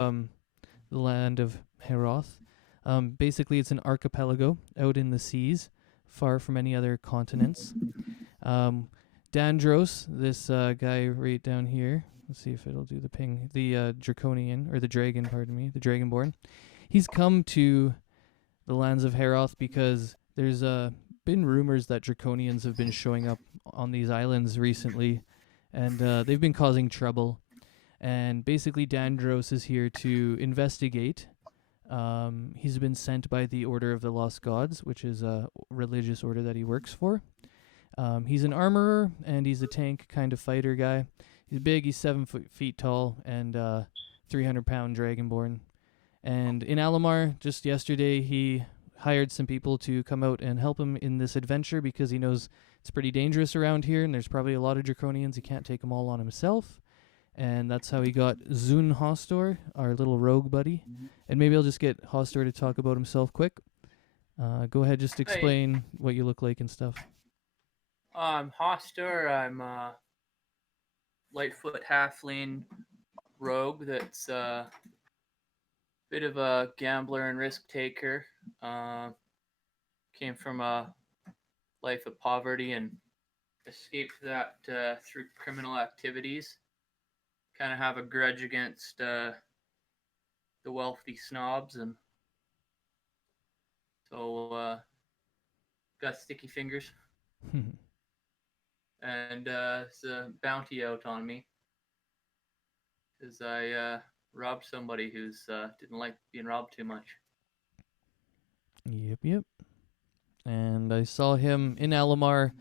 the land of Heroth. Basically, it's an archipelago out in the seas, far from any other continents. Um, Dandros, this guy right down here. Let's see if it'll do the ping. The Draconian, or the dragon, pardon me, the Dragonborn. He's come to the lands of Heroth because there's been rumors that Draconians have been showing up on these islands recently, and they've been causing trouble. And basically, Dandros is here to investigate. He's been sent by the Order of the Lost Gods, which is a religious order that he works for. He's an armorer, and he's a tank kind of fighter guy. He's big, he's 7 feet tall, and 300-pound Dragonborn. And in Alamar, just yesterday, he hired some people to come out and help him in this adventure because he knows it's pretty dangerous around here, and there's probably a lot of Draconians. He can't take them all on himself. And that's how he got Zun Hostor, our little rogue buddy. And maybe I'll just get Hostor to talk about himself quick. Go ahead, just explain what you look like and stuff. I'm Hostor. I'm a Lightfoot halfling rogue that's a bit of a gambler and risk taker. Came from a life of poverty and escaped that through criminal activities. Kind of have a grudge against the wealthy snobs, and so got sticky fingers. And it's a bounty out on me because I robbed somebody who's didn't like being robbed too much. Yep. And I saw him in Alamar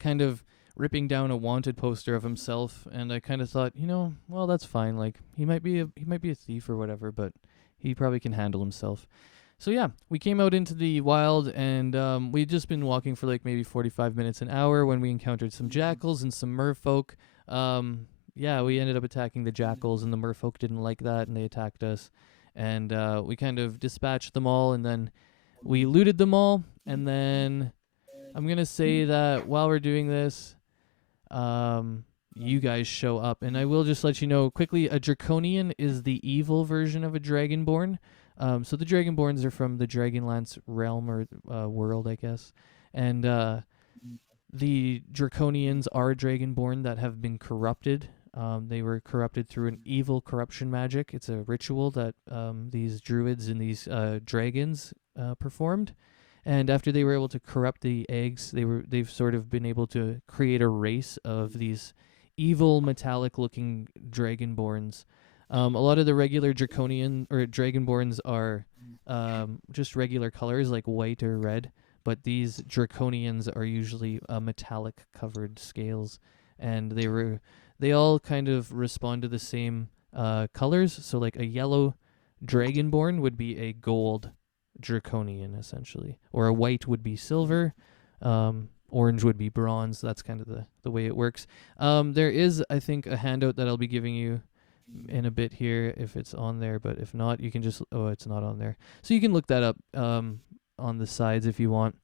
kind of ripping down a wanted poster of himself, and I kind of thought, well, that's fine. Like, he might be a thief or whatever, but he probably can handle himself. So yeah, we came out into the wild, and we'd just been walking for like maybe 45 minutes, an hour, when we encountered some jackals and some merfolk. Yeah, we ended up attacking the jackals, and the merfolk didn't like that, and they attacked us. And we kind of dispatched them all, and then we looted them all. And then I'm going to say that while we're doing this, you guys show up. And I will just let you know quickly, a Draconian is the evil version of a Dragonborn. So the Dragonborns are from the Dragonlance realm or world, I guess. And the Draconians are Dragonborn that have been corrupted. They were corrupted through an evil corruption magic. It's a ritual that these druids and these dragons performed. And after they were able to corrupt the eggs, they've sort of been able to create a race of these evil metallic-looking Dragonborns. A lot of the regular Draconian or Dragonborns are just regular colors like white or red, but these Draconians are usually metallic-covered scales, and they all kind of respond to the same colors. So like a yellow Dragonborn would be a gold Draconian, essentially, or a white would be silver, orange would be bronze. That's kind of the way it works. There is, I think, a handout that I'll be giving you in a bit here if it's on there, but if not, you can just it's not on there, so you can look that up on the sides if you want,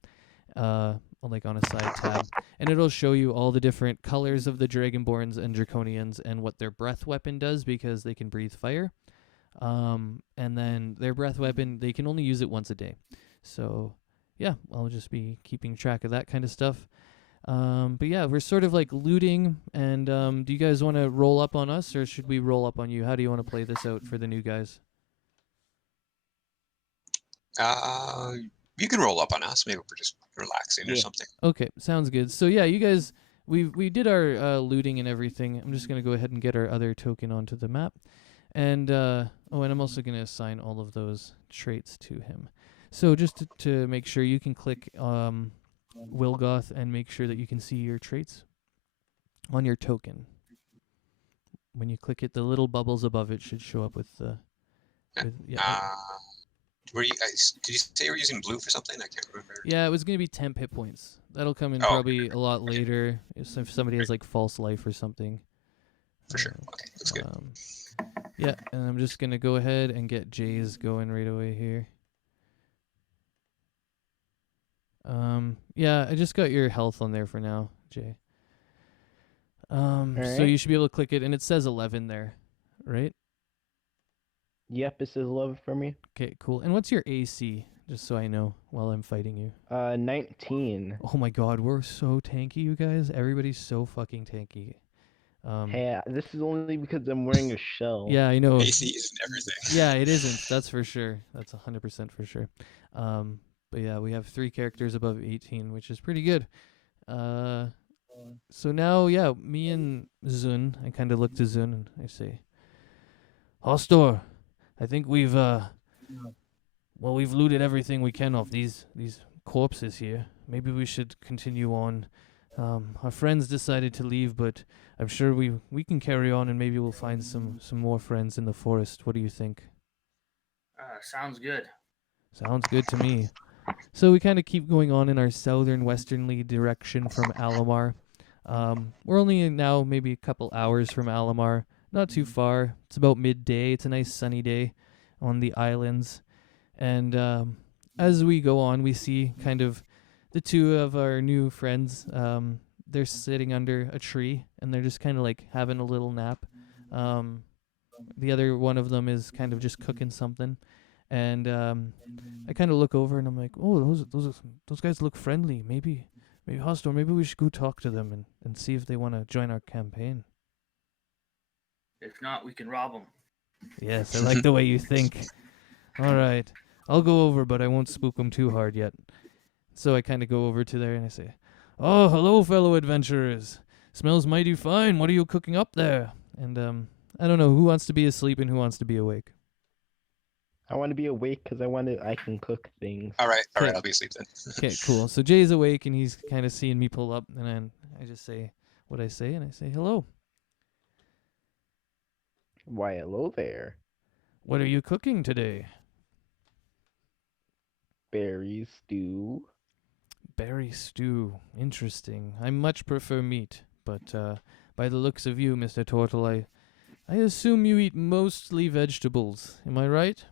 like on a side tab, and it'll show you all the different colors of the Dragonborns and Draconians and what their breath weapon does, because they can breathe fire. And then their breath weapon, they can only use it once a day. So yeah, I'll just be keeping track of that kind of stuff. But yeah, we're sort of like looting, and do you guys want to roll up on us, or should we roll up on you? How do you want to play this out for the new guys? You can roll up on us. Maybe we're just relaxing or something. Okay, sounds good. So yeah, you guys, we did our looting and everything. I'm just gonna go ahead and get our other token onto the map, and and I'm also gonna assign all of those traits to him. So just to make sure, you can click Wilgoth and make sure that you can see your traits on your token. When you click it, the little bubbles above it should show up with the. Were you guys? Did you say you were using blue for something? I can't remember. Yeah, it was gonna be temp hit points. That'll come in probably a lot later if somebody has like false life or something. For sure. Okay, that's good. Yeah, and I'm just gonna go ahead and get Jay's going right away here. Yeah, I just got your health on there for now, Jay. So you should be able to click it, and it says 11 there, right? Yep, it says 11 for me. Okay, cool. And what's your AC? Just so I know while I'm fighting you. 19. Oh my god, we're so tanky, you guys. Everybody's so fucking tanky. Hey, this is only because I'm wearing a shell. Yeah, I know. AC isn't everything. Yeah, it isn't. That's for sure. That's 100% for sure. But yeah, we have 3 characters above 18, which is pretty good. So now, yeah, me and Zun, I kind of look to Zun and I say, Hostor, I think we've looted everything we can off these corpses here. Maybe we should continue on. Our friends decided to leave, but I'm sure we can carry on and maybe we'll find some more friends in the forest. What do you think? Sounds good. Sounds good to me. So we kind of keep going on in our southern westernly direction from Alamar. We're only now maybe a couple hours from Alamar. Not too far. It's about midday. It's a nice sunny day on the islands. And as we go on, we see kind of the 2 of our new friends. They're sitting under a tree and they're just kind of like having a little nap. The other one of them is kind of just cooking something. And I kind of look over and I'm like, oh, those guys look friendly. Maybe Hostor, maybe we should go talk to them and see if they want to join our campaign. If not, we can rob them. Yes, I like the way you think. All right. I'll go over, but I won't spook them too hard yet. So I kind of go over to there and I say, oh, hello, fellow adventurers. Smells mighty fine. What are you cooking up there? And I don't know who wants to be asleep and who wants to be awake. I want to be awake because I can cook things. All right, Okay. I'll be asleep then. Okay, cool. So Jay's awake and he's kind of seeing me pull up, and then I just say what I say, and I say hello. Why, hello there. What are you cooking today? Berry stew. Berry stew. Interesting. I much prefer meat, but by the looks of you, Mr. Turtle, I assume you eat mostly vegetables. Am I right?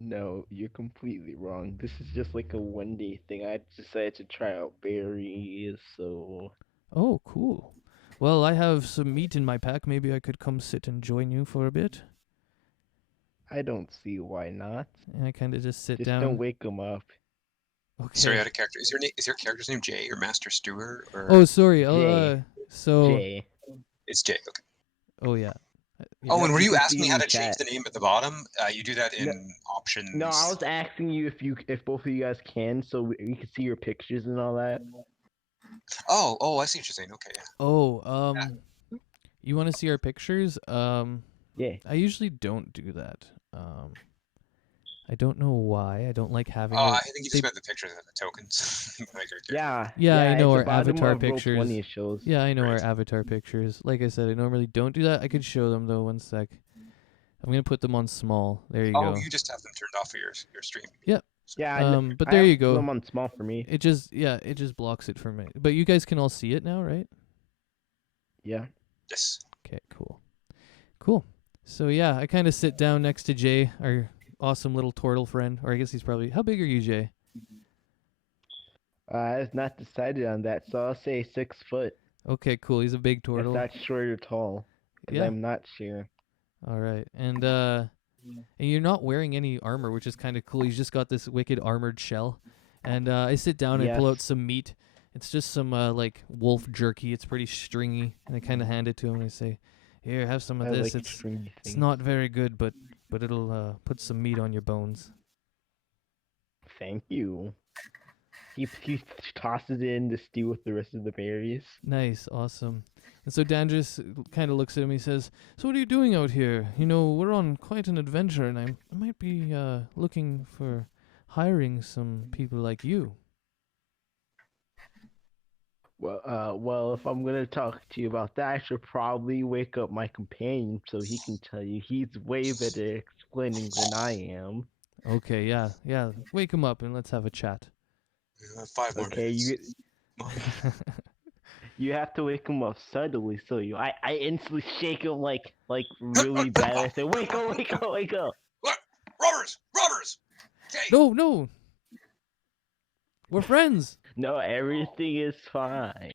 No, you're completely wrong. This is just like a one-day thing. I decided to try out berries, so... Oh, cool. Well, I have some meat in my pack. Maybe I could come sit and join you for a bit. I don't see why not. And I kind of just sit Just down. don't wake them up. Okay. Sorry, out of character. Is your character's name Jay or Master Stewart or? Oh, sorry. Jay. So. Jay. It's Jay. Okay. Oh yeah. Oh, Yep, and were you you can asking see me how in to change chat. the name at the bottom? You do that in No. options. No, I was asking you if both of you guys can, so we can see your pictures and all that. Oh, I see what you're saying. Okay, yeah. Oh, you want to see our pictures? Yeah. I usually don't do that. I don't know why. I don't like having. Oh, it. I think you just meant the pictures and the tokens. Like your character. Yeah. Yeah, I know it's our the bottom avatar of pictures. Roll20 shows. Yeah, I know Right. our avatar pictures. Like I said, I normally don't do that. I could show them though. One sec. I'm gonna put them on small. There you Oh, go. you just have them turned off for your stream. Yep. Yeah. But I there have you go. them on small for me. It just blocks it for me. But you guys can all see it now, right? Yeah. Yes. Okay, cool. So yeah, I kind of sit down next to Jay, our awesome little turtle friend. Or I guess he's probably. How big are you, Jay? I've not decided on that, so I'll say 6 foot. Okay, cool. He's a big If turtle. that's short or tall. Because Yeah. I'm not sure. All right, and you're not wearing any armor, which is kind of cool. He's just got this wicked armored shell. And I sit down and I pull out Yes. some meat. It's just some like wolf jerky. It's pretty stringy, and I kind of hand it to him and I say, "Here, have some of I this. like It's stringy it's things. not very good, but it'll put some meat on your bones." Thank you. He tosses it in the stew with the rest of the berries. Nice, awesome. And so Dandros kind of looks at him. He says, "So what are you doing out here? You know, we're on quite an adventure, and I might be looking for hiring some people like you." Well, if I'm gonna talk to you about that, I should probably wake up my companion so he can tell you. He's way better at explaining than I am. Okay, yeah. Wake him up and let's have a chat. 5 more Okay, minutes. you have to wake him up subtly. So I instantly shake him like really bad. I say, wake up, wake up, wake up. Look, robbers! Okay. No. We're friends. No, everything is fine.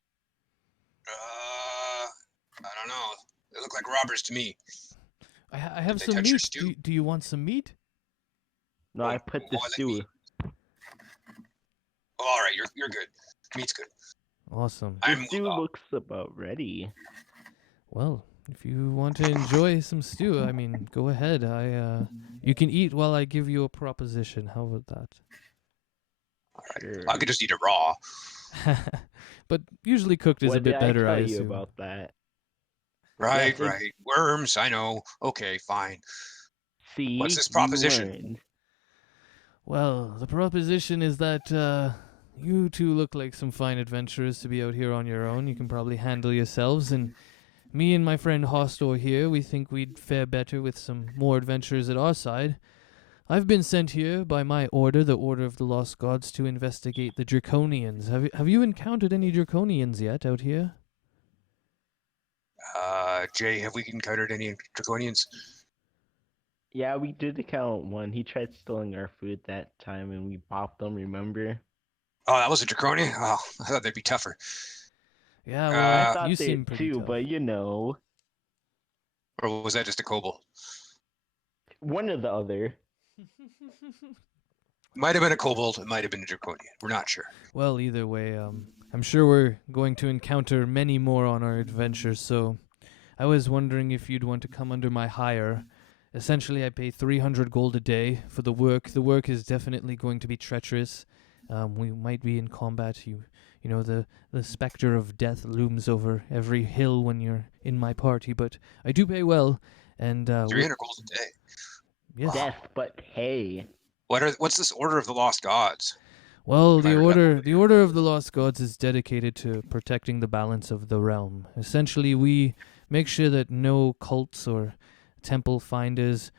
I don't know. They look like robbers to me. I have they some touch your meat. stew? Do you want some meat? No, I put the more like stew. meat. Oh, all right, you're good. Meat's good. Awesome. The I'm stew looks about ready. Well, if you want to enjoy some stew, I mean, go ahead. You can eat while I give you a proposition. How about Sure. I could just eat it raw. that? But usually cooked is a What bit did better, I I tell you assume. about that? Right, Yes, right. Worms, I know. Okay, fine. See, What's this you proposition? learned. Well, the proposition is that you two look like some fine adventurers to be out here on your own. You can probably handle yourselves, and me and my friend Hostor here, we think we'd fare better with some more adventurers at our side. I've been sent here by my order, the Order of the Lost Gods, to investigate the Draconians. Have you encountered any Draconians yet out here? Jay, have we encountered any Draconians? Yeah, we did account one. He tried stealing our food that time, and we popped him. Remember? Oh, that was a Draconian? Oh, I thought they'd be tougher. Yeah, I well, Uh, thought you they seem pretty too, tough. but you know, Or was that just a kobold? one or the other. Might have been a kobold, it might have been a Draconian. We're not sure. Well, either way, I'm sure we're going to encounter many more on our adventures, so I was wondering if you'd want to come under my hire. Essentially, I pay 300 gold a day for the work. The work is definitely going to be treacherous. We might be in combat. You know, the specter of death looms over every hill when you're in my party, but I do pay well, and 300 gold a day. yes. Death, but hey. What's this Order of the Lost Gods? Well, If I the heard that the Order of the Lost Gods is dedicated to protecting the balance of the realm. Essentially, we make sure that no cults or temple finders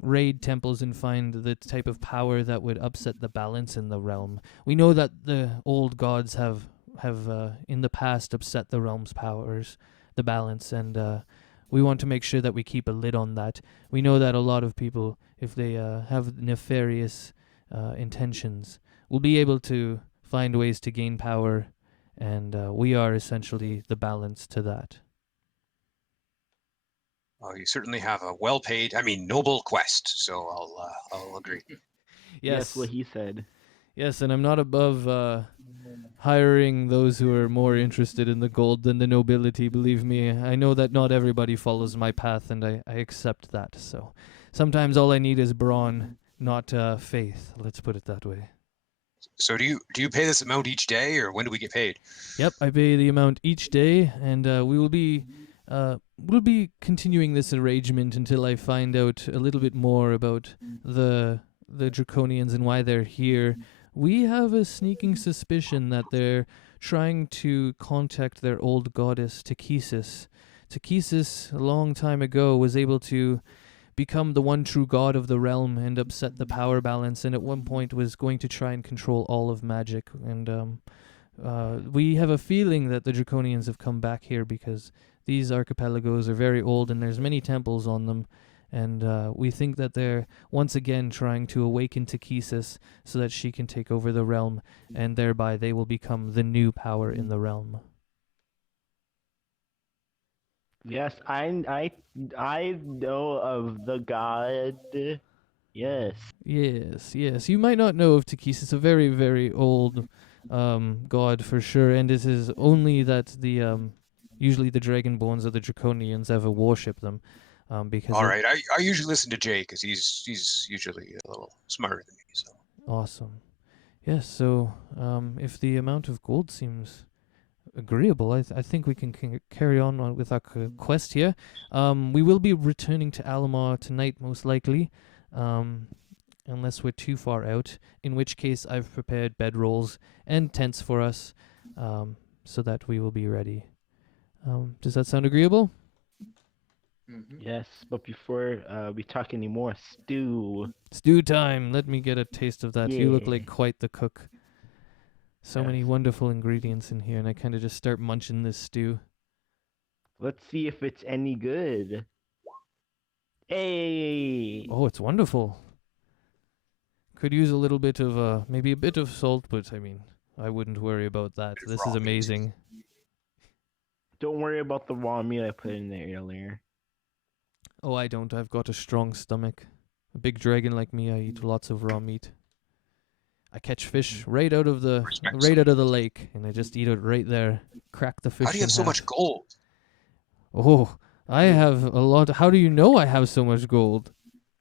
raid temples and find the type of power that would upset the balance in the realm. We know that the old gods have in the past upset the realm's powers, the balance, and we want to make sure that we keep a lid on that. We know that a lot of people, if they have nefarious intentions, will be able to find ways to gain power, and we are essentially the balance to that. Well, you certainly have a well-paid, noble quest, so I'll agree. Yes, what he said. Yes, and I'm not above hiring those who are more interested in the gold than the nobility. Believe me, I know that not everybody follows my path, and I accept that. So sometimes all I need is brawn, not faith. Let's put it that way. So do you pay this amount each day, or when do we get paid? Yep, I pay the amount each day, and we'll be continuing this arrangement until I find out a little bit more about the Draconians and why they're here. We have a sneaking suspicion that they're trying to contact their old goddess Takhisis. Takhisis, a long time ago, was able to become the one true god of the realm and upset the power balance, and at one point was going to try and control all of magic. And we have a feeling that the Draconians have come back here because these archipelagos are very old and there's many temples on them, and we think that they're once again trying to awaken Takhisis so that she can take over the realm, and thereby they will become the new power in the realm. Yes, I know of the god. Yes. Yes. You might not know of Takhisis, a very, very old god for sure, and it is only that the usually the Dragonborns or the Draconians ever worship them. Because All right, I usually listen to Jay because he's usually a little smarter than me. So awesome. Yes, so if the amount of gold seems agreeable, I think we can carry on with our quest here. We will be returning to Alamar tonight, most likely, unless we're too far out, in which case I've prepared bedrolls and tents for us, so that we will be ready. Does that sound agreeable? Yes, but before we talk anymore, stew. Stew time! Let me get a taste of that. You look Yeah. like quite the cook. So many Yes. wonderful ingredients in here, and I kind of just start munching this stew. Let's see if it's any good. Hey. Oh, it's wonderful. Could use a little bit of maybe a bit of salt, but I mean, I wouldn't worry about that. Bit of This raw is meat. amazing. Don't worry about the raw meat I put in there earlier. Oh, I don't. I've got a strong stomach. A big dragon like me, I eat lots of raw meat. I catch fish right out of the Respect. lake, and I just eat it right there. Crack the fish How do you in have so much half. gold? Oh, I have a lot. How do you know I have so much gold?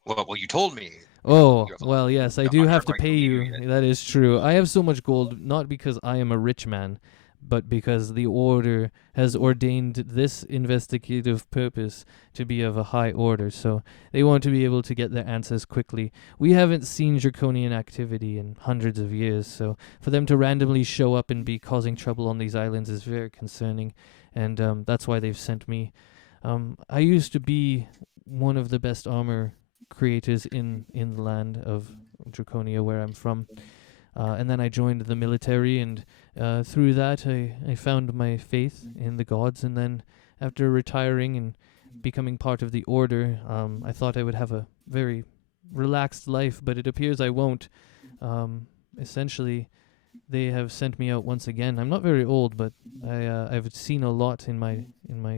Well, you told me. Oh, You have a- well, yes, I I'm do not have sure to if I pay believe you. you yet. That is true. I have so much gold, not because I am a rich man, but because the order has ordained this investigative purpose to be of a high order, so they want to be able to get their answers quickly. We haven't seen Draconian activity in hundreds of years, so for them to randomly show up and be causing trouble on these islands is very concerning, and that's why they've sent me. I used to be one of the best armor creators in the land of Draconia, where I'm from. And then I joined the military, and through that I found my faith in the gods. And then after retiring and becoming part of the order, I thought I would have a very relaxed life, but it appears I won't. Essentially, they have sent me out once again. I'm not very old, but I've seen a lot in my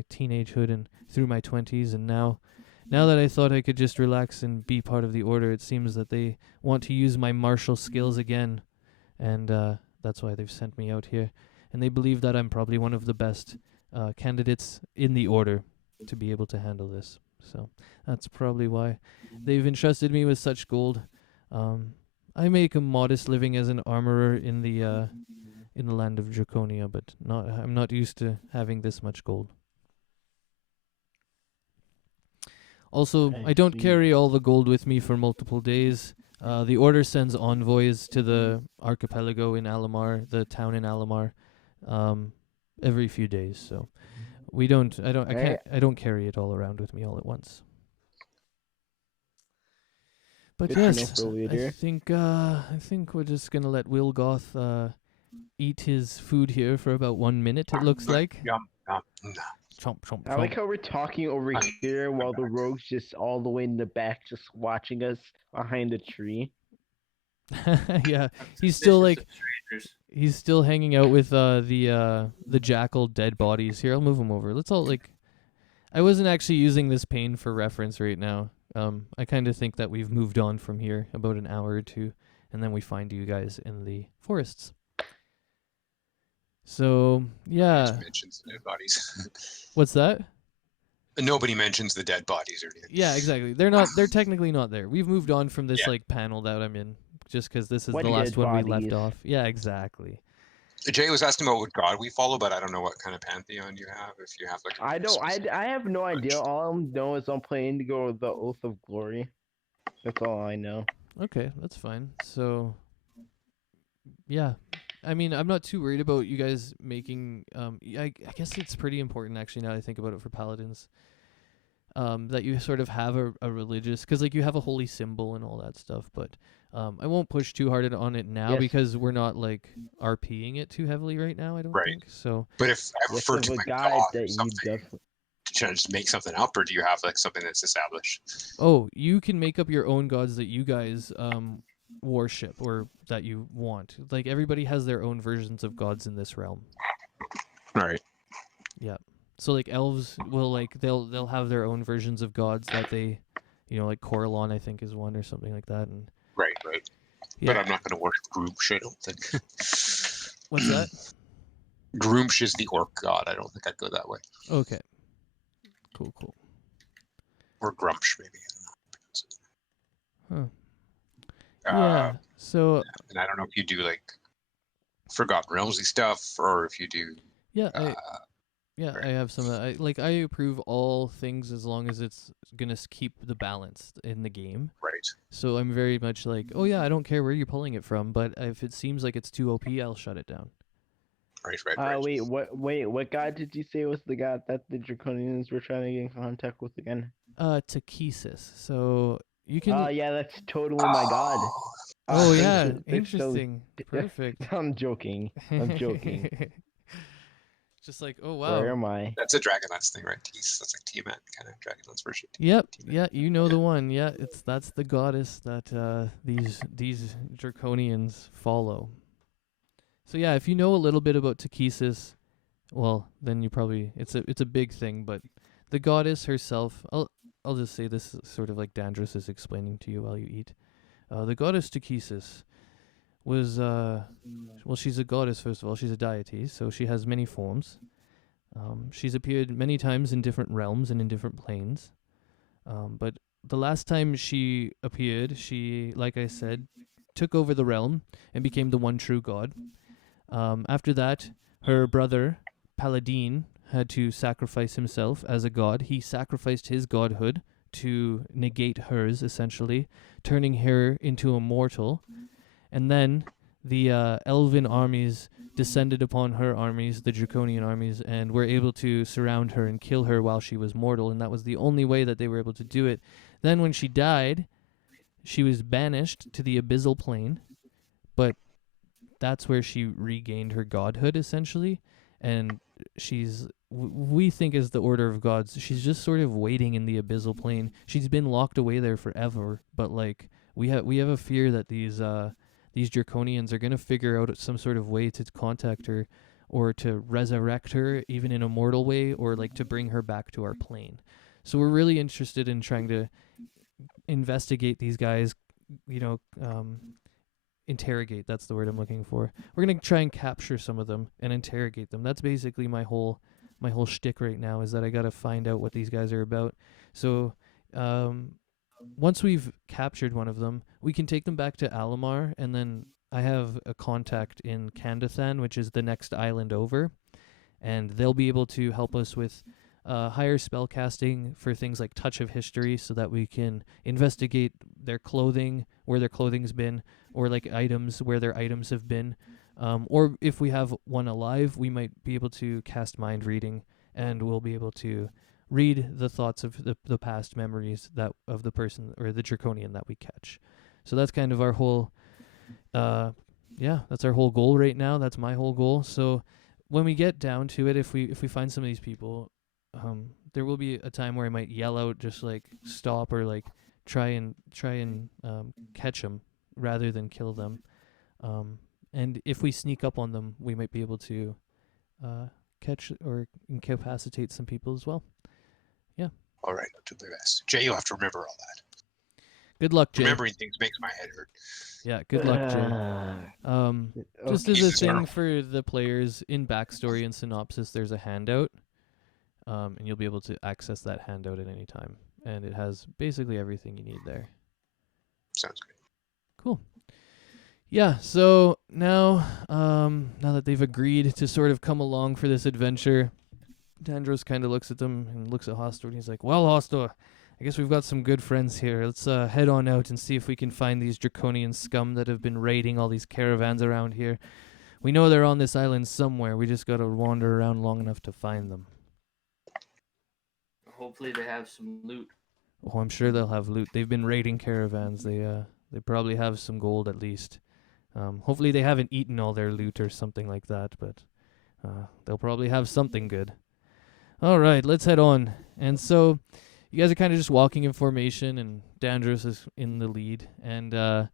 teenagehood and through my 20s, and now that I thought I could just relax and be part of the order, it seems that they want to use my martial skills again, and that's why they've sent me out here. And they believe that I'm probably one of the best candidates in the order to be able to handle this. So that's probably why they've entrusted me with such gold. I make a modest living as an armorer in the land of Draconia, but I'm not used to having this much gold. Also, I don't carry all the gold with me for multiple days. The order sends envoys to the archipelago in Alamar, the town in Alamar, every few days. So I don't carry it all around with me all at once. But Good to know yes, for a leader. I think we're just gonna let Wilgoth eat his food here for about 1 minute. It looks like. Yum, yum, yum. Chomp, chomp, I like chomp. how we're talking over here while the rogue's just all the way in the back, just watching us behind a tree. Yeah, I'm he's still suspicious like of strangers. he's still hanging out with the jackal dead bodies. Here, I'll move him over. Let's all like. I wasn't actually using this pane for reference right now. I kind of think that we've moved on from here about an hour or two, and then we find you guys in the forests. So yeah, Nobody mentions the dead bodies. what's that? Nobody mentions the dead bodies or anything. Yeah, exactly. They're technically not there. We've moved on from this Yeah. like panel that I'm in, just because this is What the last dead one we left bodies? off. Yeah, exactly. Jay was asking about what god we follow, but I don't know what kind of pantheon you have. If you have like a I don't. specific- I have no idea. All I know is I'm playing to go with the Oath of Glory. That's all I know. Okay, that's fine. So, yeah, I mean, I'm not too worried about you guys making. I guess it's pretty important actually. Now that I think about it, for paladins, that you sort of have a religious, because like you have a holy symbol and all that stuff. But I won't push too hard on it now Yes. because we're not like RPing it too heavily right now. I don't Right. think so. But if I Yes, refer of to a a guy god or that you something, definitely. should I just make something up, or do you have like something that's established? Oh, you can make up your own gods that you guys worship or that you want. Like everybody has their own versions of gods in this realm. Right. Yeah. So like elves will like they'll have their own versions of gods that they, like Coralon I think is one or something like that. And Right. yeah. But I'm not going to worship Groomsh, I don't think. What's that? Groomsh is the orc god. I don't think I'd go that way. Okay. Cool. Or Grumsh, maybe. Huh. I don't know. Yeah. So And I don't know if you do like Forgotten Realmsy stuff, or if you do. yeah, Uh, I have some of that. I approve all things as long as it's gonna keep the balance in the game. right. So I'm very much like, oh yeah, I don't care where you're pulling it from, but if it seems like it's too OP, I'll shut it down. Right. Wait. What god did you say was the god that the Draconians were trying to get in contact with again? Takhisis. So you can. Oh yeah, that's totally my god. Oh thank yeah, you. Thanks, so- interesting. Perfect. I'm joking. I'm joking. Just like, oh Where wow. am I? That's a Dragonlance thing, right? That's like Tiamat kind of Dragonlance version. Yep. Tiamat. Yeah, you know the one. Yeah, that's the goddess that these Draconians follow. So yeah, if you know a little bit about Takhisis, well, then you probably it's a big thing. But the goddess herself, I'll just say this is sort of like Dandros is explaining to you while you eat. The goddess Takhisis was well, she's a goddess first of all. She's a deity, so she has many forms. She's appeared many times in different realms and in different planes. But the last time she appeared, she, like I said, took over the realm and became the one true god. After that, her brother, Paladin, had to sacrifice himself as a god. He sacrificed his godhood to negate hers, essentially, turning her into a mortal. And then the elven armies descended upon her armies, the Draconian armies, and were able to surround her and kill her while she was mortal, and that was the only way that they were able to do it. Then when she died, she was banished to the abyssal plane, but that's where she regained her godhood, essentially, and she's, we think as the Order of Gods, she's just sort of waiting in the abyssal plane. She's been locked away there forever, but like we have a fear that these Draconians are going to figure out some sort of way to contact her or to resurrect her, even in a mortal way, or like to bring her back to our plane. So we're really interested in trying to investigate these guys, interrogate, that's the word I'm looking for. We're going to try and capture some of them and interrogate them. That's basically my whole shtick right now, is that I got to find out what these guys are about. So once we've captured one of them, we can take them back to Alamar, and then I have a contact in Candathan, which is the next island over, and they'll be able to help us with higher spell casting for things like Touch of History, so that we can investigate their clothing, where their clothing's been, or like items, where their items have been. Or if we have one alive, we might be able to cast mind reading, and we'll be able to read the thoughts of the past memories that of the person or the Draconian that we catch. So that's kind of our whole, that's our whole goal right now. That's my whole goal. So when we get down to it, if we find some of these people, there will be a time where I might yell out, just like stop, or like try and catch them rather than kill them. And if we sneak up on them, we might be able to catch or incapacitate some people as well. Yeah. All right, I'll do my best. Jay, you have to remember all that. Good luck, Jay. Remembering things makes my head hurt. Yeah, good luck, Jay. Just as a Jesus, thing Merle. for the players, in backstory and synopsis, there's a handout, and you'll be able to access that handout at any time. And it has basically everything you need there. Sounds good. Cool. Yeah, so now that they've agreed to sort of come along for this adventure, Dandros kind of looks at them and looks at Hostor, and he's like, well, Hostor, I guess we've got some good friends here. Let's head on out and see if we can find these Draconian scum that have been raiding all these caravans around here. We know they're on this island somewhere. We just got to wander around long enough to find them. Hopefully they have some loot. Oh, I'm sure they'll have loot. They've been raiding caravans. They probably have some gold at least. Hopefully they haven't eaten all their loot or something like that, but they'll probably have something good. All right, let's head on. And so you guys are kind of just walking in formation, and Dandros is in the lead. And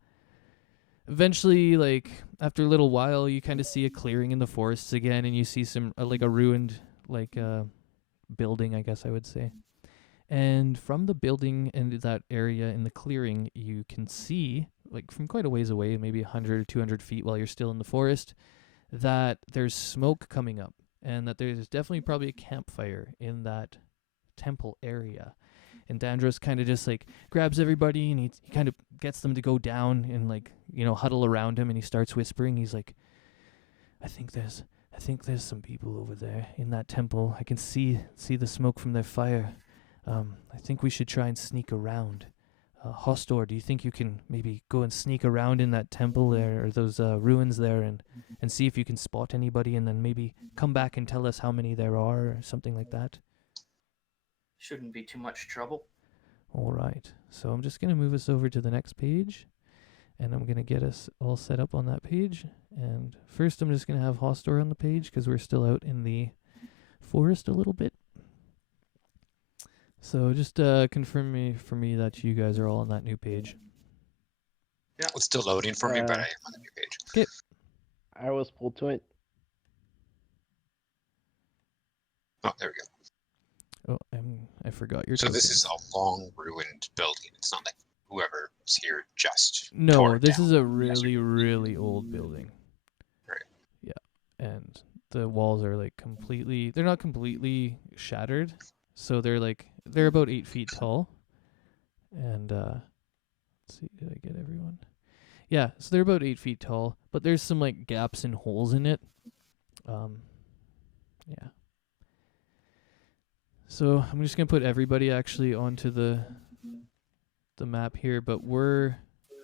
eventually, like, after a little while, you kind of see a clearing in the forests again, and you see some, like, a ruined, like, building, I guess I would say. And from the building and that area in the clearing, you can see, like, from quite a ways away, maybe 100 or 200 feet while you're still in the forest, that there's smoke coming up, and that there's definitely probably a campfire in that temple area. And Dandros kind of just, like, grabs everybody, and he kind of gets them to go down and, like, huddle around him, and he starts whispering. He's like, I think there's some people over there in that temple. I can see the smoke from their fire. I think we should try and sneak around. Hostor, do you think you can maybe go and sneak around in that temple there, or those ruins there, and see if you can spot anybody, and then maybe come back and tell us how many there are, or something like that? Shouldn't be too much trouble. All right. So I'm just going to move us over to the next page, and I'm going to get us all set up on that page. And first I'm just going to have Hostor on the page, because we're still out in the forest a little bit. So just confirm for me that you guys are all on that new page. Yeah, it's still loading for me, but I am on the new page. Okay. I was pulled to it. Oh, there we go. Oh, I forgot your So this is tokens. a long ruined building. It's not like whoever's here just tore No, it this down is a yesterday. really old building. Right. Yeah, and the walls are like completely. They're not completely shattered, so they're about 8 feet tall. And let's see, did I get everyone? Yeah, so they're about 8 feet tall, but there's some like gaps and holes in it. Yeah. So I'm just gonna put everybody actually onto the map here, but we're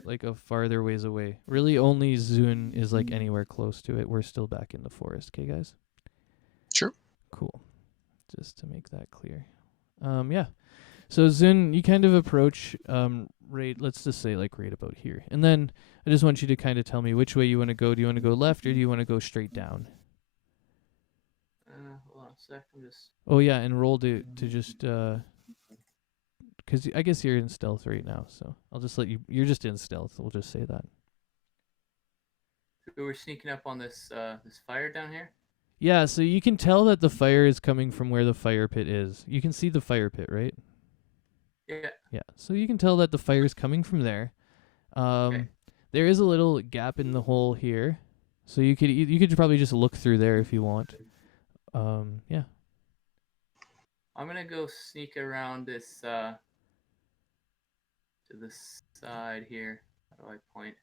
like a farther ways away. Really, only Zun is like anywhere close to it. We're still back in the forest. Okay, guys. Sure. Cool. Just to make that clear. Yeah. So Zun, you kind of approach right. Let's just say like right about here, and then I just want you to kind of tell me which way you want to go. Do you want to go left or do you want to go straight down? Hold on a sec. I'm just. Oh yeah, and roll to just because I guess you're in stealth right now, so I'll just let you. You're just in stealth. We'll just say that. We were sneaking up on this this fire down here. Yeah, so you can tell that the fire is coming from where the fire pit is. You can see the fire pit, right? Yeah. Yeah, so you can tell that the fire is coming from there. Okay. There is a little gap in the hole here, so you could probably just look through there if you want. Yeah. I'm gonna go sneak around this to the side here. How do I point?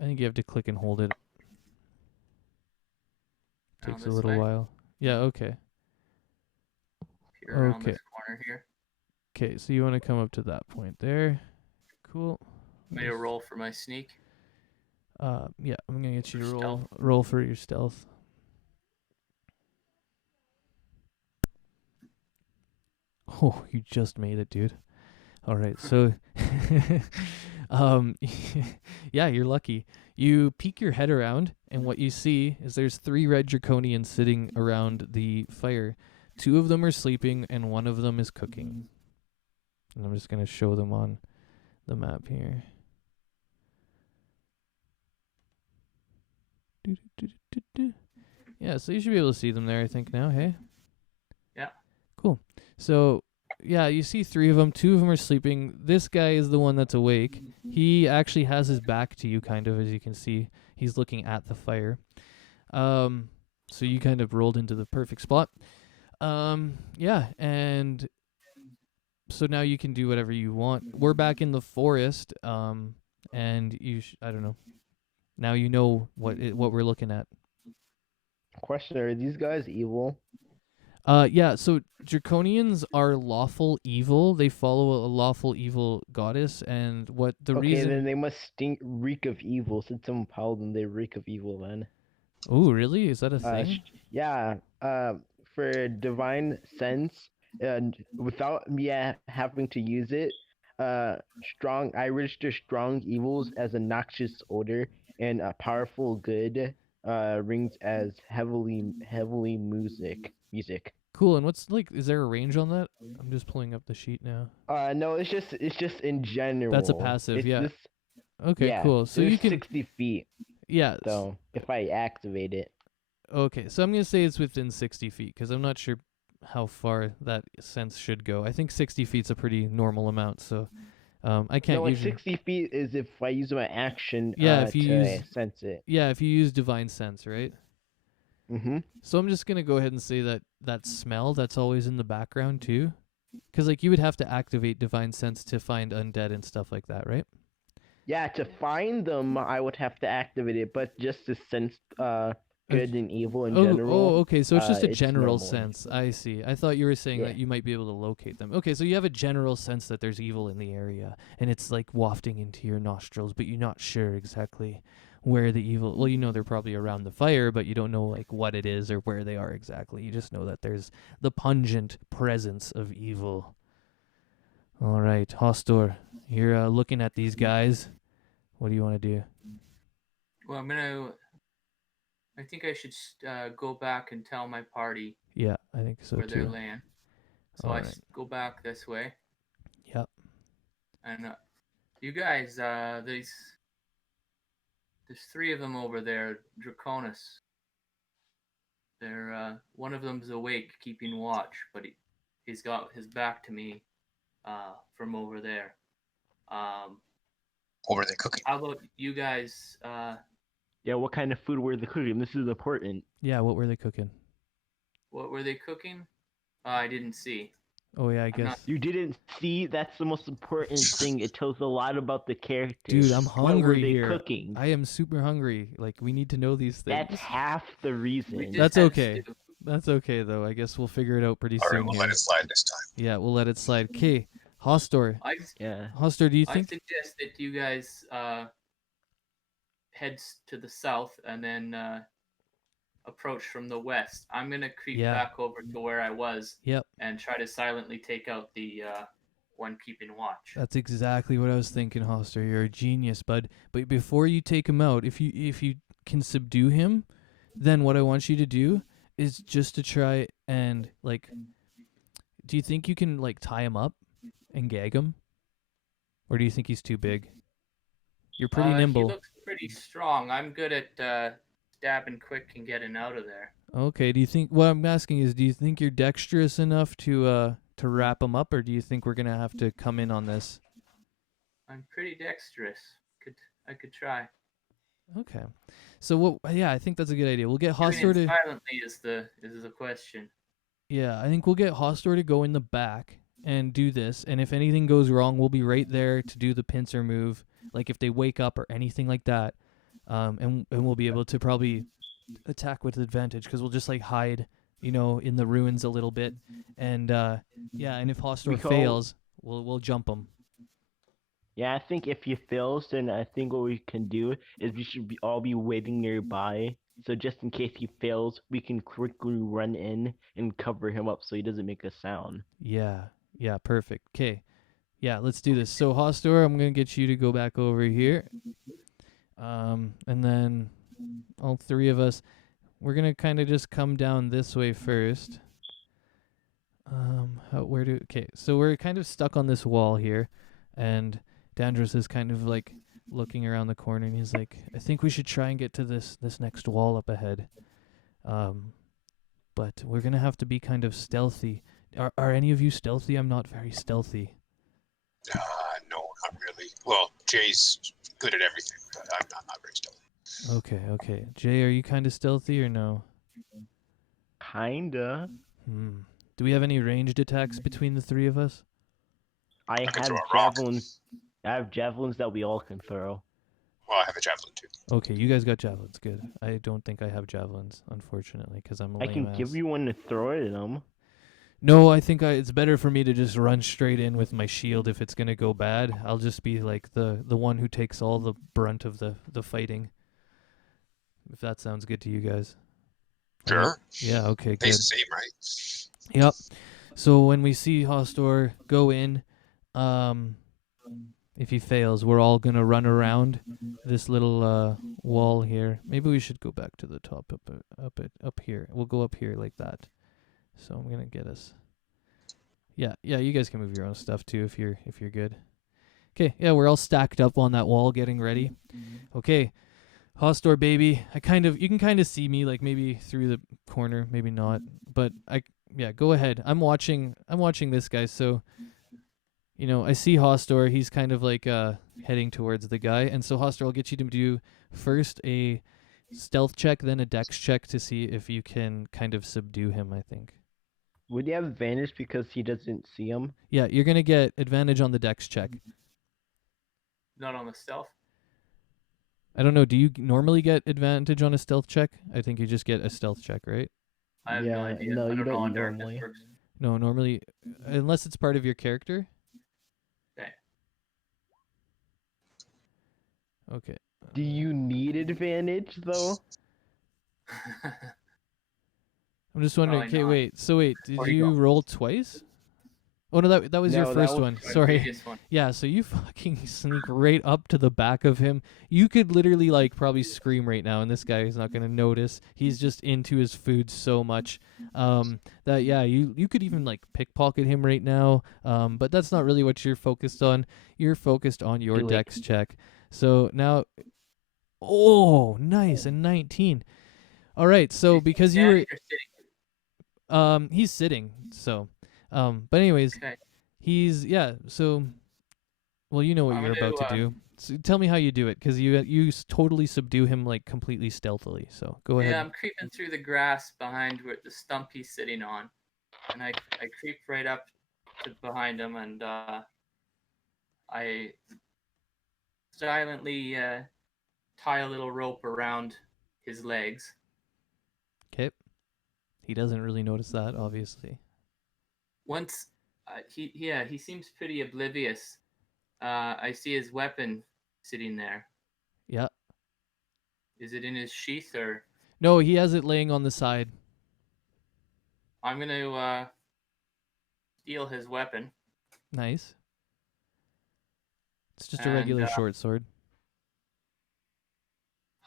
I think you have to click and hold it. Around Takes a this little way? while. Yeah, okay. Peer around Okay. this corner here. Okay, so you want to come up to that point there. Cool. I'm gonna roll for my sneak. Yeah, I'm gonna get you to For roll stealth. roll for your stealth. Oh, you just made it, dude. All right, so yeah, you're lucky. You peek your head around, and what you see is there's 3 red draconians sitting around the fire. 2 of them are sleeping, and 1 of them is cooking. And I'm just gonna show them on the map here. Yeah, so you should be able to see them there, I think, now, hey? Yeah. Cool. So, yeah, you see 3 of them. 2 of them are sleeping. This guy is the one that's awake. He actually has his back to you, kind of, as you can see. He's looking at the fire. So you kind of rolled into the perfect spot. Yeah, and so now you can do whatever you want. We're back in the forest, and I don't know. Now you know what we're looking at. Question: Are these guys evil? Yeah, so Draconians are lawful evil. They follow a lawful evil goddess, and what the Okay, reason... then they must reek of evil. Since someone piled them, they reek of evil. Then. Oh, really? Is that a thing? Yeah. For divine sense, and without me having to use it, I register strong evils as a noxious odor, and a powerful good rings as heavily music. Cool, and what's, like, is there a range on that? I'm just pulling up the sheet now. No, it's just in general. That's a passive, It's yeah. this. Okay, Yeah, cool. So it's you can... 60 feet, Yeah. though, if I activate it. Okay, so I'm going to say it's within 60 feet, because I'm not sure how far that sense should go. I think 60 feet's a pretty normal amount, so I can't No, like usually... 60 feet is if I use my action Yeah, if you to use... sense it. Yeah, if you use Divine Sense, right? Mm-hmm. So I'm just going to go ahead and say that smell, that's always in the background, too. Because, like, you would have to activate Divine Sense to find undead and stuff like that, right? Yeah, to find them, I would have to activate it, but just to sense good and evil in general. Okay, so it's just a it's general normal. sense. I see. I thought you were saying Yeah. that you might be able to locate them. Okay, so you have a general sense that there's evil in the area, and it's like wafting into your nostrils, but you're not sure exactly where the evil... Well, you know they're probably around the fire, but you don't know like what it is or where they are exactly. You just know that there's the pungent presence of evil. All right, Hostor, you're looking at these guys. What do you want to do? Well, I think I should go back and tell my party Yeah, I think so where too. they land. So All I right. go back this way. Yep. And you guys, there's 3 of them over there, Draconis. They're one of them's awake, keeping watch, but he's got his back to me from over there. What were they cooking? How about you guys? Yeah, what kind of food were they cooking? This is important. Yeah, what were they cooking? What were they cooking? I didn't see. Oh yeah, I I'm not- guess. You didn't see? That's the most important thing. It tells a lot about the character. Dude, I'm What were hungry they here. cooking? I am super hungry. Like, we need to know these things. That's half the We reason. just That's had okay. stew. That's okay though. I guess we'll figure it out pretty All right, soon we'll here. let it slide this time. Yeah, we'll let it slide. Okay, Hostor. Yeah. Hostor, do you I think? suggest that you guys head to the south and then approach from the west. I'm gonna creep Yeah. back over to where I was Yep, and try to silently take out the one keeping watch. that's exactly what I was thinking, Hostor. You're a genius, bud. But before you take him out, if you can subdue him, then what I want you to do is just to try and like. Do you think you can like tie him up and gag him, or do you think he's too big? You're pretty He nimble. looks pretty strong. I'm good at stabbing quick and getting out of there. Okay. Do you think? What I'm asking is, do you think you're dexterous enough to wrap him up, or do you think we're gonna have to come in on this? I'm pretty dexterous. I could try. Okay. So what? Yeah, I think that's a good idea. We'll get Doing Hostor it to. silently is the question. Yeah, I think we'll get Hostor to go in the back and do this. And if anything goes wrong, we'll be right there to do the pincer move. Like if they wake up or anything like that, and we'll be able to probably attack with advantage because we'll just like hide, in the ruins a little bit. And yeah, and if Hostor We call- fails, we'll jump him. Yeah, I think if he fails, then I think what we can do is we should all be waiting nearby. So just in case he fails, we can quickly run in and cover him up so he doesn't make a sound. Yeah, perfect. Okay, yeah, let's do this. So Hostor, I'm gonna get you to go back over here, and then all three of us, we're gonna kind of just come down this way first. Okay, so we're kind of stuck on this wall here, and Dandros is kind of like looking around the corner, and he's like, I think we should try and get to this next wall up ahead. But we're gonna have to be kind of stealthy. Are any of you stealthy? I'm not very stealthy. No, not really. Well, Jay's good at everything, but I'm not very stealthy. Okay. Jay, are you kind of stealthy or no? Kinda. Do we have any ranged attacks between the three of us? I can have throw a rock. javelins. I have javelins that we all can throw. Well, I have a javelin too. Okay, you guys got javelins. Good. I don't think I have javelins, unfortunately, because I'm a I lame can ass. give you one to throw at him. No, I think it's better for me to just run straight in with my shield if it's gonna go bad. I'll just be like the one who takes all the brunt of the fighting. If that sounds good to you guys. Sure. Yeah, okay, good. Pays the same, right? Yep. So when we see Hostor go in, if he fails, we're all gonna run around this little wall here. Maybe we should go back to the top up here. We'll go up here like that. So I'm gonna get us. Yeah. You guys can move your own stuff too if you're good. Okay. Yeah, we're all stacked up on that wall, getting ready. Okay. Hostor, baby. You can kind of see me, like maybe through the corner, maybe not. But go ahead. I'm watching this guy. So, I see Hostor. He's kind of like heading towards the guy. And so Hostor, I'll get you to do first a stealth check, then a dex check to see if you can kind of subdue him, I think. Would he have advantage because he doesn't see him? Yeah, you're going to get advantage on the dex check. Not on the stealth. I don't know. Do you normally get advantage on a stealth check? I think you just get a stealth check, right? I have no Yeah, idea. no, I you don't know don't how darkness normally. works. No, normally, unless it's part of your character. Okay. Okay. Do you need advantage though? I'm just wondering. Probably Okay, not. wait. So wait, did Where you you roll twice? Oh no, that was your No, that first was one. My Sorry. previous one. Yeah, so you fucking sneak right up to the back of him. You could literally like probably scream right now, and this guy is not gonna notice. He's just into his food so much that yeah, you could even like pickpocket him right now. But that's not really what you're focused on. You're focused on your Do it. dex check. So now, oh, nice, a 19. All right, so Is he because you standing were or sitting? he's sitting, so But anyways, Okay. he's so well, you know what I'm you're gonna, about to do. So tell me how you do it, because you totally subdue him like completely stealthily. So go ahead. Yeah, I'm creeping through the grass behind where the stump he's sitting on, and I creep right up to behind him, and I silently tie a little rope around his legs. Okay. He doesn't really notice that, obviously. Once he seems pretty oblivious. I see his weapon sitting there. Yeah. Is it in his sheath, or No, he has it laying on the side. I'm gonna steal his weapon Nice. It's just a and regular short sword.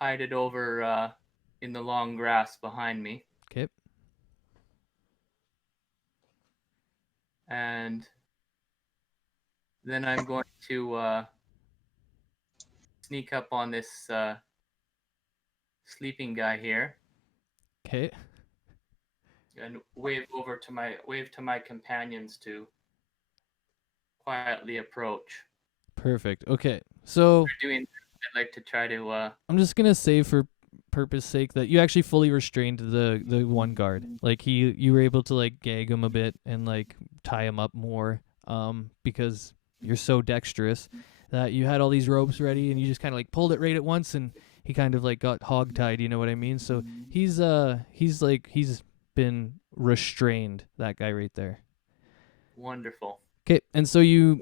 hide it over in the long grass behind me. Okay. And then I'm going to sneak up on this sleeping guy here Okay. and wave to my companions to quietly approach. Perfect. Okay. So For doing that, I'd like to try to I'm just gonna say, for purpose sake, that you actually fully restrained the one guard. Like you were able to like gag him a bit and like tie him up more, because you're so dexterous that you had all these ropes ready and you just kind of like pulled it right at once, and he kind of like got hogtied. You know what I mean? So he's been restrained. That guy right there. wonderful. Okay, and so you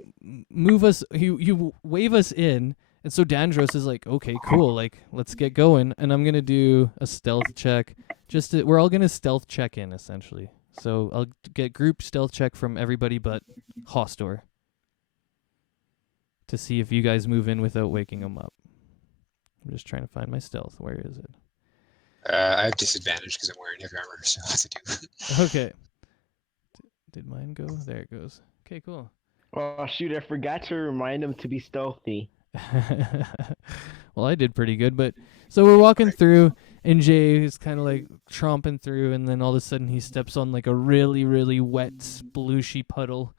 move us, you wave us in, and so Dandros is like, okay, cool, like let's get going, and I'm gonna do a stealth check. We're all gonna stealth check in essentially. So I'll get group stealth check from everybody but Hostor to see if you guys move in without waking him up. I'm just trying to find my stealth. Where is it? I have disadvantage because I'm wearing heavy armor, so what's it do? Okay. Did mine go? There it goes. Okay, cool. Oh shoot! I forgot to remind him to be stealthy. Well, I did pretty good, but so we're walking through, and Jay is kind of like tromping through, and then all of a sudden he steps on like a really, really wet, splooshy puddle,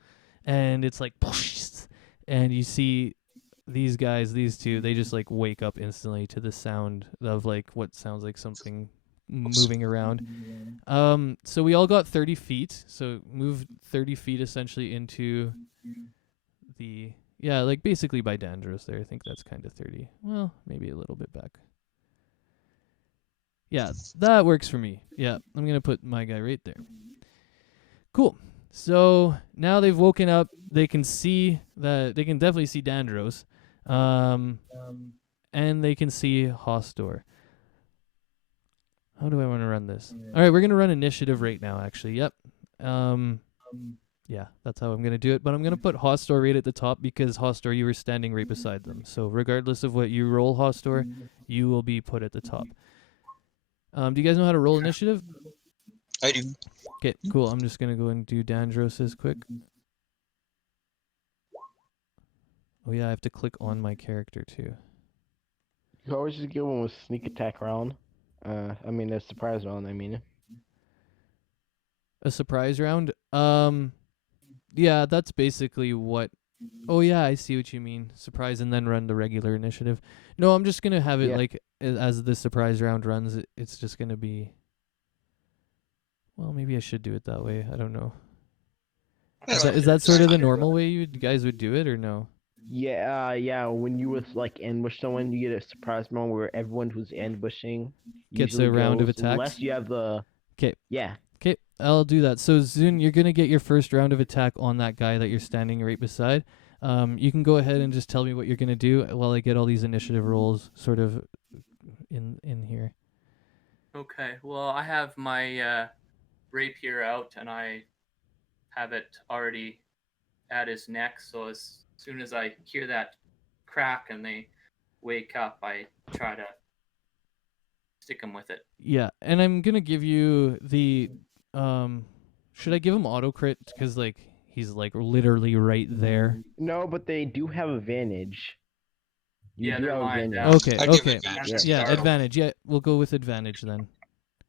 and it's like, and you see these guys, these two, they just like wake up instantly to the sound of like what sounds like something moving around. So we all got 30 feet, so move 30 feet essentially into the, yeah, like basically by Dandros there. I think that's kind of 30. Well, maybe a little bit back. Yeah, that works for me. Yeah, I'm going to put my guy right there. Cool. So now they've woken up. They can see that, they can definitely see Dandros. And they can see Hostor. How do I want to run this? All right, we're going to run initiative right now, actually. Yep. Yeah, that's how I'm going to do it. But I'm going to put Hostor right at the top because, Hostor, you were standing right beside them. So regardless of what you roll, Hostor, you will be put at the top. Do you guys know how to roll initiative? I do. Okay, cool. I'm just going to go and do Dandros's quick. Oh, yeah, I have to click on my character, too. You always just give him a sneak attack round. I mean a surprise round. I mean. A surprise round? Yeah, that's basically what... Oh, yeah, I see what you mean. Surprise and then run the regular initiative. No, I'm just going to have it, like, as the surprise round runs, it's just going to be... Well, maybe I should do it that way. I don't know. Is that sort of the normal way you guys would do it, or no? Yeah, yeah. When you would like ambush someone, you get a surprise round where everyone who's ambushing Gets usually a round of goes, attacks? Unless you have the. 'Kay. Yeah. Okay, I'll do that. So, Zun, you're going to get your first round of attack on that guy that you're standing right beside. You can go ahead and just tell me what you're going to do while I get all these initiative rolls sort of in here. Okay. Well, I have my rapier out, and I have it already at his neck. So as soon as I hear that crack and they wake up, I try to stick him with it. Yeah, and I'm going to give you the... should I give him auto crit? Because, like, he's, like, literally right there. No, but they do have advantage. You Yeah, do they're have lying advantage. down. Okay, I'd give okay. advantage. Yeah, Startled. advantage. Yeah, we'll go with advantage then.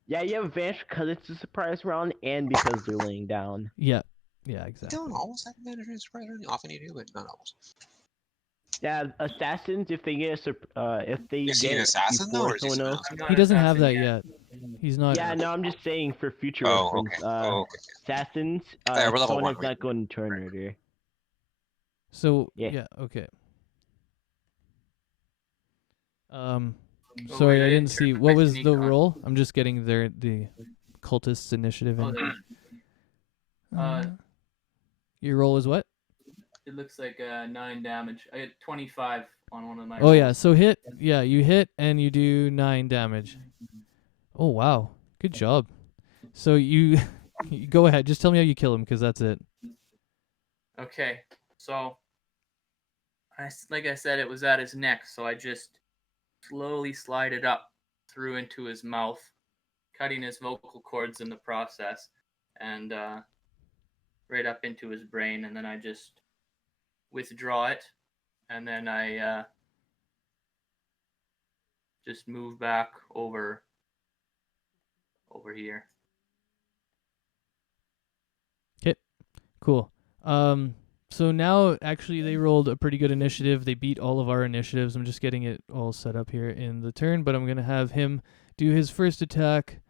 Yeah, you have advantage because it's a surprise round and because they're laying down. Yeah. Yeah, You exactly. don't always have advantage on surprise round. Often you do, but not always. Yeah, assassins if they get if they Is he an get assassin though, before or is he someone someone else. else? I'm not He an doesn't have assassin that yet. yet. He's not. Yeah, no, I'm just saying for future Oh, reference. okay. Oh, okay. Assassins, Yeah, we're level someone 1. has not gone turn order. So Yeah. yeah, okay. Oh, Sorry, wait, I I didn't didn't turn see. for What my was sneak the on. roll? I'm just getting the cultists initiative Oh, in. there. Uh, Your roll is what? It looks like 9 damage. I had 25 on one of my Oh rolls. yeah, so hit. Yeah, you hit and you do 9 damage. Oh wow, good job. So you, you go ahead. Just tell me how you kill him, because that's it. Okay, so like I said, it was at his neck, so I just slowly slide it up through into his mouth, cutting his vocal cords in the process, and right up into his brain, and then I just withdraw it, and then I just move back over here. Cool. So now actually they rolled a pretty good initiative. They beat all of our initiatives. I'm just getting it all set up here in the turn, but I'm gonna have him do his first attack.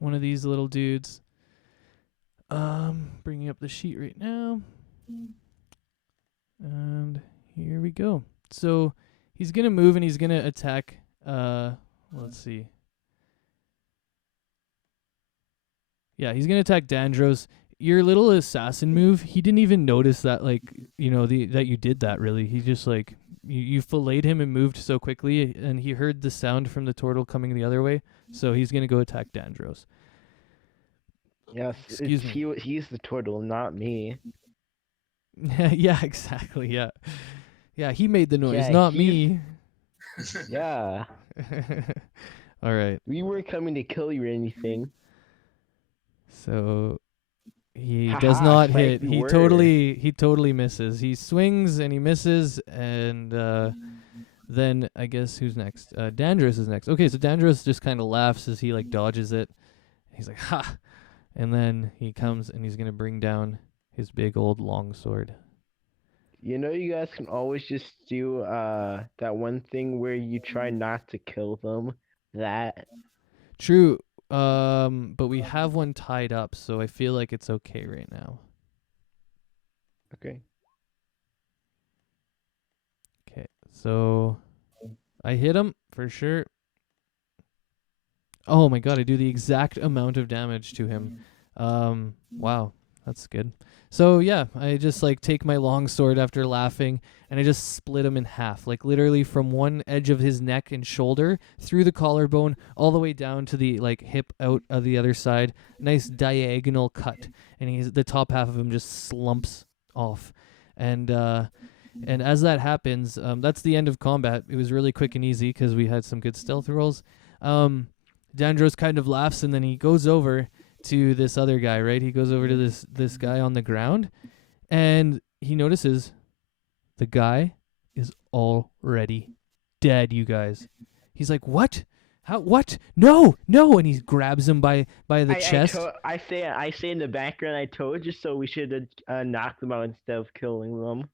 One of these little dudes. Bringing up the sheet right now. And here we go. So he's gonna move and he's gonna attack. Let's see. Yeah, he's gonna attack Dandros. Your little assassin move, he didn't even notice that, like, that you did that, really. He just, like, you filleted him and moved so quickly, and he heard the sound from the turtle coming the other way, so he's going to go attack Dandros. Yes, Excuse me. He's the turtle, not me. Yeah, exactly, yeah. Yeah, he made the noise, Yeah, not me. Yeah, All right, we weren't coming to kill you or anything. so he Haha, does not it's like hit. we He were. totally misses. He swings and he misses, and then I guess who's next? Dandros is next. Okay, so Dandros just kind of laughs as he like dodges it. He's like, "Ha!" And then he comes and he's gonna bring down his big old long sword. You know, you guys can always just do that one thing where you try not to kill them. That True. But we have one tied up, so I feel like it's okay right now. okay. Okay, so I hit him for sure. Oh my god, I do the exact amount of damage to him. Wow, that's good. So yeah, I just like take my long sword after laughing, and I just split him in half, like literally from one edge of his neck and shoulder through the collarbone all the way down to the like hip out of the other side. Nice diagonal cut, and the top half of him just slumps off, and as that happens, that's the end of combat. It was really quick and easy because we had some good stealth rolls. Dandros kind of laughs, and then he goes over to this other guy, right? He goes over to this guy on the ground, and he notices the guy is already dead, you guys. He's like, "What? How? What? No, no!" And he grabs him by the chest. I say in the background, I told you so. We should have knocked them out instead of killing them.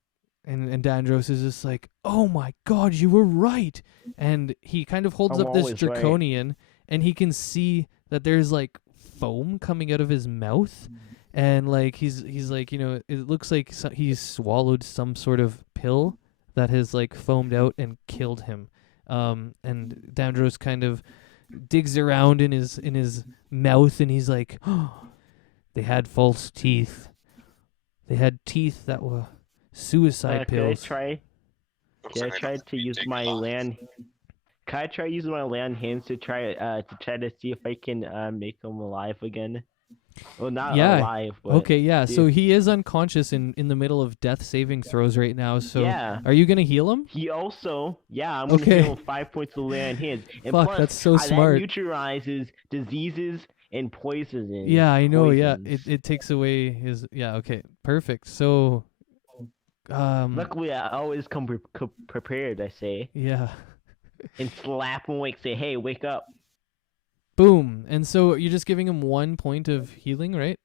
And Dandros is just like, "Oh my god, you were right!" And he kind of holds I'm up this always right. Draconian, and he can see that there's like foam coming out of his mouth, and like he's like, it looks like he's swallowed some sort of pill that has like foamed out and killed him. And Dandros kind of digs around in his mouth, and he's like, "Oh, they had false teeth. They had teeth that were suicide pills." Looks Can I like try don't to need use dig my alive. land? Can I try using my land hands to try to see if I can make them alive again? Well, not Yeah. alive, but Okay, yeah. see So if- he is unconscious in the middle of death saving throws right now. So yeah. are you gonna heal him? He also, I'm Okay. gonna heal him 5 points of land hands, and Fuck, plus that's so that smart. neutralizes diseases and poisons. Yeah, I know. Yeah, poisons. it takes away his. Yeah. Okay. Perfect. So, Luckily, I always come prepared. I say, yeah. and slap him awake. Say, hey, wake up. Boom. And so you're just giving him 1 point of healing, right?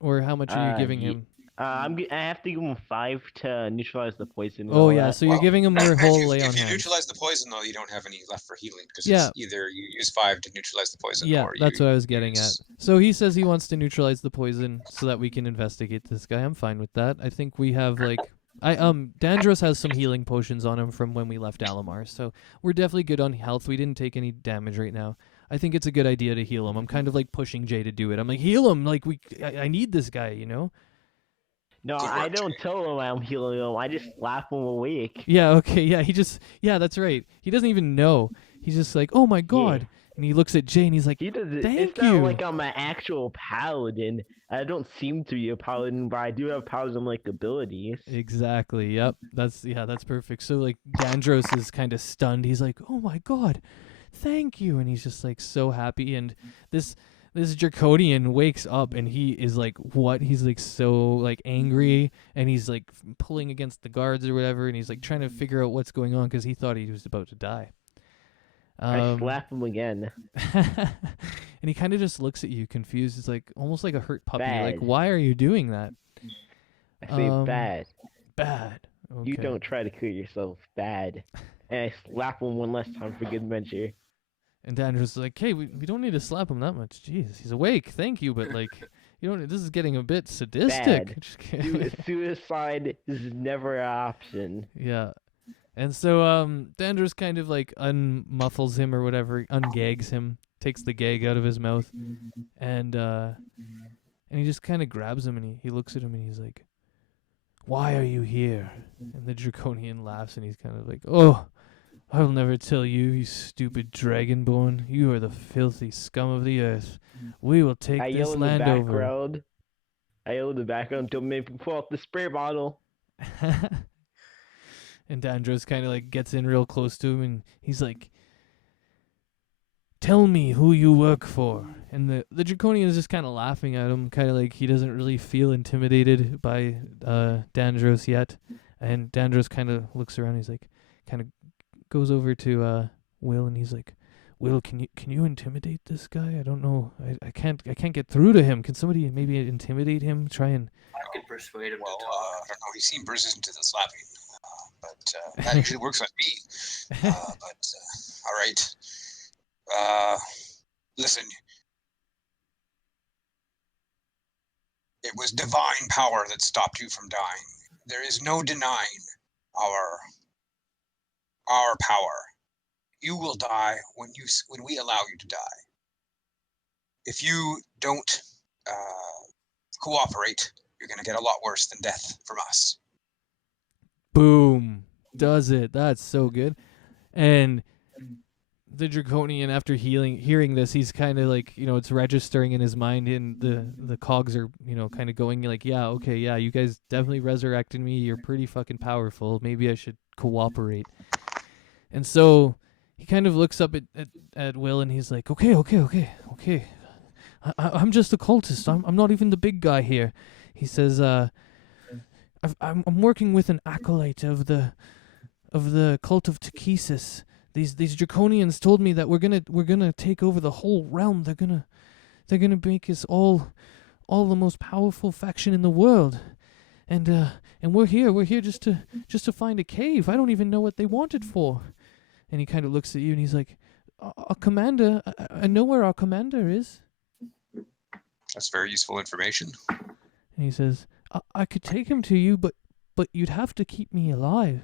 Or how much are you giving him? I have to give him 5 to neutralize the poison. and Oh all yeah, that. so you're giving him your whole lay on if you hands. neutralize the poison, though, you don't have any left for healing because Yeah. it's either you use 5 to neutralize the poison, Yeah, or that's you what I was getting at. use- So he says he wants to neutralize the poison so that we can investigate this guy. I'm fine with that. I think we have Dandros has some healing potions on him from when we left Alamar, so we're definitely good on health. We didn't take any damage right now. I think it's a good idea to heal him. I'm kind of like pushing Jay to do it. I'm like, heal him. Like I need this guy, you know? No, Good I work, don't Jay. tell him I'm healing him. I just slap him awake. Yeah, okay, yeah. That's right. He doesn't even know. He's just like, oh my god. And he looks at Jay and he's like, He does it. thank It's you. not like I'm an actual paladin. I don't seem to be a paladin, but I do have paladin-like abilities. Exactly. Yep. That's perfect. So like Dandros is kind of stunned. He's like, "Oh my god. Thank you." And he's just like so happy, and this Draconian wakes up and he is like, "What?" He's like so like angry, and he's like pulling against the guards or whatever, and he's like trying to figure out what's going on cuz he thought he was about to die. I slap him again. And he kind of just looks at you confused. It's like almost like a hurt puppy. Like, Bad. "Why are you doing that?" I say bad. Bad. Okay. You don't try to kill yourself. Bad. And I slap him one last time for good measure. And Dandros is like, "Hey, we don't need to slap him that much. Jeez, he's awake. Thank you, but like, you don't. This is getting a bit sadistic." Bad. Just kidding. Suicide is never an option. Yeah. And so Dandros kind of like unmuffles him or whatever, ungags him, takes the gag out of his mouth, and he just kind of grabs him and he looks at him and he's like, "Why are you here?" And the Draconian laughs and he's kind of like, "Oh, I'll never tell you, you stupid Dragonborn. You are the filthy scum of the earth. We will take I this yell in the land over." background. I yell in the background, don't make me pull out the spray bottle. And Dandros kind of like gets in real close to him and he's like, "Tell me who you work for." And the Draconian is just kind of laughing at him, kind of like he doesn't really feel intimidated by Dandros yet. And Dandros kind of looks around. He's like, kind of goes over to Will and he's like, "Will, can you intimidate this guy? I don't know. I can't get through to him. Can somebody maybe intimidate him? Try and..." I could persuade him Well, to talk. I don't know. He seemed resistant to the slapping, but that usually works on me. All right. Listen. It was divine power that stopped you from dying. There is no denying our power. You will die when we allow you to die. If you don't cooperate, you're going to get a lot worse than death from us. Boom. Does it. That's so good. And the Draconian, after hearing this, he's kind of like, it's registering in his mind, and the cogs are, kind of going like, yeah, okay, yeah, you guys definitely resurrected me. You're pretty fucking powerful. Maybe I should cooperate. And so he kind of looks up at Will, and he's like, okay. I'm just a cultist. I'm not even the big guy here. He says, I'm working with an acolyte of the cult of Takhisis. These Draconians told me that we're gonna take over the whole realm. They're gonna make us all the most powerful faction in the world, and we're here just to find a cave. I don't even know what they want it for. And he kind of looks at you and he's like, "Our commander, I know where our commander is." That's very useful information. And he says, I could take him to you, but you'd have to keep me alive."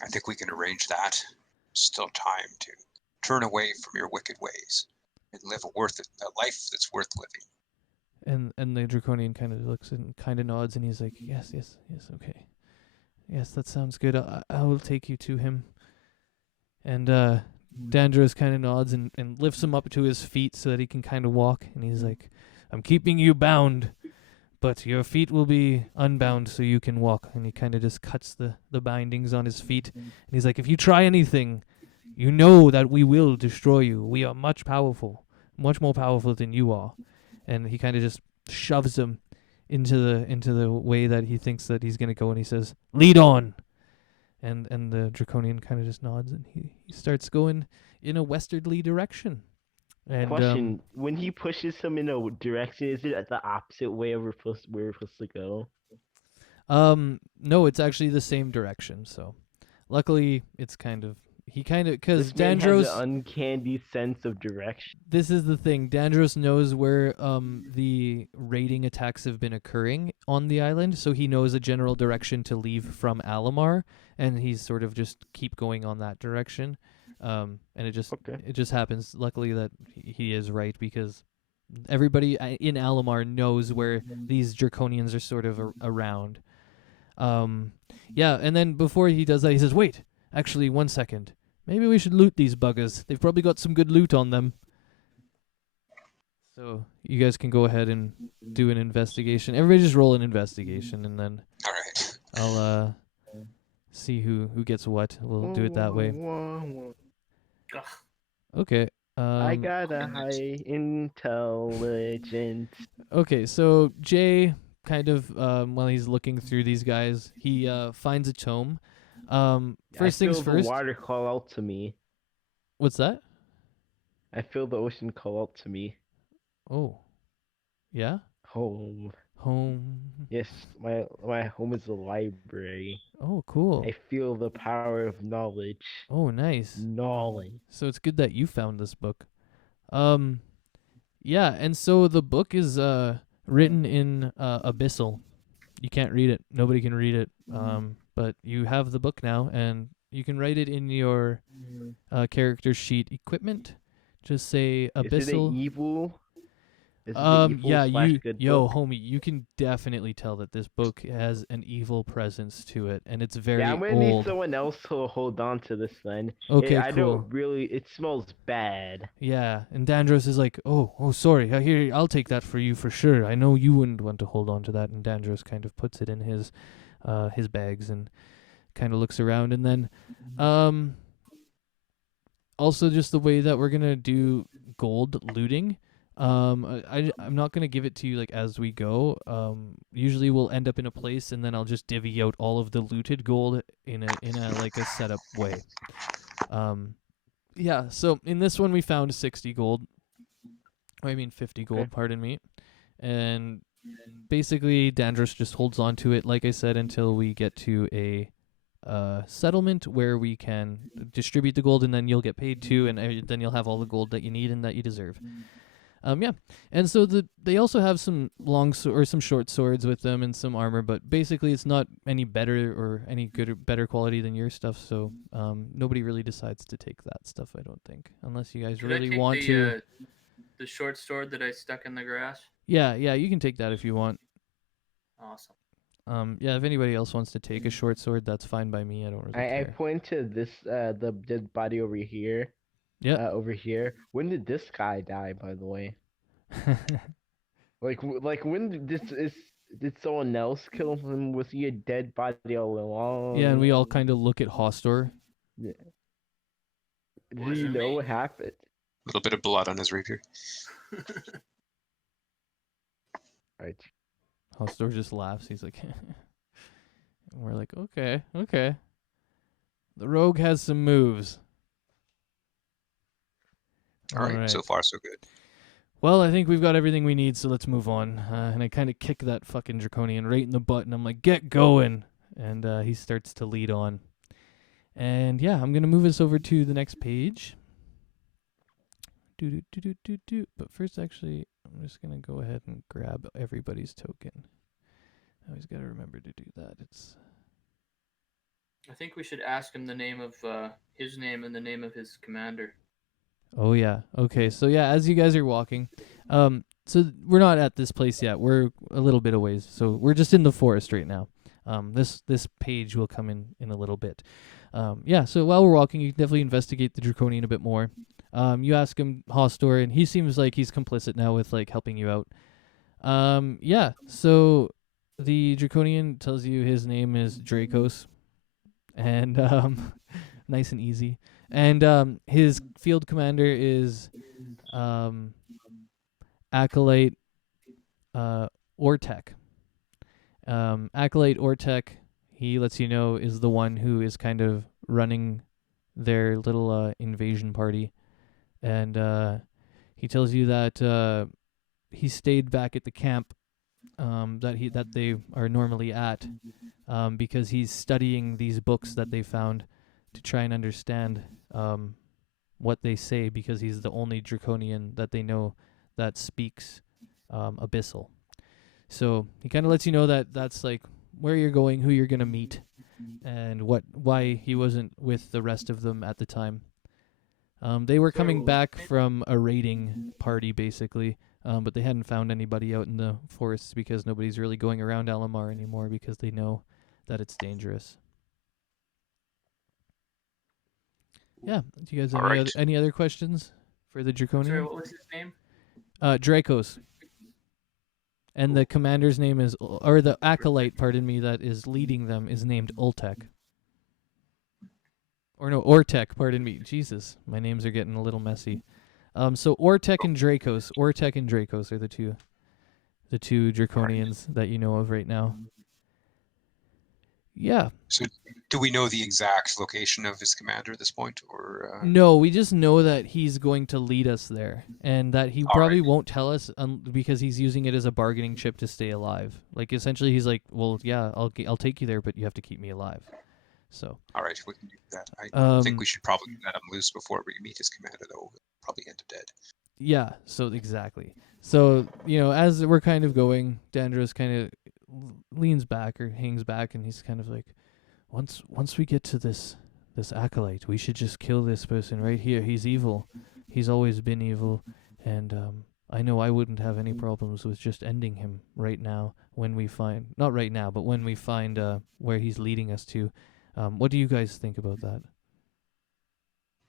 I think we can arrange that. Still time to turn away from your wicked ways and live a life that's worth living. And the Draconian kind of looks and kind of nods, and he's like, yes, okay. Yes, that sounds good. I will take you to him. And Dandros kind of nods and lifts him up to his feet so that he can kind of walk. And he's like, "I'm keeping you bound, but your feet will be unbound so you can walk." And he kind of just cuts the bindings on his feet. And he's like, "If you try anything, you know that we will destroy you. We are much more powerful than you are." And he kind of just shoves him into the way that he thinks that he's going to go. And he says, "Lead on." And the Draconian kind of just nods, and he starts going in a westerly direction. And Question: when he pushes him in a direction, is it the opposite way of where we're supposed to go? no, it's actually the same direction. So, luckily, it's because This man has Dandros. an uncanny sense of direction. This is the thing. Dandros knows where the raiding attacks have been occurring on the island, so he knows a general direction to leave from Alamar, and he's sort of just keep going on that direction. And it just happens, luckily, that he is right, because everybody in Alamar knows where these Draconians are sort of around. Yeah, and then before he does that, he says, "Wait, actually, 1 second. Maybe we should loot these buggers. They've probably got some good loot on them." So you guys can go ahead and do an investigation. Everybody just roll an investigation, and then All right. I'll see who gets what. We'll do it that way. Ugh. Okay. I got a high intelligence. Okay, so Jay kind of while he's looking through these guys, he finds a tome. First things I feel first. the water call out to me. What's that? I feel the ocean call out to me. Oh. Yeah? Home. Home. Yes, my home is a library. Oh, cool. I feel the power of knowledge. Oh, nice. Knowledge. So it's good that you found this book. Yeah, and so the book is written in Abyssal. You can't read it. Nobody can read it. But you have the book now, and you can write it in your character sheet equipment. Just say Abyssal. Is it an evil? Is it an evil Yeah, good yo, book? homie, you can definitely tell that this book has an evil presence to it, and it's very Yeah, I'm gonna need old. someone else to hold on to this then. Okay, I cool. don't really. It smells bad. Yeah, and Dandros is like, oh, sorry. Here, I'll take that for you for sure. I know you wouldn't want to hold on to that. And Dandros kind of puts it in his bags and kind of looks around, and then, also just the way that we're gonna do gold looting. I'm not gonna give it to you like as we go. Usually we'll end up in a place, and then I'll just divvy out all of the looted gold in a like a setup way. Yeah, so in this one we found 60 gold. I mean 50 gold, Okay. pardon me. And basically Dandros just holds on to it, like I said, until we get to a settlement where we can distribute the gold, and then you'll get paid too, and then you'll have all the gold that you need and that you deserve. Yeah, and so they also have some some short swords with them and some armor, but basically it's not any better or any good or better quality than your stuff. So nobody really decides to take that stuff, I don't think, unless you guys Could I really take want to. the short sword that I stuck in the grass? Yeah, you can take that if you want. Awesome. Yeah, if anybody else wants to take a short sword, that's fine by me. I don't really I care. point to this the dead body over here. Yeah. Over here. When did this guy die, by the way? Like when did someone else kill him? Was he a dead body all along? Yeah, and we all kind of look at Hostor. Yeah. Do Was you it know me? what happened? A little bit of blood on his rapier. Right. Hostor just laughs. He's like, and we're like, okay. The rogue has some moves. All right, so far so good. Well, I think we've got everything we need, so let's move on. And I kind of kick that fucking Draconian right in the butt, and I'm like, get going! And he starts to lead on. And yeah, I'm going to move us over to the next page. But first, actually, I'm just going to go ahead and grab everybody's token. I always got to remember to do that. I think we should ask him the name of his name and the name of his commander. Oh, yeah. Okay, so yeah, as you guys are walking, so we're not at this place yet. We're a little bit away, so we're just in the forest right now. This page will come in a little bit. Yeah, so while we're walking, you can definitely investigate the Draconian a bit more. You ask him Hostor, and he seems like he's complicit now with, like, helping you out. Yeah, so the Draconian tells you his name is Dracos, and nice and easy. And his field commander is Acolyte Ortek. Acolyte Ortek, he lets you know, is the one who is kind of running their little invasion party. And He tells you that he stayed back at the camp that they are normally at because he's studying these books that they found to try and understand what they say, because he's the only Draconian that they know that speaks Abyssal. So he kind of lets you know that that's like where you're going, who you're going to meet, and why he wasn't with the rest of them at the time. They were coming back from a raiding party, basically, but they hadn't found anybody out in the forests because nobody's really going around Alamar anymore because they know that it's dangerous. Yeah. Do you guys have any other questions for the Draconian? Sorry, what was his name? Dracos. And the commander's name is, or the acolyte, pardon me, that is leading them is named Ultek. Or no, Ortek, pardon me. Jesus, my names are getting a little messy. So Ortek and Dracos. Ortek and Dracos are the two Draconians that you know of right now. Yeah. So, do we know the exact location of his commander at this point, or? No, we just know that he's going to lead us there, and that he probably won't tell us because he's using it as a bargaining chip to stay alive. Like, essentially, he's like, "Well, yeah, I'll take you there, but you have to keep me alive." So. All right, we can do that. I think we should probably let him loose before we meet his commander, though. He'll probably end up dead. Yeah. So exactly. So as we're kind of going, Dandros kind of leans back or hangs back, and he's kind of like, once we get to this acolyte, we should just kill this person right here. He's evil. He's always been evil, and I know I wouldn't have any problems with just ending him right now when we find, not right now, but when we find where he's leading us to. What do you guys think about that?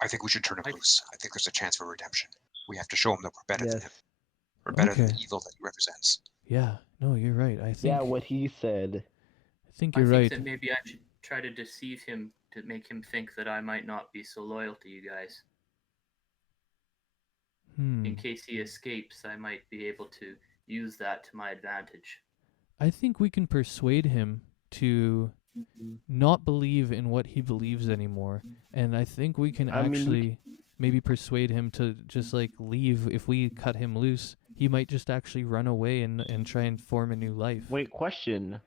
I think we should turn him loose. I think there's a chance for redemption. We have to show him that we're better than him. We're better than the evil that he represents. Yeah, no, you're right. I think. Yeah, what he said. I think you're right. That maybe I should try to deceive him to make him think that I might not be so loyal to you guys. In case he escapes, I might be able to use that to my advantage. I think we can persuade him to not believe in what he believes anymore, and I think we can maybe persuade him to just like leave. If we cut him loose, he might just actually run away and try and form a new life. Wait, question.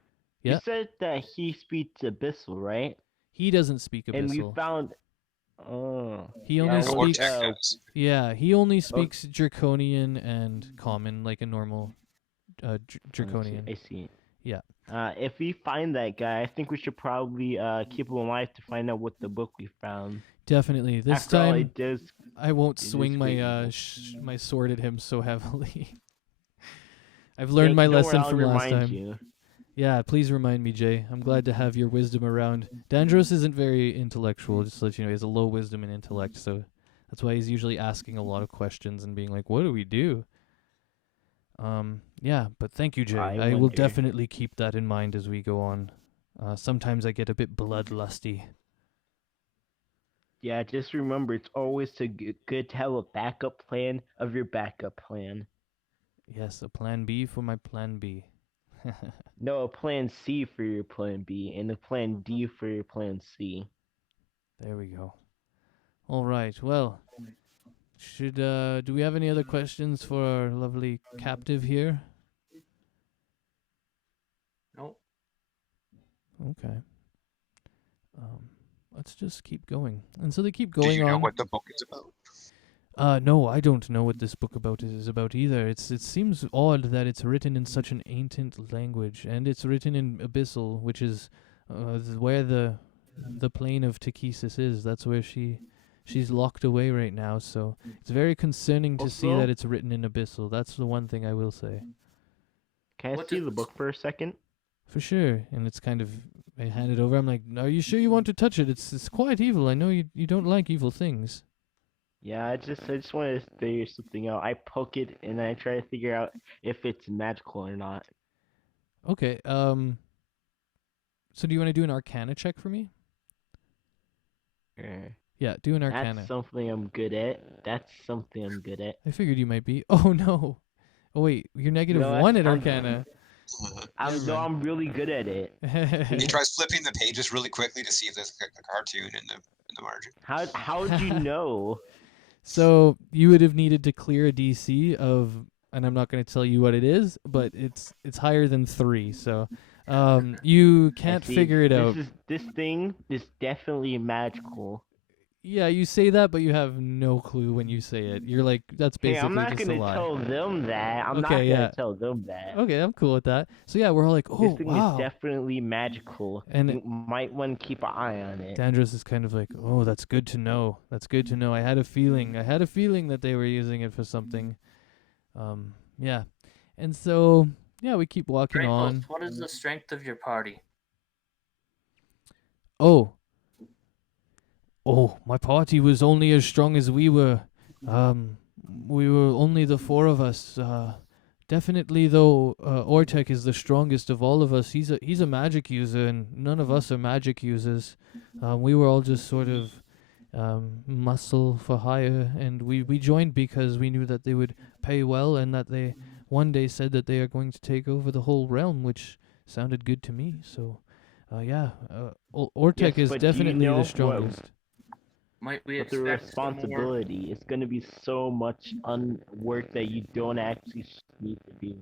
Yeah? You said that he speaks Abyssal, right? He doesn't speak Abyssal. And we found... he only speaks... Yeah, he only speaks Draconian and Common, like a normal Draconian. I see. Yeah. If we find that guy, I think we should probably keep him alive to find out what the book we found. Definitely. This After all, time, I won't swing my my sword at him so heavily. I've learned my lesson from last time. You. Yeah, please remind me, Jay. I'm glad to have your wisdom around. Dandros isn't very intellectual, just to let you know. He has a low wisdom and intellect, so that's why he's usually asking a lot of questions and being like, what do we do? Yeah, but thank you, Jay. I will definitely keep that in mind as we go on. Sometimes I get a bit bloodlusty. Yeah, just remember, it's always good to have a backup plan of your backup plan. Yes, a plan B for my plan B. No, a plan C for your plan B, and a plan D for your plan C. There we go. All right, well, do we have any other questions for our lovely captive here? Nope. Okay. Let's just keep going. And so they keep going on. Do you know what the book is about? No, I don't know what this book is about either. It seems odd that it's written in such an ancient language, and it's written in Abyssal, which is where the plane of Takhisis is. That's where she's locked away right now. So it's very concerning to see that it's written in Abyssal. That's the one thing I will say. Can I see the book for a second? For sure. And it's kind of, I hand it over. I'm like, are you sure you want to touch it? It's quite evil. I know you don't like evil things. Yeah, I just wanted to figure something out. I poke it and I try to figure out if it's magical or not. Okay. So do you want to do an Arcana check for me? Yeah, do an Arcana. That's something I'm good at. I figured you might be. Oh no. Oh wait, you're -1 at Arcana. I'm really good at it. He tries flipping the pages really quickly to see if there's a cartoon in the margin. How'd you know? So you would have needed to clear a DC of, and I'm not going to tell you what it is, but it's higher than 3. So you I can't see. figure it out. This thing is definitely magical. Yeah, you say that, but you have no clue when you say it. You're like, that's Hey, I'm basically not just a gonna lie. tell them that. I'm not Okay, gonna yeah. tell them that. Okay, I'm cool with that. So yeah, we're all like, This oh thing wow. is definitely magical. And You might want to keep an eye on it. Dandros is kind of like, oh, that's good to know. That's good to know. I had a feeling that they were using it for something. Yeah. And so, yeah, we keep walking Dracos, on. what is the strength of your party? Oh, my party was only as strong as we were. We were only the 4 of us. Definitely, though, Ortek is the strongest of all of us. He's a magic user, and none of us are magic users. We were all just sort of muscle for hire, and we joined because we knew that they would pay well, and that they one day said that they are going to take over the whole realm, which sounded good to me. So, Ortek Yes, is but do you definitely know the what- strongest. Might we But the expect some more? responsibility, it's gonna be so much work that you don't actually need to do.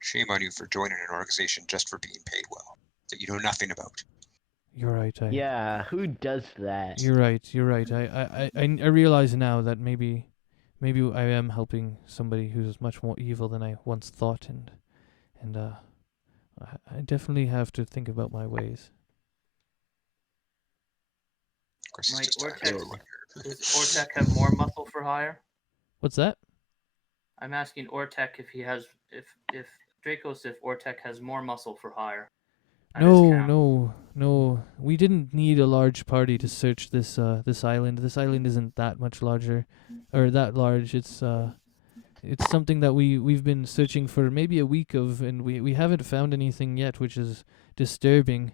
Shame on you for joining an organization just for being paid well that you know nothing about. You're right. Yeah, who does that? You're right. I realize now that maybe I am helping somebody who's much more evil than I once thought, and I definitely have to think about my ways. Of course, he's Might just a Ortek, little does Ortek have more muscle for hire? What's that? I'm asking Ortek if he has, if Dracos, if Ortek has more muscle for hire. at his camp. No. We didn't need a large party to search this island. This island isn't that much larger, or that large. It's something that we've been searching for maybe a week of, and we haven't found anything yet, which is disturbing.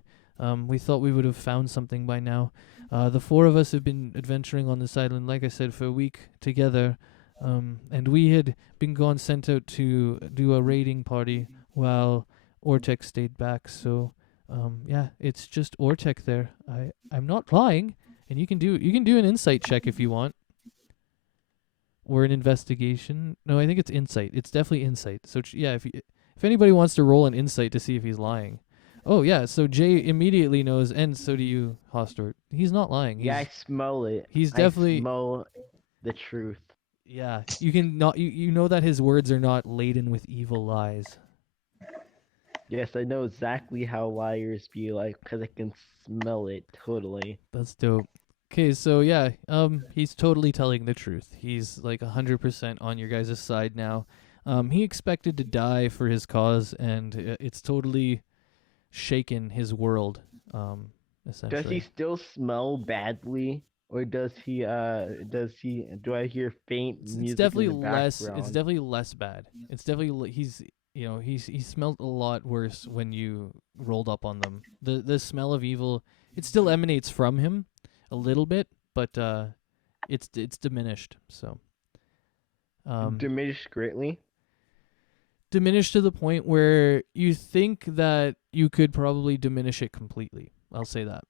We thought we would have found something by now. The 4 of us have been adventuring on this island, like I said, for a week together. And we had been sent out to do a raiding party while Ortek stayed back. So, yeah, it's just Ortek there. I'm not lying, and you can do an insight check if you want, or an investigation. No, I think it's insight. It's definitely insight. So yeah, if anybody wants to roll an insight to see if he's lying. Oh yeah, so Jay immediately knows, and so do you, Hostort. He's not lying. Yeah, I smell it. He's definitely I smell the truth. Yeah, you can not you know that his words are not laden with evil lies. Yes, I know exactly how liars be like because I can smell it totally. That's dope. Okay, so yeah, he's totally telling the truth. He's like 100% on your guys' side now. He expected to die for his cause, and it's totally shaken his world. Essentially. Does he still smell badly, or does he? Do I hear faint music It's definitely in the less. background? It's definitely less bad. It's definitely he's. He smelled a lot worse when you rolled up on them. The smell of evil, it still emanates from him a little bit, but it's diminished. So Diminished greatly. diminished to the point where you think that you could probably diminish it completely. I'll say that.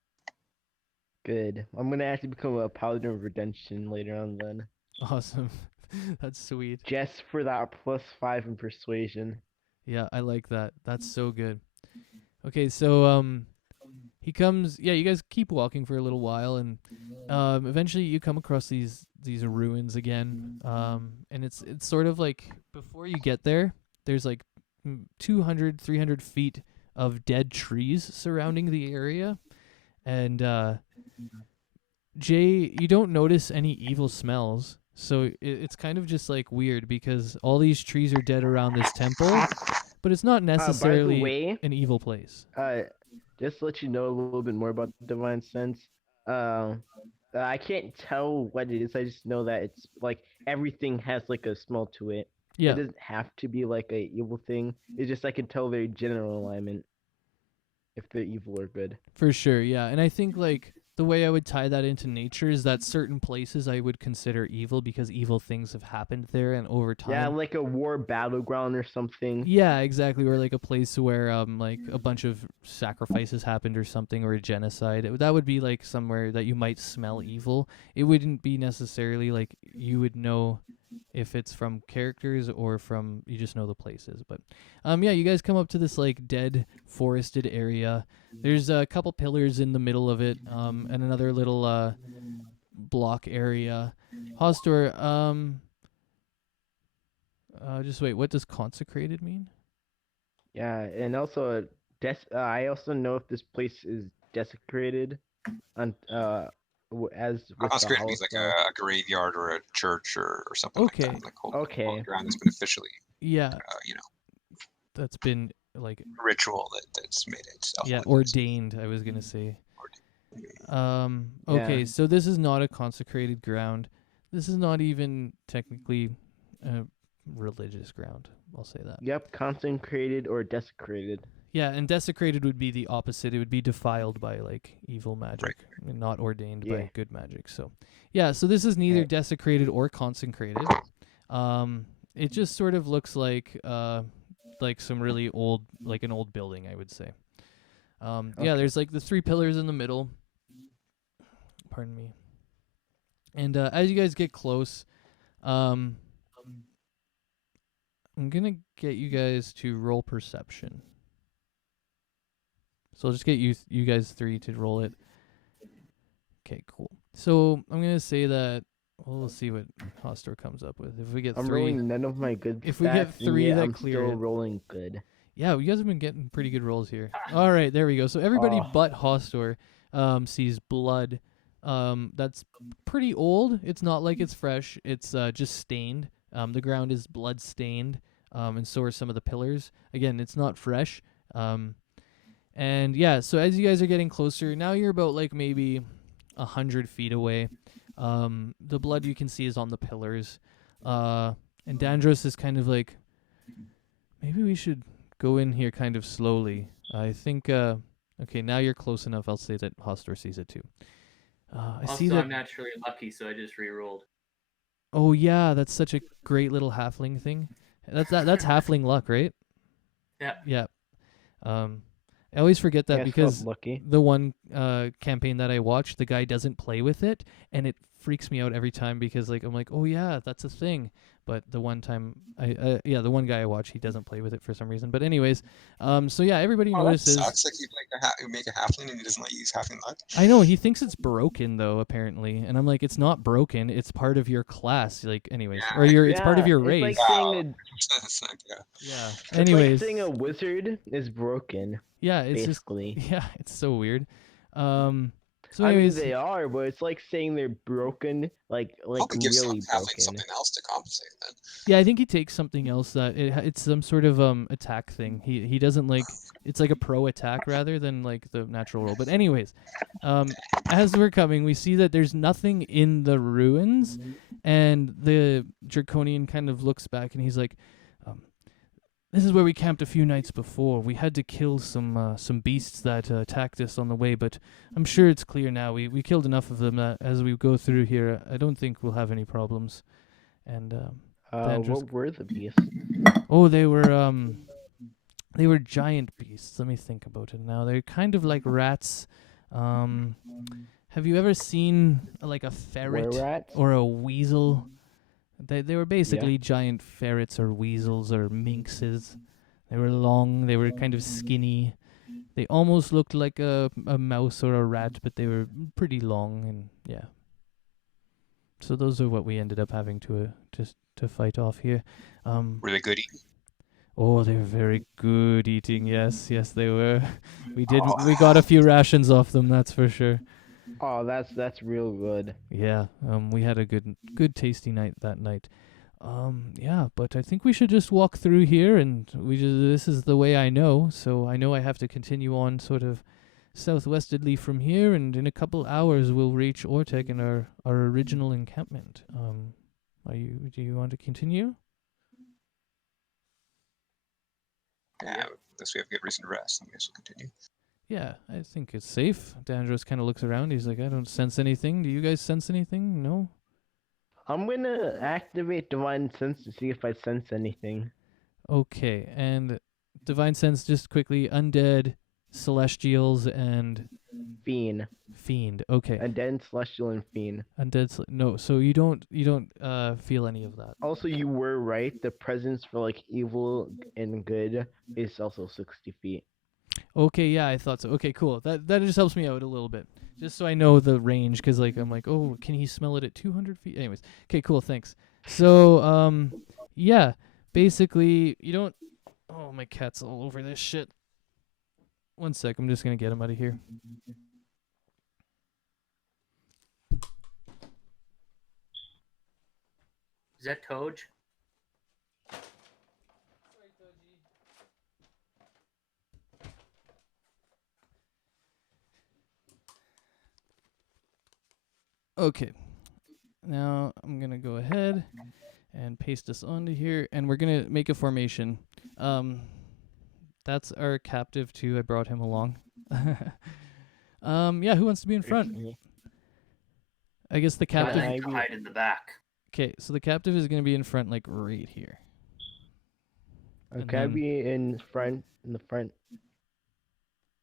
Good. I'm gonna actually become a paladin of redemption later on then. Awesome. That's sweet. Just for that +5 in persuasion. Yeah, I like that. That's so good. Okay, so he comes. Yeah, you guys keep walking for a little while, and eventually you come across these ruins again. And it's sort of like before you get there, there's like 200, 300 feet of dead trees surrounding the area, and Jay, you don't notice any evil smells. So it's kind of just like weird because all these trees are dead around this temple, but it's not necessarily By the way, an evil place. just to let you know a little bit more about the divine sense. I can't tell what it is. I just know that it's like everything has like a smell to it. Yeah, It doesn't have to be like a evil thing. It's just I can tell their general alignment if they're evil or good. for sure. Yeah, and I think like the way I would tie that into nature is that certain places I would consider evil because evil things have happened there, and over time. Yeah, like a war battleground or something. Yeah, exactly. Or like a place where like a bunch of sacrifices happened or something, or a genocide. That would be like somewhere that you might smell evil. It wouldn't be necessarily like you would know if it's from characters or from you just know the places. But yeah, you guys come up to this like dead forested area. There's a couple pillars in the middle of it, and another little block area. Hostor, just wait, what does consecrated mean? Yeah, and also I also know if this place is desecrated, as with the Consecrated means like Hollow a graveyard or a church or something Okay. like that. Like holy Okay. ground that's been officially, Yeah, you know, that's been like ritual that's made itself. yeah ordained. I was gonna say. Ordained. Okay, Yeah. so this is not a consecrated ground. This is not even technically a religious ground. I'll say that. Yep, consecrated or desecrated. Yeah, and desecrated would be the opposite. It would be defiled by like evil magic, and not ordained Yeah. by good magic. So, yeah, so this is neither Right. desecrated or consecrated. It just sort of looks like some really old, like an old building, I would say. Yeah, Okay. there's like the 3 pillars in the middle. Pardon me. And as you guys get close, I'm gonna get you guys to roll perception. So I'll just get you guys 3 to roll it. Okay, cool. So I'm gonna say that. Well, we'll see what Hostor comes up with. If we get I'm 3, rolling none of my good If we get stats, and 3 yet that I'm clear still it. rolling good. yeah, you guys have been getting pretty good rolls here. All right, there we go. So everybody Oh. but Hostor sees blood. That's pretty old. It's not like it's fresh. It's just stained. The ground is blood stained. And so are some of the pillars. Again, it's not fresh. And yeah, so as you guys are getting closer, now you're about like maybe 100 feet away. The blood you can see is on the pillars. And Dandros is kind of like, maybe we should go in here kind of slowly. I think, okay, now you're close enough. I'll say that Hostor sees it too. I Also, see that. I'm naturally lucky, so I just re-rolled. Oh yeah, that's such a great little halfling thing. That's halfling luck, right? Yeah. Yeah. I always forget that Yeah, because lucky. the one campaign that I watched, the guy doesn't play with it, and it freaks me out every time because like I'm like, oh yeah, that's a thing. But the one time the one guy I watch, he doesn't play with it for some reason. But anyways, so yeah, everybody notices. That sucks. Like you make a halfling and he doesn't let you use halfling luck. I know, he thinks it's broken though, apparently, and I'm like, it's not broken. It's part of your class, like, anyways, or it's part of your race. It's like saying Yeah. It's Anyways, like saying a wizard is broken. yeah, it's basically. yeah, it's so weird. So I mean, anyways, they are, but it's like saying they're broken, like Probably give really halfling broken. something else to compensate then. yeah, I think he takes something else that it's some sort of attack thing. He doesn't like, it's like a pro attack rather than like the natural roll. But anyways, as we're coming, we see that there's nothing in the ruins, and the Draconian kind of looks back and he's like, this is where we camped a few nights before. We had to kill some beasts that attacked us on the way, but I'm sure it's clear now. We killed enough of them that as we go through here, I don't think we'll have any problems. And Dandros, What were the beasts? oh, they were giant beasts. Let me think about it now. They're kind of like rats. Have you ever seen like a ferret Were-rats? or a weasel? They were basically giant ferrets or weasels or minxes. They were long. They were kind of skinny. They almost looked like a mouse or a rat, but they were pretty long, and yeah. So those are what we ended up having to fight off here. Were they good eating? Oh, they were very good eating. Yes, they were. We got a few rations off them. That's for sure. Oh, that's real good. Yeah, we had a good tasty night that night. Yeah, but I think we should just walk through here, and this is the way I know, so I know I have to continue on sort of southwestedly from here, and in a couple hours we'll reach Ortec and our original encampment. Do you want to continue? Yeah, unless we have good reason to rest, I guess we'll continue. Yeah, I think it's safe. Dandros kind of looks around. He's like, I don't sense anything. Do you guys sense anything? No? I'm gonna activate Divine Sense to see if I sense anything. Okay, and Divine Sense, just quickly, undead, celestials, and Fiend. fiend. Okay, Undead, Celestial, and Fiend. undead. No, so you don't feel any of that. Also, you were right. The presence for like evil and good is also 60 feet. Okay, yeah, I thought so. Okay, cool. That just helps me out a little bit, just so I know the range, because like I'm like, oh, can he smell it at 200 feet? Anyways, okay, cool, thanks. So yeah, basically you don't. Oh, my cat's all over this shit. One sec, I'm just gonna get him out of here. Is that Toj? Okay, now I'm gonna go ahead and paste this onto here, and we're gonna make a formation. That's our captive too. I brought him along. Yeah, who wants to be in front? I guess the Can captive. I I be- hide in the back. Okay, so the captive is gonna be in front, like right here. And Okay, I'll then- be in the front,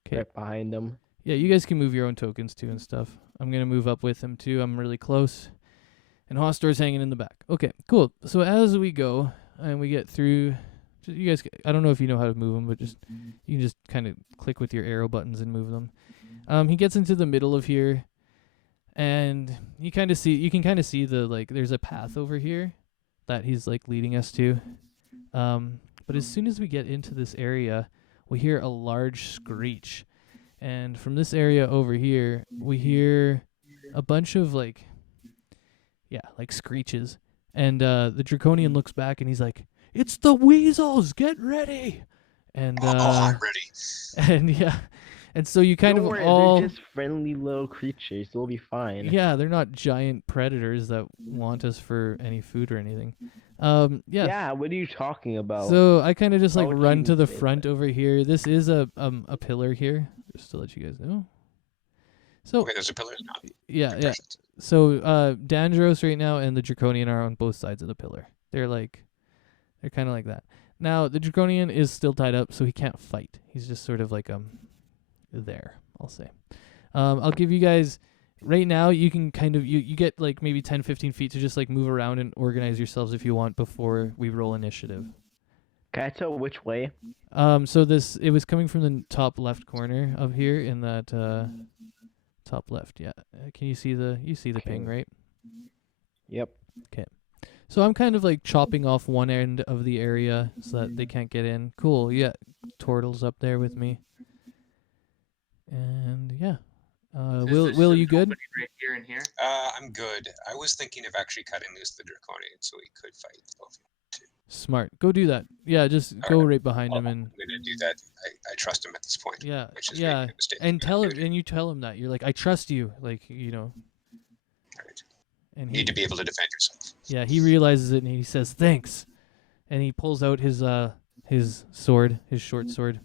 'Kay. right behind them. Yeah, you guys can move your own tokens too and stuff. I'm gonna move up with him too. I'm really close. And Hostor's hanging in the back. Okay, cool. So as we go and we get through, you guys, I don't know if you know how to move them, but just you can just kind of click with your arrow buttons and move them. He gets into the middle of here, and you can kind of see the like there's a path over here that he's like leading us to. But as soon as we get into this area, we hear a large screech. And from this area over here, we hear a bunch of like screeches. And the Draconian looks back and he's like, "It's the weasels! Get ready!" And I'm ready. and yeah, and so you kind Don't of worry, all they're just friendly little creatures. They'll be fine. yeah, they're not giant predators that want us for any food or anything. Yeah, what are you talking about? So I kind of just Why like would you run even to the say front that? over here. This is a pillar here, just to let you guys know. So Okay, there's a pillar now. yeah. Impressions. So Dandros right now and the Draconian are on both sides of the pillar. They're kind of like that. Now the Draconian is still tied up, so he can't fight. He's just sort of like there, I'll say. I'll give you guys right now. You can kind of you get like maybe 10, 15 feet to just like move around and organize yourselves if you want before we roll initiative. Can I tell which way? So it was coming from the top left corner of here in that top left. Yeah. Can you see the ping, Okay. right? Yep. So I'm kind of like chopping off one end of the area so that they can't get in. Cool. Yeah. Turtle's up there with me. And yeah. So Will is this you good? opening right here and here? I'm good. I was thinking of actually cutting loose the Draconian so he could fight both. Smart. Go do that. Yeah, just go right behind him and I'm gonna do that. I trust him at this point. yeah. Which is Yeah. making a mistake. And you tell him that. You're like, I trust you. Like, you know. Right. And You need to be able to defend yourself. yeah, he realizes it and he says thanks, and he pulls out his sword, his short sword.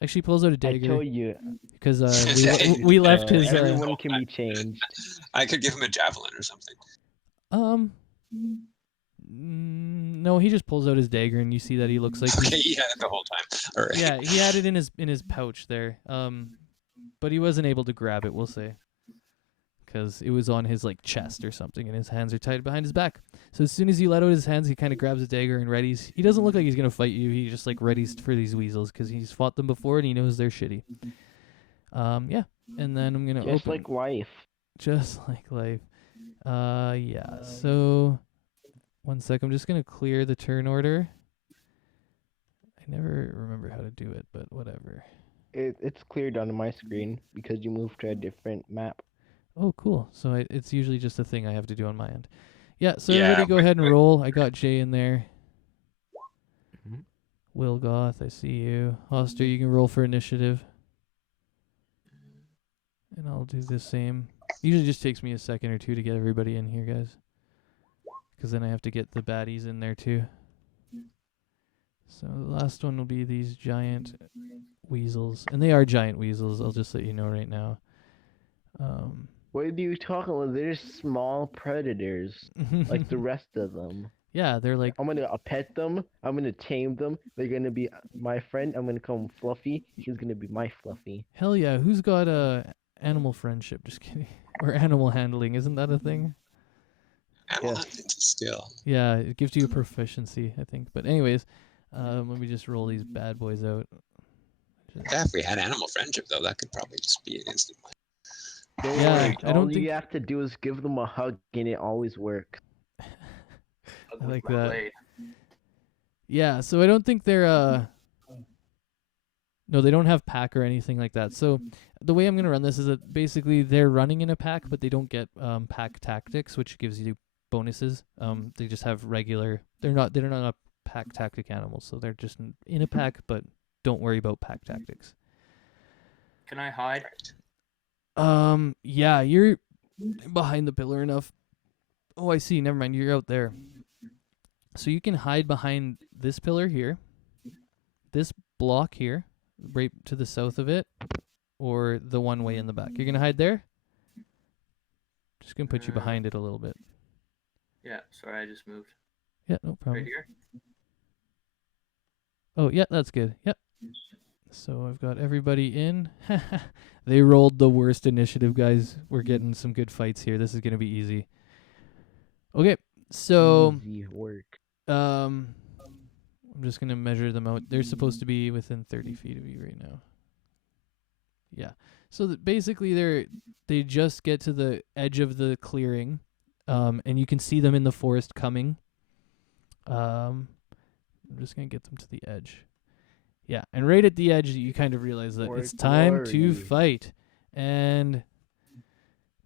Actually, he pulls out a I dagger told you. because we left his. Everyone can be changed. I could give him a javelin or something. No, he just pulls out his dagger, and you see that he looks like. Okay, yeah, the whole time. All right. Yeah, he had it in his pouch there. But he wasn't able to grab it. We'll say. Because it was on his like chest or something, and his hands are tied behind his back. So as soon as you let out his hands, he kind of grabs a dagger and readies. He doesn't look like he's gonna fight you. He just like readies for these weasels because he's fought them before and he knows they're shitty. Yeah, and then I'm gonna Just open. like life. Just like life. Yeah. So, one sec. I'm just gonna clear the turn order. I never remember how to do it, but whatever. It's cleared on my screen because you moved to a different map. Oh, cool. So it's usually just a thing I have to do on my end. Yeah, so Yeah, everybody go wait, ahead and wait. roll. I got Jay in there. Mhm. Will Goth, I see you. Hoster, you can roll for initiative. And I'll do the same. Usually just takes me a second or two to get everybody in here, guys. Because then I have to get the baddies in there too. So the last one will be these giant weasels, and they are giant weasels. I'll just let you know right now. What are you talking about? They're small predators, like the rest of them. Yeah, they're like I'm gonna pet them. I'm gonna tame them. They're gonna be my friend. I'm gonna call him Fluffy. He's gonna be my Fluffy. hell yeah. Who's got animal friendship? Just kidding. Or animal handling? Isn't that a thing? Animal Yeah. hunting still. Yeah, it gives you a proficiency, I think. But anyways, let me just roll these bad boys out. Yeah, if we had animal friendship though, that could probably just be an instant win. Don't Yeah, worry. I don't All think- you have to do is give them a hug, and it always works. Hug I with like my that. blade. Yeah, so I don't think they're no, they don't have pack or anything like that. So the way I'm gonna run this is that basically they're running in a pack, but they don't get pack tactics, which gives you bonuses. They just have regular. They're not a pack tactic animals, so they're just in a pack, but don't worry about pack tactics. Can I hide? Yeah, you're behind the pillar enough. Oh, I see. Never mind. You're out there. So you can hide behind this pillar here, this block here, right to the south of it, or the one way in the back. You're going to hide there? Just going to put you behind it a little bit. Yeah, sorry, I just moved. Yeah, no problem. Right here? Oh, yeah, that's good. Yep. So I've got everybody in. They rolled the worst initiative, guys. We're getting some good fights here. This is going to be easy. Okay, so Easy work. I'm just going to measure them out. They're supposed to be within 30 feet of you right now. Yeah. So basically they just get to the edge of the clearing, and you can see them in the forest coming. I'm just going to get them to the edge. Yeah, and right at the edge, you kind of realize that For it's time to glory. fight. And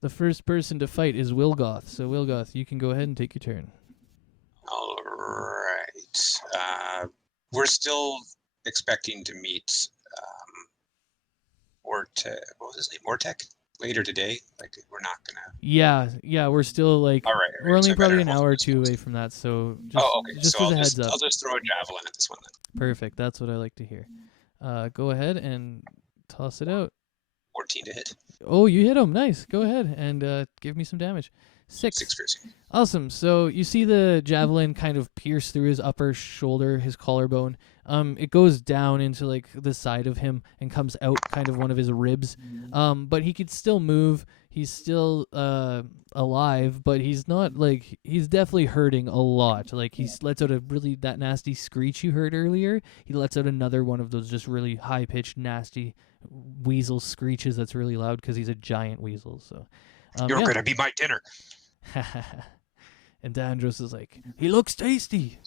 the first person to fight is Wilgoth. So, Wilgoth, you can go ahead and take your turn. All right. We're still expecting to meet what was his name? Ortek later today. Like we're not gonna. Yeah, we're still like, All right. we're only so I probably better an hold hour or this two one. away from that. So, just, Oh, okay. just So as a I'll heads just, up. I'll just throw a javelin at this one then. Perfect. That's what I like to hear. Go ahead and toss it out. 14 to hit. Oh, you hit him. Nice. Go ahead and give me some damage. 6. 6 piercing. Awesome. So you see the javelin kind of pierce through his upper shoulder, his collarbone. It goes down into like the side of him and comes out kind of one of his ribs. But he could still move. He's still alive, but he's not like, he's definitely hurting a lot. Like he lets out that nasty screech you heard earlier. He lets out another one of those just really high pitched, nasty weasel screeches that's really loud because he's a giant weasel. So You're yeah. gonna be my dinner. And Dandros is like, he looks tasty.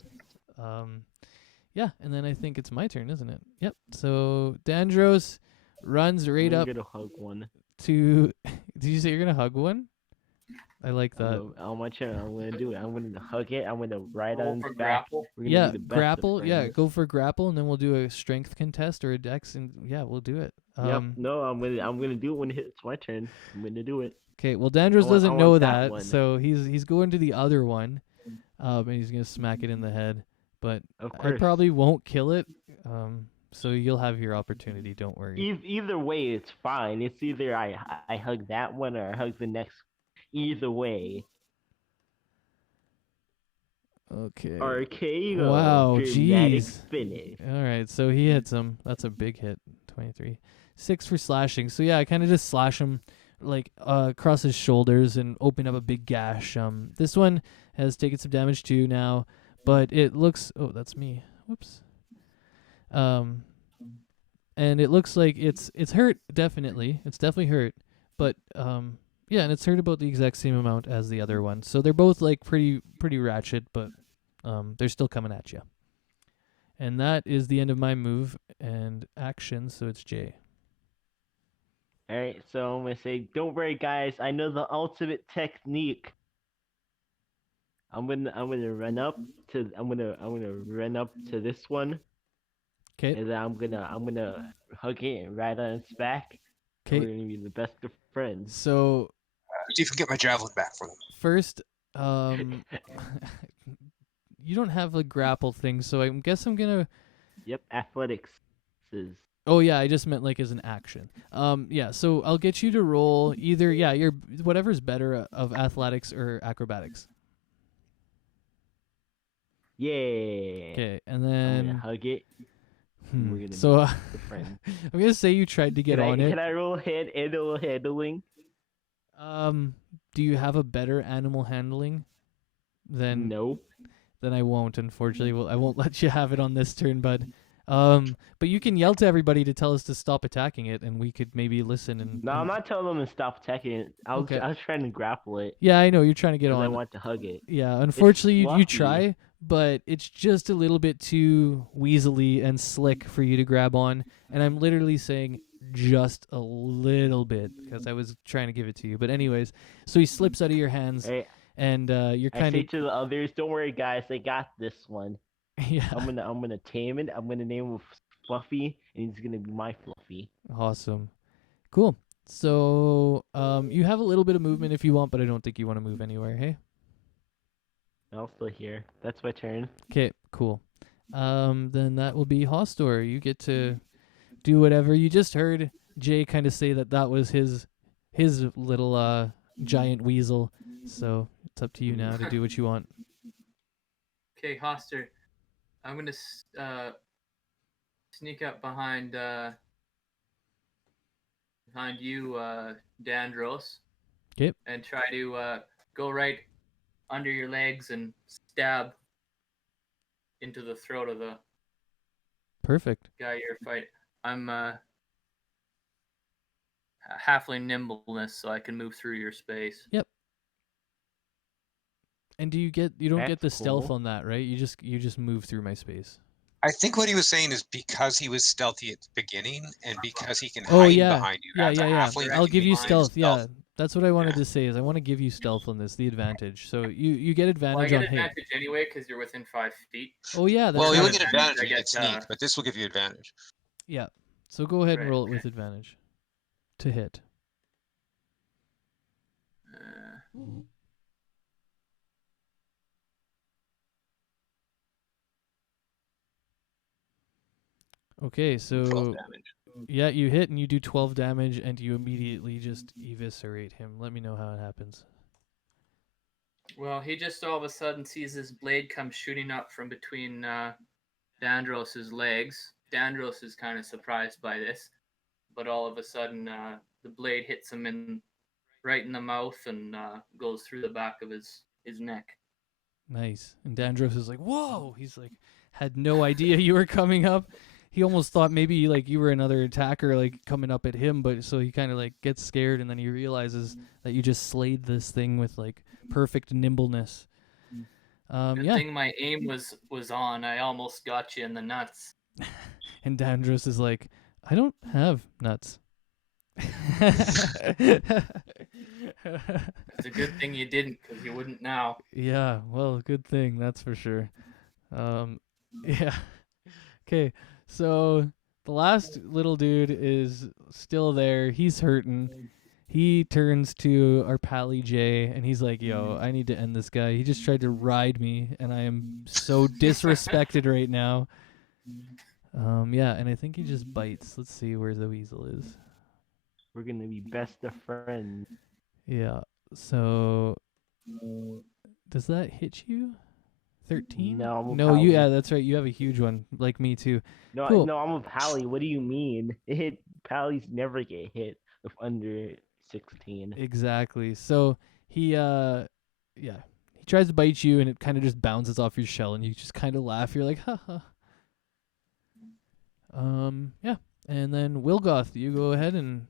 Yeah, and then I think it's my turn, isn't it? Yep. So Dandros runs right I'm up gonna hug one. to. Did you say you're gonna hug one? I like that. On my turn, I'm gonna do it. I'm gonna hug it. I'm gonna ride Roll on for its back. grapple. We're gonna Yeah, be the best of grapple. Yeah, friends. go for grapple, and then we'll do a strength contest or a dex, and yeah, we'll do it. Yep. No, I'm gonna do it when it's my turn. I'm gonna do it. Okay. Well, Dandros I doesn't want know that that, one. so he's going to the other one, and he's gonna smack it in the head. But Of I course. probably won't kill it. So you'll have your opportunity. Don't worry. Either way, it's fine. It's either I hug that one or I hug the next. Either way. Okay. RKO. Wow, Dramatic jeez. finish. All right, so he hits him. That's a big hit. 23. 6 for slashing. So yeah, I kind of just slash him like across his shoulders and open up a big gash. This one has taken some damage too now, but it looks. Oh, that's me. Whoops. And it looks like it's hurt. Definitely, it's definitely hurt. But yeah, and it's hurt about the exact same amount as the other one. So they're both like pretty ratchet, but they're still coming at you. And that is the end of my move and action. So it's Jay. Alright, so I'm gonna say, don't worry guys, I know the ultimate technique. I'm gonna run up to run up to this one. Okay. And then I'm gonna hug it and ride on its back. We're Okay. gonna be the best of friends. So See if we can get my javelin back for them. first, you don't have a grapple thing, so I guess I'm gonna Yep, athletics is. Oh yeah, I just meant like as an action. Yeah, so I'll get you to roll either your whatever's better of athletics or acrobatics. Yeah. Okay, and I'm gonna then hug it. And we're gonna so be good friends. I'm gonna say you tried to get on it. Can I roll animal handling? Do you have a better animal handling? Then No. Then I won't. Unfortunately, I won't let you have it on this turn, bud. But you can yell to everybody to tell us to stop attacking it, and we could maybe listen. And No, I'm not telling them to stop attacking it. I was trying to grapple it. Yeah, I know you're trying to get on. I want to hug it. Yeah, unfortunately, you fluffy. try, but it's just a little bit too weaselly and slick for you to grab on. And I'm literally saying just a little bit because I was trying to give it to you. But anyways, so he slips out of your hands, and you're I kind say of. to the others, "Don't worry, guys. I got this one. Yeah. I'm gonna tame it. I'm gonna name him Fluffy, and he's gonna be my Fluffy." Awesome. Cool. So, you have a little bit of movement if you want, but I don't think you want to move anywhere, hey? I'm still here. That's my turn. Okay, cool. Then that will be Hostor. You get to do whatever. You just heard Jay kind of say that was his little giant weasel. So it's up to you now to do what you want. Okay, Hoster, I'm gonna sneak up behind you, Dandros. Okay. And try to go right under your legs and stab into the throat of the Perfect. guy you're fighting. I'm halfling nimbleness, so I can move through your space. Yep. And you don't get the That's stealth cool. on that, right? You just move through my space. I think what he was saying is because he was stealthy at the beginning, and because he can Oh hide yeah, behind you. yeah, as a yeah. halfling, I'll he give can you find stealth. Yeah, stealth. that's what I wanted Yeah. to say. Is I want to give you stealth on this, the advantage. So you get Well, I advantage get on hit. advantage anyway because you're within 5 feet. Oh yeah, that's Well, right. you'll get advantage I when you get, get sneak, but this will give you advantage. Yeah. So go ahead and Right, roll it okay. with advantage to hit. Okay, 12 so damage. yeah, you hit and you do 12 damage and you immediately just eviscerate him. Let me know how it happens. Well, he just all of a sudden sees his blade come shooting up from between Dandros's legs. Dandros is kind of surprised by this, but all of a sudden the blade hits him right in the mouth and goes through the back of his neck. Nice. And Dandros is like, "Whoa!" He's like, had no idea you were coming up. He almost thought maybe like you were another attacker like coming up at him, but so he kind of like gets scared and then he realizes that you just slayed this thing with like perfect nimbleness. Good Yeah. thing my aim was on. I almost got you in the nuts. And Dandros is like, "I don't have nuts." It's a good thing you didn't, because you wouldn't now. Yeah, well, good thing, that's for sure. Yeah. Okay, so the last little dude is still there. He's hurting. He turns to our pally Jay, and he's like, "Yo, I need to end this guy. He just tried to ride me, and I am so disrespected right now." Yeah, and I think he just bites. Let's see where the weasel is. We're gonna be best of friends. Yeah, so does that hit you? 13? No, I'm a No, pally. yeah, that's right. You have a huge one, like me too. No, Cool. no, I'm a pally. What do you mean? Pallies never get hit with under 16. Exactly. So he he tries to bite you and it kind of just bounces off your shell and you just kind of laugh. You're like, "Haha." Yeah. And then Wilgoth, you go ahead and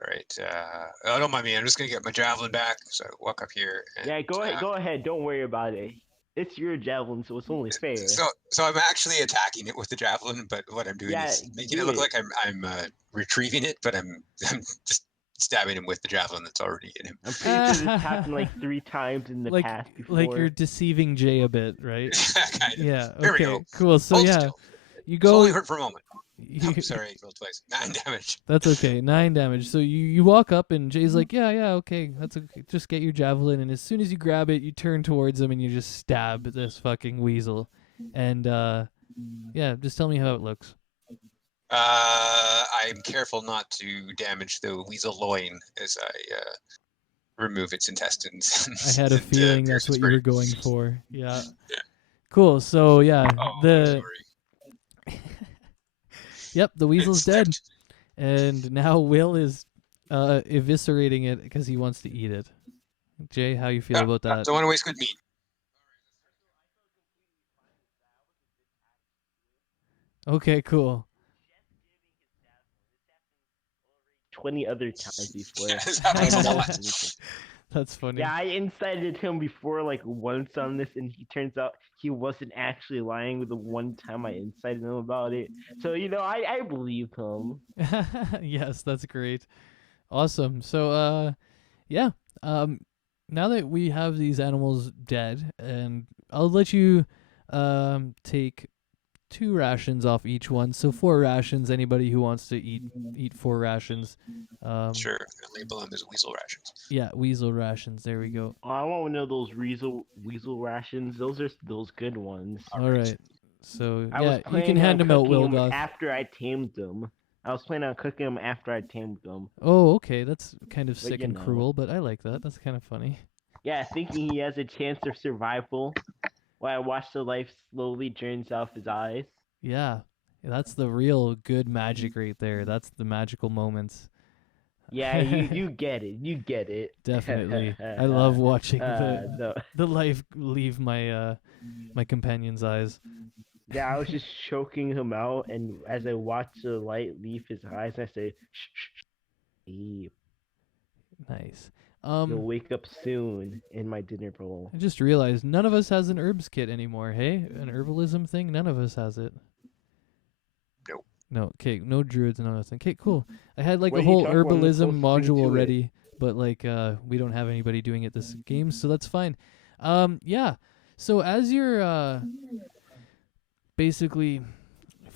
All right. Oh, don't mind me. I'm just gonna get my javelin back. So I walk up here. And, Yeah, go ahead. Don't worry about it. It's your javelin, so it's only fair. So I'm actually attacking it with the javelin, but what I'm doing is making it look like I'm retrieving it, but I'm just stabbing him with the javelin that's already in him. I'm pretty sure this happened like 3 times in the past before. like you're deceiving Jay a bit, right? Kind of. Yeah. There we Okay. go. Cool. So Hold yeah, still. you It's go. only hurt for a moment. you- I'm sorry, I rolled twice. 9 damage. That's okay. 9 damage. So you walk up and Jay's like, yeah, okay. That's okay. Just get your javelin. And as soon as you grab it, you turn towards him and you just stab this fucking weasel. And Yeah, just tell me how it looks. I'm careful not to damage the weasel loin as I remove its intestines. I had a and, feeling pierce that's its what you were brain. going for. Yeah. Yeah. Cool. So yeah, Oh, I'm the sorry. yep, the It weasel's dead, slipped. and now Will is eviscerating it because he wants to eat it. Jay, how you feel Yeah, about that? don't want to waste good meat. Okay, cool. 20 other times before. Yeah, this happens a lot. That's funny. Yeah, I incited him before like once on this, and he turns out he wasn't actually lying with the one time I incited him about it. So I believe him. Yes, that's great. Awesome. So yeah. Um now that we have these animals dead, and I'll let you take 2 rations off each one. So 4 rations. Anybody who wants to eat 4 rations. Sure, I'll label them as weasel rations. Yeah, weasel rations. There we go. Oh, I want to know those weasel rations. Those are those good ones. All right. So I was yeah, you can planning hand on them out, cooking them Wilgoth. after I tamed them. I was planning on cooking them after I tamed them. Oh, okay. That's kind of But, sick and cruel, but I like that. That's kind of funny. Yeah, thinking he has a chance of survival while I watch the life slowly drains out his eyes. Yeah. That's the real good magic right there. That's the magical moments. Yeah, you get it. You get it. Definitely. I love watching no. the life leave my my companion's eyes. Yeah, I was just choking him out, and as I watch the light leave his eyes, I say, "Shh, sleep. Nice. You'll wake up soon in my dinner bowl." I just realized none of us has an herbs kit anymore, hey? An herbalism thing? None of us has it. Nope. No, okay, no druids, no nothing. Okay, cool. I had like What a are you whole talking about? I'm the herbalism closest thing module to it. ready, but like we don't have anybody doing it this game, so that's fine. Yeah. So as you're basically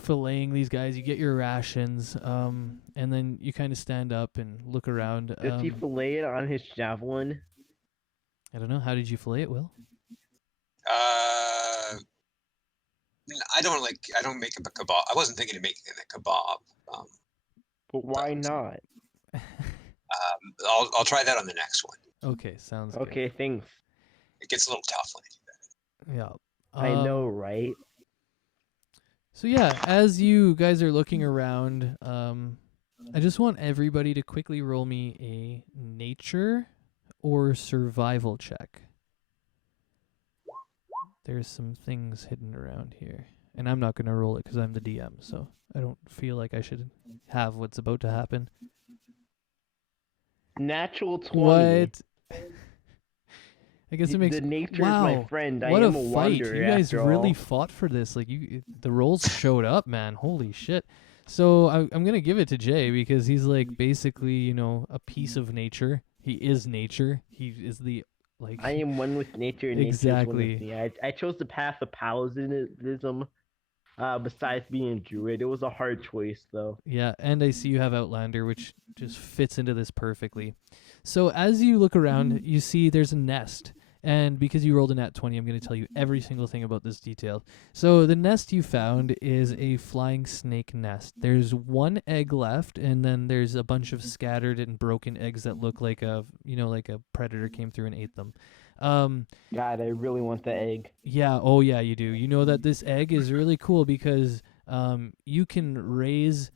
filleting these guys, you get your rations, and then you kind of stand up and look around. Does he fillet it on his javelin? I don't know. How did you fillet it, Will? I don't make a kebab. I wasn't thinking of making a kebab. But why not? I'll try that on the next one. Okay, sounds good. Okay, thanks. It gets a little tough when I do that. Yeah. I know, right? So yeah, as you guys are looking around, I just want everybody to quickly roll me a nature or survival check. There's some things hidden around here. And I'm not going to roll it because I'm the DM, so I don't feel like I should have what's about to happen. Natural 20. What? I guess it makes... The nature wow, is my friend. what I am a a fight. wanderer, You guys after really all. fought for this. Like, the rolls showed up, man. Holy shit. So I'm going to give it to Jay because he's like basically, a piece of nature. He is nature. He is the... like. I am one with nature, and nature is one Exactly. with me. I chose the path of paladism besides being a druid. It was a hard choice, though. Yeah, and I see you have Outlander, which just fits into this perfectly. So as you look around, you see there's a nest. And because you rolled a nat 20, I'm going to tell you every single thing about this detail. So the nest you found is a flying snake nest. There's 1 egg left, and then there's a bunch of scattered and broken eggs that look like like a predator came through and ate them. God, I really want the egg. Yeah, oh yeah, you do. You know that this egg is really cool because you can raise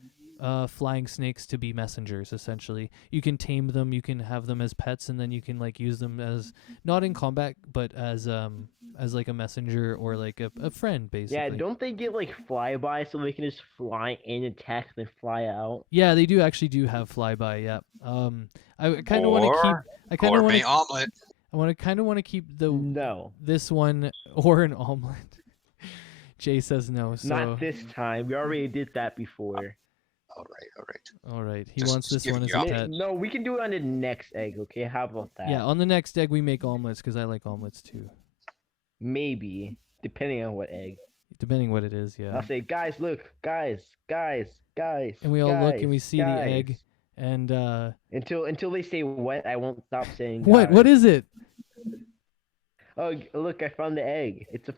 flying snakes to be messengers, essentially. You can tame them, you can have them as pets, and then you can like use them as not in combat, but as like a messenger or like a friend, basically. Yeah, don't they get like flyby so they can just fly in, attack, and then fly out? Yeah, they do have flyby. Yeah. I kind of want to keep. I kind of want Gourmet to. omelet. I kind of want to keep No, this one or an omelet. Jay says no. So not this time. We already did that before. All right. He Just wants this giving one as you a options. pet. No, we can do it on the next egg. Okay, how about that? Yeah, on the next egg we make omelets because I like omelets too. Maybe, depending on what egg. Depending what it is, yeah. I'll say, guys, look, guys. And we all look and we see the egg, and Until they say what, I won't stop saying. what? Guys. What is it? Oh, look! I found the egg. It's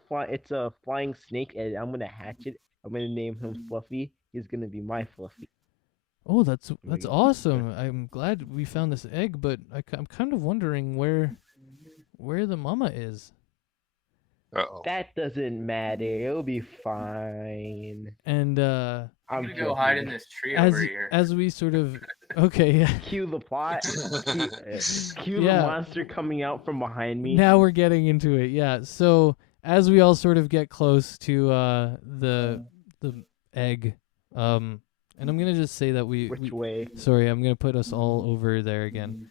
a flying snake, and I'm gonna hatch it. I'm gonna name him Fluffy. He's gonna be my Fluffy. Oh, that's Wait, awesome. I'm glad we found this egg, but I'm kind of wondering where the mama is. Uh-oh. That doesn't matter. It'll be fine. And I'm I'm gonna go hide in joking. this tree over as here. as we sort of okay, yeah. Cue the plot. Cue Yeah. the monster coming out from behind me. Now we're getting into it. Yeah. So as we all sort of get close to the egg, and I'm gonna just say that Which way? sorry, I'm gonna put us all over there again.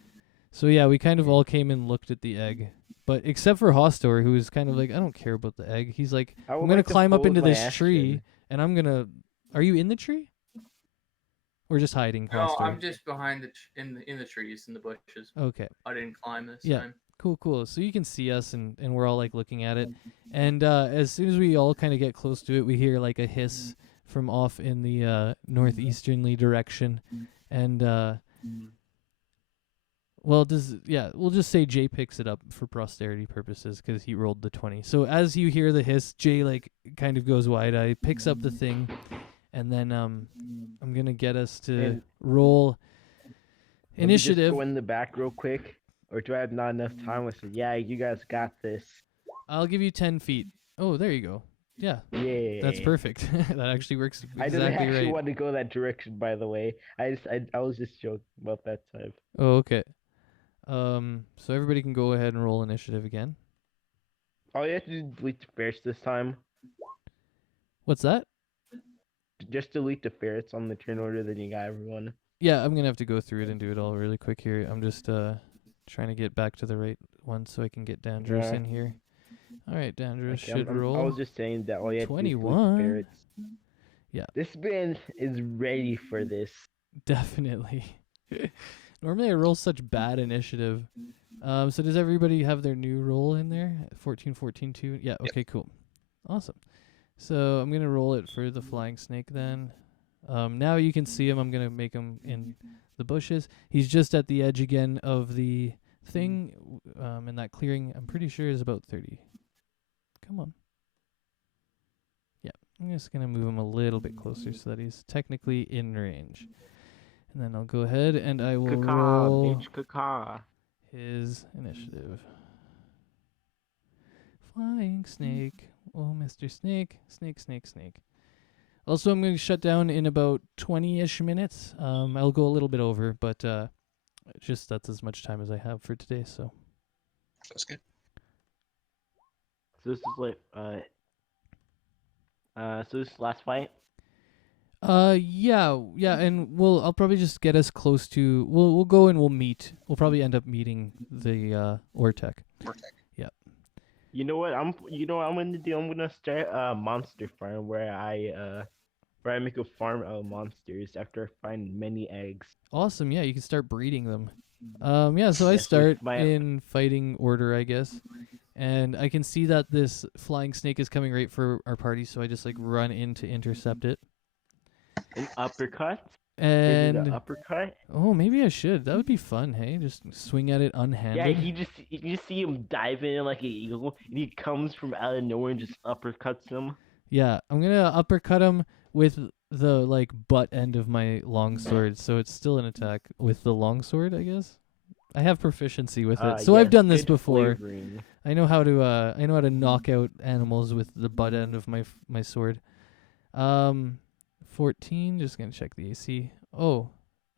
So yeah, we kind of all came and looked at the egg, but except for Hostor, who was kind of like, I don't care about the egg. He's like, I would I'm gonna like to climb up fold into my this tree, action. and I'm gonna. Are you in the tree? Or just hiding, No, Hostor? I'm just behind in the trees, in the bushes. Okay. I didn't climb this Yeah. time. Cool. So you can see us, and we're all like looking at it. And as soon as we all kind of get close to it, we hear like a hiss from off in the northeasternly direction. And we'll just say Jay picks it up for posterity purposes because he rolled the 20. So as you hear the hiss, Jay like kind of goes wide-eyed, picks up the thing, and then I'm gonna get us to And- roll Let me just initiative. go in the back real quick, or do I have not enough time? I said, yeah, you guys got this. I'll give you 10 feet. Oh, there you go. Yeah, Yeah, that's perfect. That actually works I didn't exactly actually right. want to go that direction, by the way. I was just joking about that time. Oh, okay. So everybody can go ahead and roll initiative again. All you have to do is delete the ferrets this time. What's that? Just delete the ferrets on the turn order, then you got everyone. Yeah, I'm gonna have to go through it and do it all really quick here. I'm just trying to get back to the right one so I can get Dandros Yeah. in here. All right, Dandros Okay, should I roll. was just saying that all you have to do is delete 21. the ferrets. Yeah. This band is ready for this. Definitely. Normally I roll such bad initiative. So does everybody have their new roll in there? 14, 14, 2? Yeah, okay, cool. Awesome. So I'm going to roll it for the flying snake then. Now you can see him. I'm going to make him in the bushes. He's just at the edge again of the thing. And that clearing, I'm pretty sure, is about 30. Come on. Yeah, I'm just going to move him a little bit closer so that he's technically in range. And then I'll go ahead and I will roll bitch, caca. his initiative. Flying snake. Oh, Mr. Snake. Snake. Also, I'm going to shut down in about 20-ish minutes. I'll go a little bit over, but just that's as much time as I have for today, so. That's good. So this is like, so this is last fight? Yeah, and I'll probably just get us close to, we'll go and we'll meet. We'll probably end up meeting the Ortec. You know what I'm gonna do? I'm gonna start a monster farm where I make a farm of monsters after I find many eggs. Awesome, yeah, you can start breeding them. Yeah, so I Yes, with start my- in fighting order, I guess. And I can see that this flying snake is coming right for our party, so I just like run in to intercept it. An uppercut? And Is it an uppercut? oh, maybe I should. That would be fun, hey? Just swing at it unhanded. Yeah, you just see him diving in like an eagle, and he comes from out of nowhere and just uppercuts him. Yeah, I'm gonna uppercut him with the like butt end of my longsword, so it's still an attack with the longsword, I guess. I have proficiency with it, so I've Yes, done this good before. flavoring. I know how to knock out animals with the butt end of my sword. 14. Just gonna check the AC. Oh,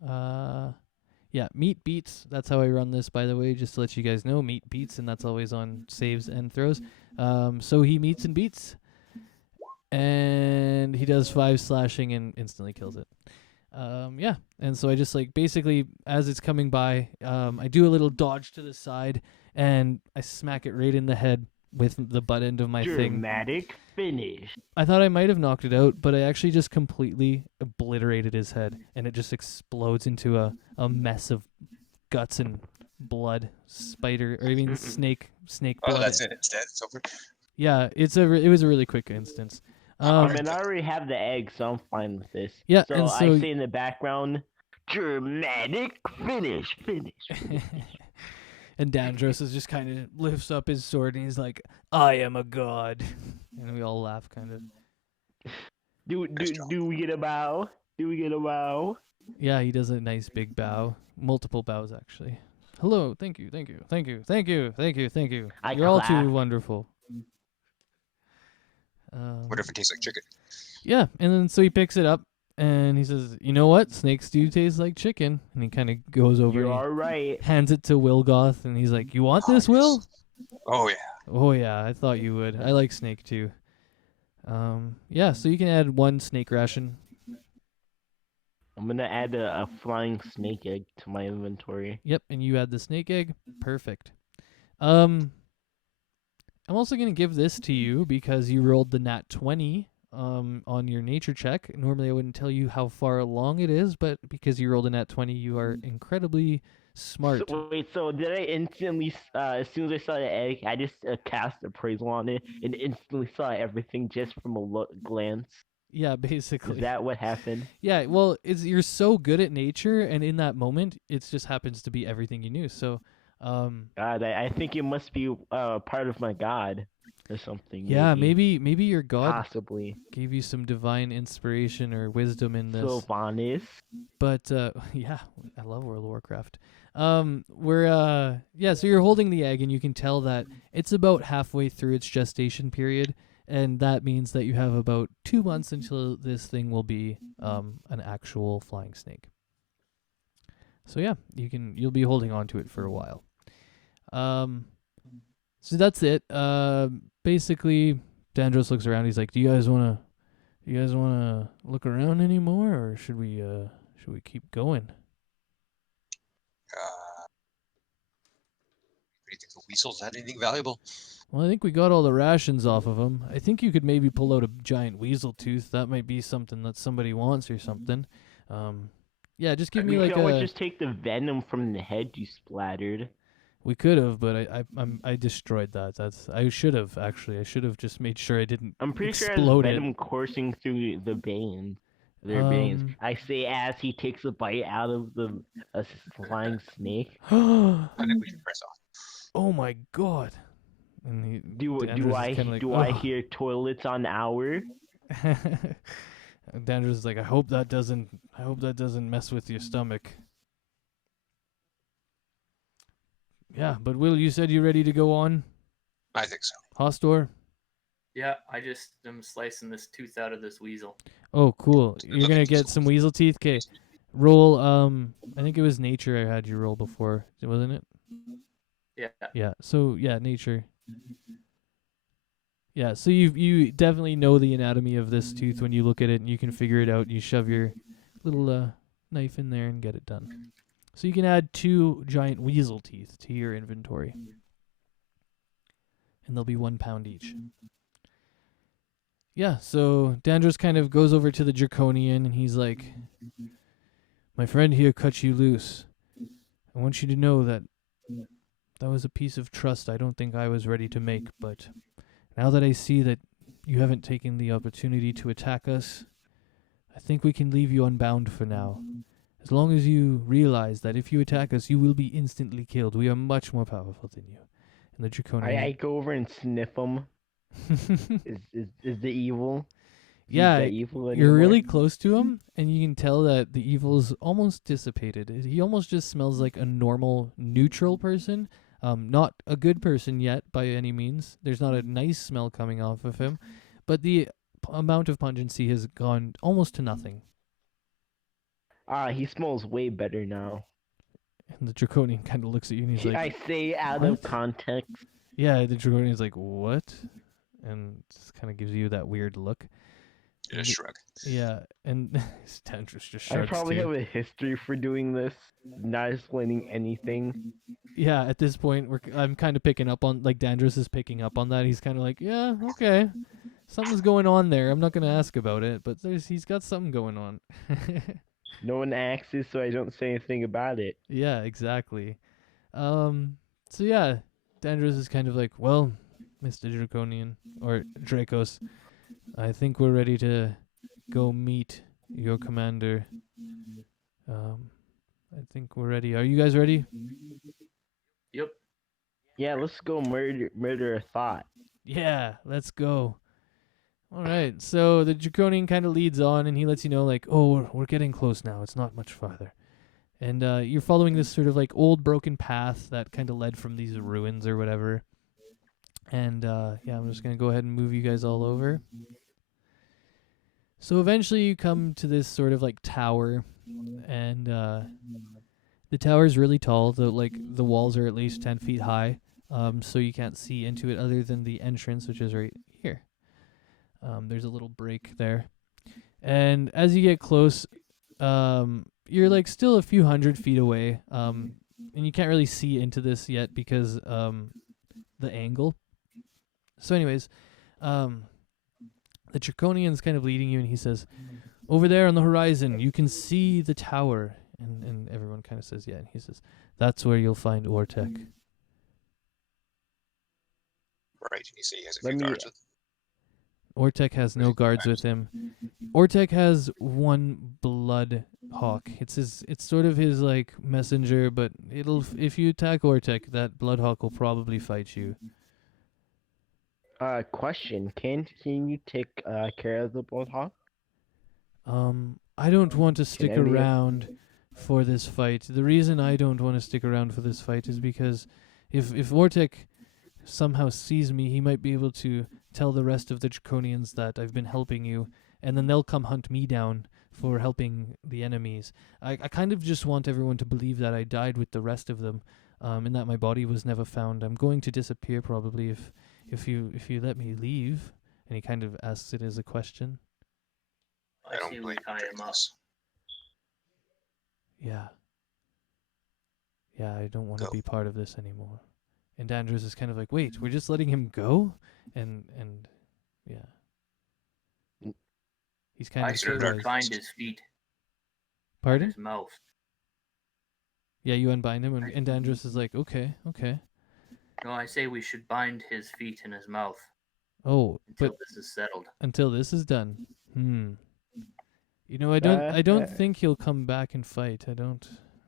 yeah, meat beats. That's how I run this, by the way, just to let you guys know. Meat beats, and that's always on saves and throws. So he meets and beats, and he does 5 slashing and instantly kills it. Yeah, and so I just like basically as it's coming by, I do a little dodge to the side, and I smack it right in the head with the butt end of my thing. Dramatic finish. I thought I might have knocked it out, but I actually just completely obliterated his head, and it just explodes into a mess of guts and blood, snake Oh, blood. that's it. It's dead. It's over. Yeah, it was a really quick instance. I mean, I already have the egg, so I'm fine with this. Yeah, So, and so I say in the background, dramatic finish. And Dandros is just kind of lifts up his sword and he's like, "I am a god," and we all laugh, kind of. Do we get a bow? Do we get a bow? Yeah, he does a nice big bow, multiple bows actually. Hello, thank you, thank you, thank you, thank you, thank you, thank you. I You're all clap. too wonderful. What if it tastes like chicken? Yeah, and then so he picks it up and he says, "You know what? Snakes do taste like chicken." And he kind of goes over You and he are right. hands it to Wilgoth, and he's like, "You want Oh, this, Will?" Oh yeah. Oh yeah, I thought you would. I like snake too. Yeah, so you can add 1 snake ration. I'm gonna add a flying snake egg to my inventory. Yep, and you add the snake egg. Perfect. I'm also gonna give this to you because you rolled the nat 20 on your nature check. Normally I wouldn't tell you how far along it is, but because you rolled a nat 20, you are incredibly smart. So did I instantly, as soon as I saw the egg, I just cast appraisal on it and instantly saw everything just from a glance? Yeah, basically. Is that what happened? Yeah, well, you're so good at nature, and in that moment, it just happens to be everything you knew. So, God, I think it must be part of my god or something. yeah, maybe your god Possibly. gave you some divine inspiration or wisdom in this. Sylvanas. But yeah, I love World of Warcraft. So you're holding the egg, and you can tell that it's about halfway through its gestation period, and that means that you have about 2 months until this thing will be an actual flying snake. So yeah, you'll be holding on to it for a while. So that's it. Basically, Dandros looks around. He's like, "Do you guys wanna look around anymore, or should we keep going?" Do you think the weasels had anything valuable? Well, I think we got all the rations off of them. I think you could maybe pull out a giant weasel tooth. That might be something that somebody wants or something. Yeah, just give me We like could always just take the venom from the head you splattered. We could have, but I destroyed that. I should have actually. I should have just made sure I didn't. I'm pretty sure it explode has it. venom coursing through the veins. Their veins. I say as he takes a bite out of a flying snake. I think we should press on. Oh my god! And Do I hear toilets on hour? Dandros is like, I hope that doesn't mess with your stomach. Yeah, but Will, you said you're ready to go on? I think so. Hostor? Yeah, I just am slicing this tooth out of this weasel. Oh, cool. You're going to get some weasel teeth? Okay. Roll, I think it was nature I had you roll before, wasn't it? Yeah. Yeah, so, yeah, nature. Yeah, so you definitely know the anatomy of this tooth when you look at it, and you can figure it out, and you shove your little knife in there and get it done. So you can add 2 giant weasel teeth to your inventory. And they'll be 1 pound each. Yeah, so Dandros kind of goes over to the Draconian, and he's like, "My friend here cut you loose. I want you to know that was a piece of trust I don't think I was ready to make, but now that I see that you haven't taken the opportunity to attack us, I think we can leave you unbound for now. As long as you realize that if you attack us, you will be instantly killed. We are much more powerful than you." And the Draconian... I go over and sniff him. Is the evil? Yeah, evil you're really close to him, and you can tell that the evil is almost dissipated. He almost just smells like a normal, neutral person. Not a good person yet, by any means. There's not a nice smell coming off of him, but the amount of pungency has gone almost to nothing. He smells way better now. And the Draconian kind of looks at you and he's like... I say out what? of context. Yeah, the Draconian's like, "What?" And just kind of gives you that weird look. Just shrug. Yeah, and Dandros just shrugs I probably too. have a history for doing this, not explaining anything. Yeah, at this point, I'm kind of picking up on, like, Dandros is picking up on that. He's kind of like, yeah, okay, something's going on there. I'm not going to ask about it, but he's got something going on. No one asks, so I don't say anything about it. Yeah, exactly. So yeah, Dandros is kind of like, "Well, Mr. Draconian, or Dracos, I think we're ready to go meet your commander. I think we're ready. Are you guys ready?" Yep. Yeah, let's go murder a thought. Yeah, let's go. All right, so the Draconian kind of leads on, and he lets you know, like, oh, we're getting close now. It's not much farther. And you're following this sort of like old broken path that kind of led from these ruins or whatever. And yeah, I'm just going to go ahead and move you guys all over. So eventually you come to this sort of like tower, and the tower is really tall. The walls are at least 10 feet high, so you can't see into it other than the entrance, which is right here. There's a little break there. And as you get close, you're like still a few hundred feet away, and you can't really see into this yet because the angle. So anyways, the Draconian's kind of leading you, and he says, over there on the horizon, you can see the tower. And everyone kind of says, yeah. And he says, that's where you'll find Ortek. Right, and you say he has a Let few me- guards with Ortek has no guards with him. Ortek has one blood hawk. It's sort of his like messenger, but if you attack Ortek, that blood hawk will probably fight you. Question: Can you take care of the Bloodhawk? I don't want to stick any of- around for this fight. The reason I don't want to stick around for this fight is because if Ortek somehow sees me, he might be able to tell the rest of the Draconians that I've been helping you, and then they'll come hunt me down for helping the enemies. I kind of just want everyone to believe that I died with the rest of them, and that my body was never found. I'm going to disappear probably if you let me leave. And he kind of asks it as a question. I don't say we blame tie him up. Dracos. Yeah. Yeah, I don't want to Go. be part of this anymore. And Dandros is kind of like, wait, we're just letting him go? And yeah. He's kind I of say we surprised. bind his feet and Pardon? his mouth. Yeah, you unbind him, and Dandros is like, okay. No, I say we should bind his feet and his mouth Oh, until but this is settled. until this is done. You know, I don't think he'll come back and fight. I don't.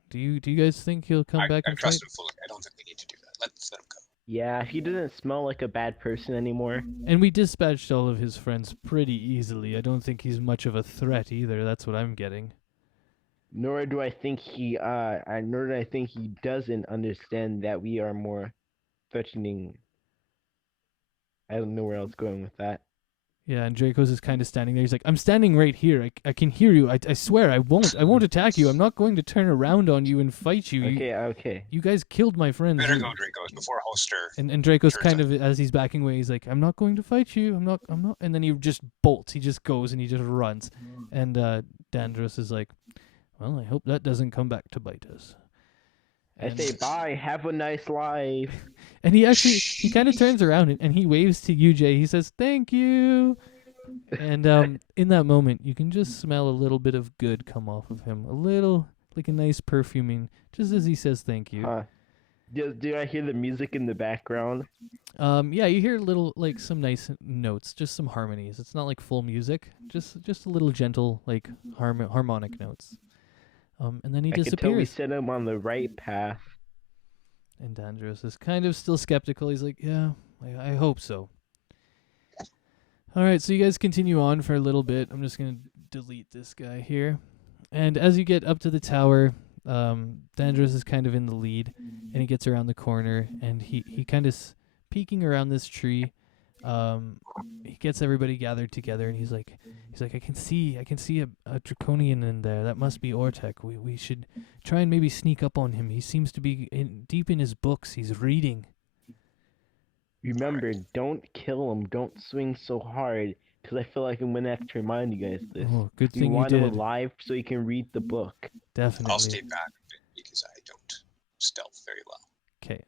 Do you guys think he'll come back I and trust fight? him fully. I don't think we need to do that. Let's let him go. Yeah, he doesn't smell like a bad person anymore. And we dispatched all of his friends pretty easily. I don't think he's much of a threat either. That's what I'm getting. Nor do I think he doesn't understand that we are more threatening. I don't know where else going with that. Yeah, and Dracos is kind of standing there. He's like, I'm standing right here. I can hear you. I swear I won't attack you. I'm not going to turn around on you and fight you. Okay. You guys killed my friends. Better go, Dracos, before Holster. And Dracos turns kind out. of, as he's backing away, he's like, I'm not going to fight you. I'm not. And then he just bolts. He just goes and he just runs. And Dandros is like, well, I hope that doesn't come back to bite us. I say bye. Have a nice life. And he kind of turns around and he waves to you, Jay. He says, thank you. And in that moment, you can just smell a little bit of good come off of him. A little, like a nice perfuming, just as he says thank you. Do I hear the music in the background? Yeah, you hear little, like, some nice notes, just some harmonies. It's not like full music, just a little gentle, like, harmonic notes. And then he I can tell we disappears. set him on the right path. And Dandros is kind of still skeptical. He's like, yeah, I hope so. All right, so you guys continue on for a little bit. I'm just going to delete this guy here. And as you get up to the tower, Dandros is kind of in the lead, and he gets around the corner, and he kind of peeking around this tree. He gets everybody gathered together, and he's like, I can see a Draconian in there. That must be Ortek. We should try and maybe sneak up on him. He seems to be deep in his books. He's reading. Remember, don't kill him. Don't swing so hard, because I feel like I'm gonna have to remind you guys this. Oh, good We thing you want him did. alive so he can read the book. Definitely. I'll stay back a bit because I don't stealth very well. Okay.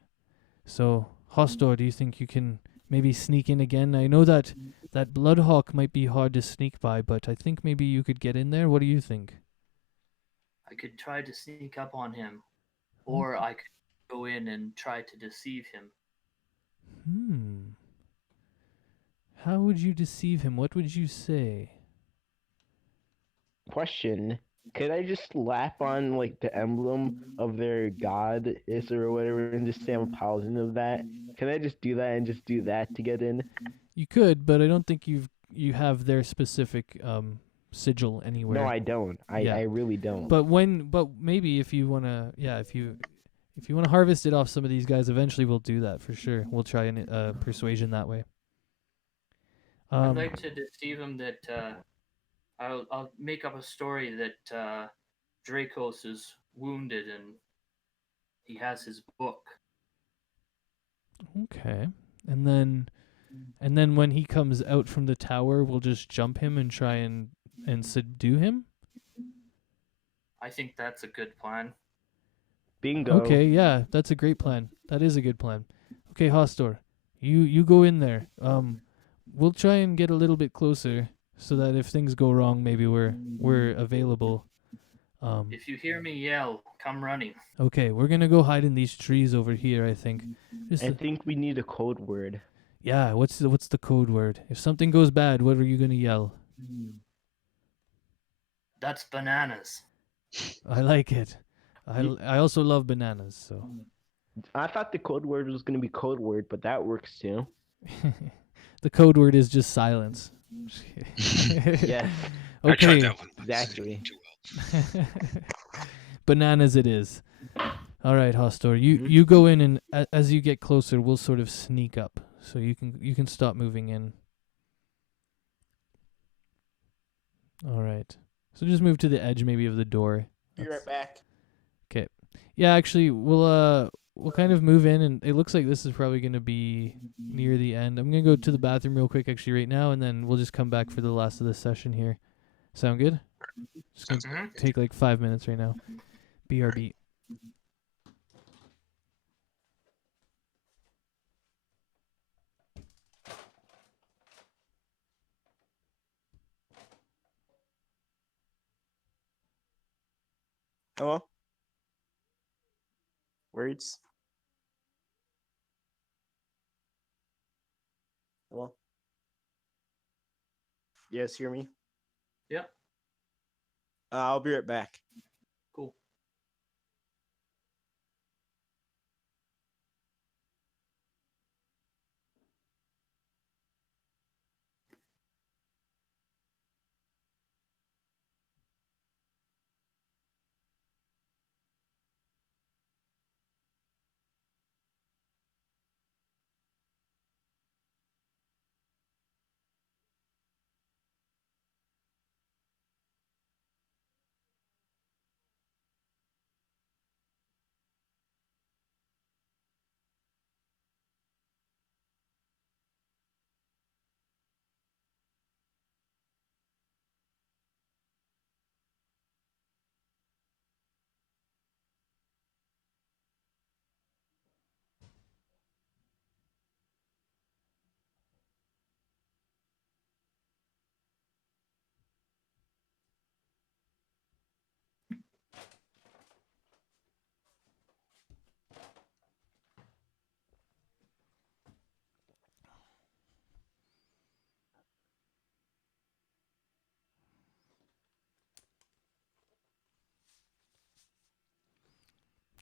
So, Hostor, do you think you can maybe sneak in again? I know that Bloodhawk might be hard to sneak by, but I think maybe you could get in there. What do you think? I could try to sneak up on him, or I could go in and try to deceive him. How would you deceive him? What would you say? Question: Could I just slap on like the emblem of their god is or whatever and just say I'm a paladin of that? Can I just do that and just do that to get in? You could, but I don't think you have their specific sigil anywhere. No, I don't. Yeah. I really don't. But maybe if you wanna, if you wanna harvest it off some of these guys, eventually we'll do that for sure. We'll try and persuasion that way. I'd like to deceive him that I'll make up a story that Dracos is wounded and he has his book. Okay, and then when he comes out from the tower, we'll just jump him and try and subdue him. I think that's a good plan. Bingo. Okay, yeah, that's a great plan. That is a good plan. Okay, Hostor, you go in there. We'll try and get a little bit closer so that if things go wrong, maybe we're available. If you hear me yell, come running. Okay, we're gonna go hide in these trees over here. I think. I think we need a code word. Yeah, what's the code word? If something goes bad, what are you gonna yell? That's bananas. I like it. I also love bananas, so. I thought the code word was gonna be code word, but that works too. The code word is just silence. Yes. I tried Okay. that one. but it Exactly. didn't do well. Bananas it is. All right, Hostor. You go in, and as you get closer, we'll sort of sneak up, so you can stop moving in. All right. So just move to the edge, maybe, of the door. Be right back. Okay. Yeah, actually, we'll kind of move in, and it looks like this is probably gonna be near the end. I'm gonna go to the bathroom real quick, actually, right now, and then we'll just come back for the last of this session here. Sound good? Just gonna Sounds good. take like 5 minutes right now. BRB. Hello? Words? Hello? You guys hear me? Yep. I'll be right back. Cool.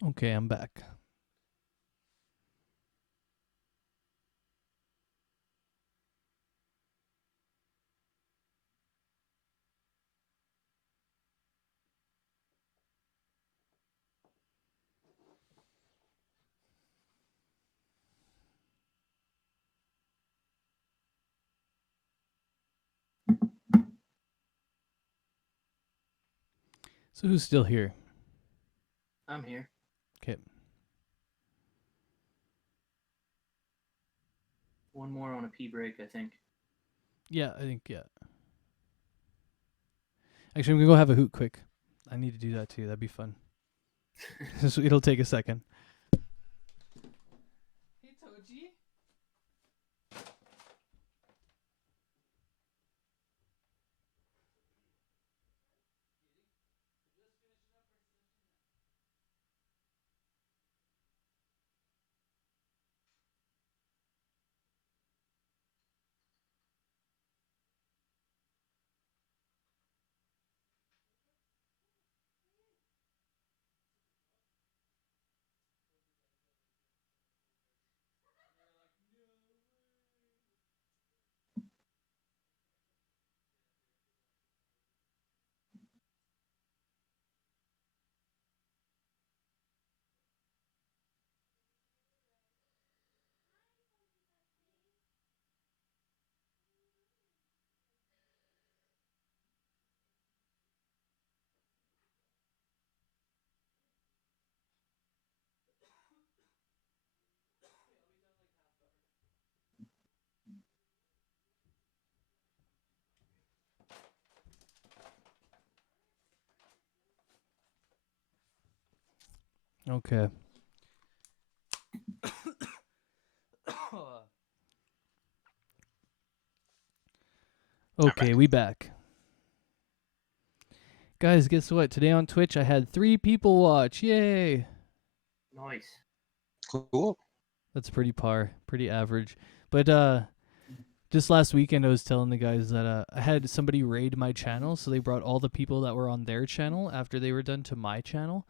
Okay, I'm back. So who's still here? I'm here. Okay. One more on a pee break, I think. Yeah, I think, yeah. Actually, I'm gonna go have a hoot quick. I need to do that too. That'd be fun. It'll take a second. Hey, Toji. Okay. Okay, we back. Guys, guess what? Today on Twitch, I had 3 people watch. Yay! Nice. Cool. That's pretty average. But just last weekend, I was telling the guys that I had somebody raid my channel, so they brought all the people that were on their channel after they were done to my channel,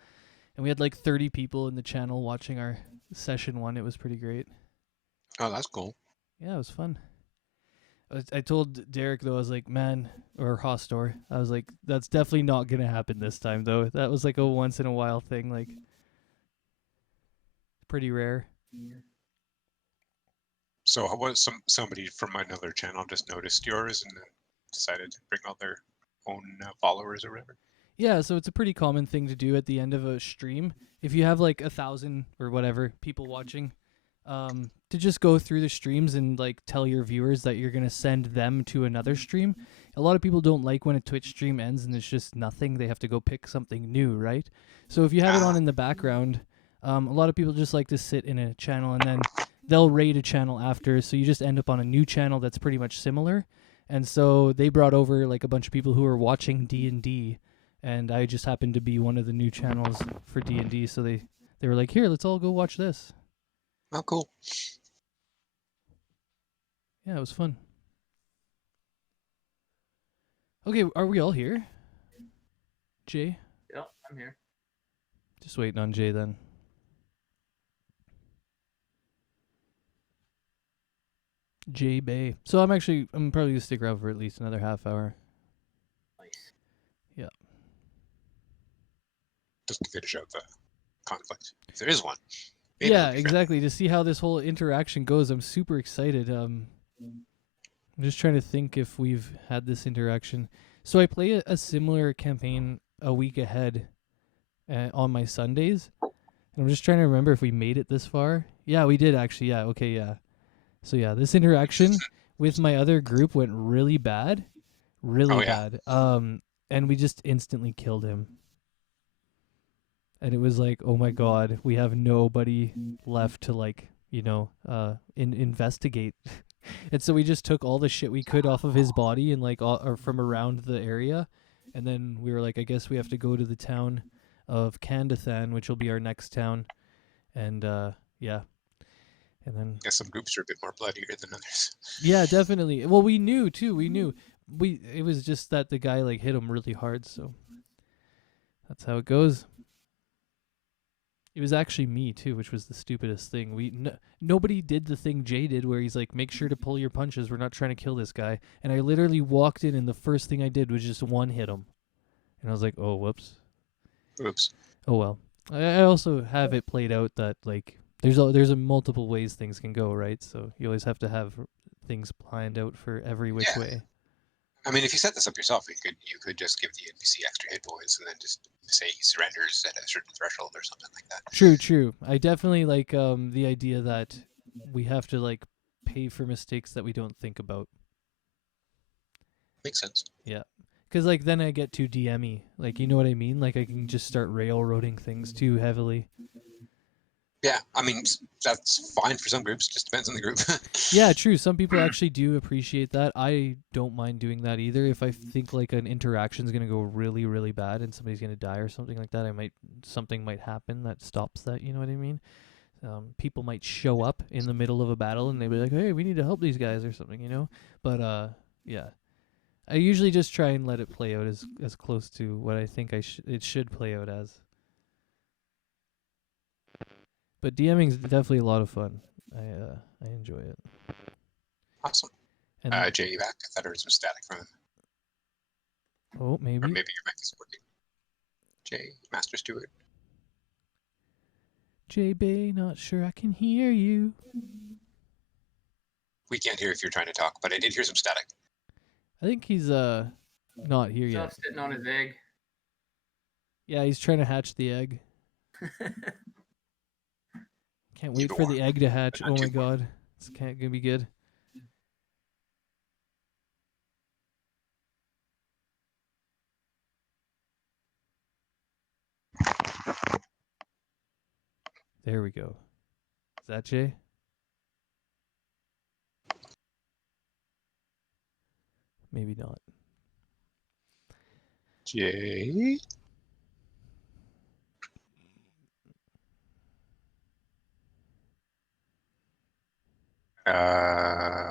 and we had like 30 people in the channel watching our session 1. It was pretty great. Oh, that's cool. Yeah, it was fun. I told Derek, though, I was like, man, or Hostor, I was like, that's definitely not going to happen this time, though. That was like a once-in-a-while thing, like, pretty rare. So how was somebody from another channel just noticed yours and then decided to bring all their own followers or whatever? Yeah, so it's a pretty common thing to do at the end of a stream. If you have like 1,000 or whatever people watching, to just go through the streams and like tell your viewers that you're going to send them to another stream. A lot of people don't like when a Twitch stream ends and it's just nothing. They have to go pick something new, right? So if you have it on in the background, a lot of people just like to sit in a channel and then they'll raid a channel after. So you just end up on a new channel that's pretty much similar. And so they brought over like a bunch of people who were watching D&D, and I just happened to be one of the new channels for D&D. So they were like, here, let's all go watch this. Oh, cool. Yeah, it was fun. Okay, are we all here? Jay? Yeah, I'm here. Just waiting on Jay then. Jay Bay. So I'm probably going to stick around for at least another half hour. Nice. Yeah. Just to finish out the conflict, if there is one. Maybe Yeah, it'll be exactly. To see how this whole interaction goes, I'm super excited. I'm just trying to think if we've had this interaction. So I play a similar campaign a week ahead on my Sundays. And I'm just trying to remember if we made it this far. Yeah, we did actually. Yeah, okay, yeah. So yeah, this interaction with my other group went really bad. Really bad. And we just instantly killed him. And it was like, oh my god, we have nobody left to like, investigate. And so we just took all the shit we could off of his body and like or from around the area, and then we were like, I guess we have to go to the town of Candathan, which will be our next town, and yeah, and then I guess some groups are a bit more bloodier than others. yeah, definitely. Well, we knew too. It was just that the guy like hit him really hard, so that's how it goes. It was actually me too, which was the stupidest thing. Nobody did the thing Jay did where he's like, make sure to pull your punches. We're not trying to kill this guy. And I literally walked in and the first thing I did was just one hit him. And I was like, oh, whoops. Oops. Oh, well. I also have it played out that like there's a multiple ways things can go, right? So you always have to have things planned out for every which way. I mean, if you set this up yourself, you could just give the NPC extra hit points and then just say he surrenders at a certain threshold or something like that. True. I definitely like the idea that we have to like pay for mistakes that we don't think about. Makes sense. Yeah. Because like then I get too DM-y. Like, you know what I mean? Like I can just start railroading things too heavily. Yeah, I mean, that's fine for some groups. Just depends on the group. Yeah, true. Some people actually do appreciate that. I don't mind doing that either. If I think like an interaction is going to go really, really bad and somebody's going to die or something like that, something might happen that stops that. You know what I mean? People might show up in the middle of a battle and they'd be like, hey, we need to help these guys or something, you know? But, yeah. I usually just try and let it play out as close to what I think it should play out as. But DMing is definitely a lot of fun. I enjoy it. Awesome. And Jay, you back? I thought I heard some static from him. oh, maybe. Or maybe your mic isn't working. Jay, Master Stewart. J Bay, not sure I can hear you. We can't hear if you're trying to talk, but I did hear some static. I think he's not here He's yet. not sitting on his egg. Yeah, he's trying to hatch the egg. Can't wait for the egg to hatch. Oh my god. It's gonna be good. There we go. Is that Jay? Maybe not. Jay?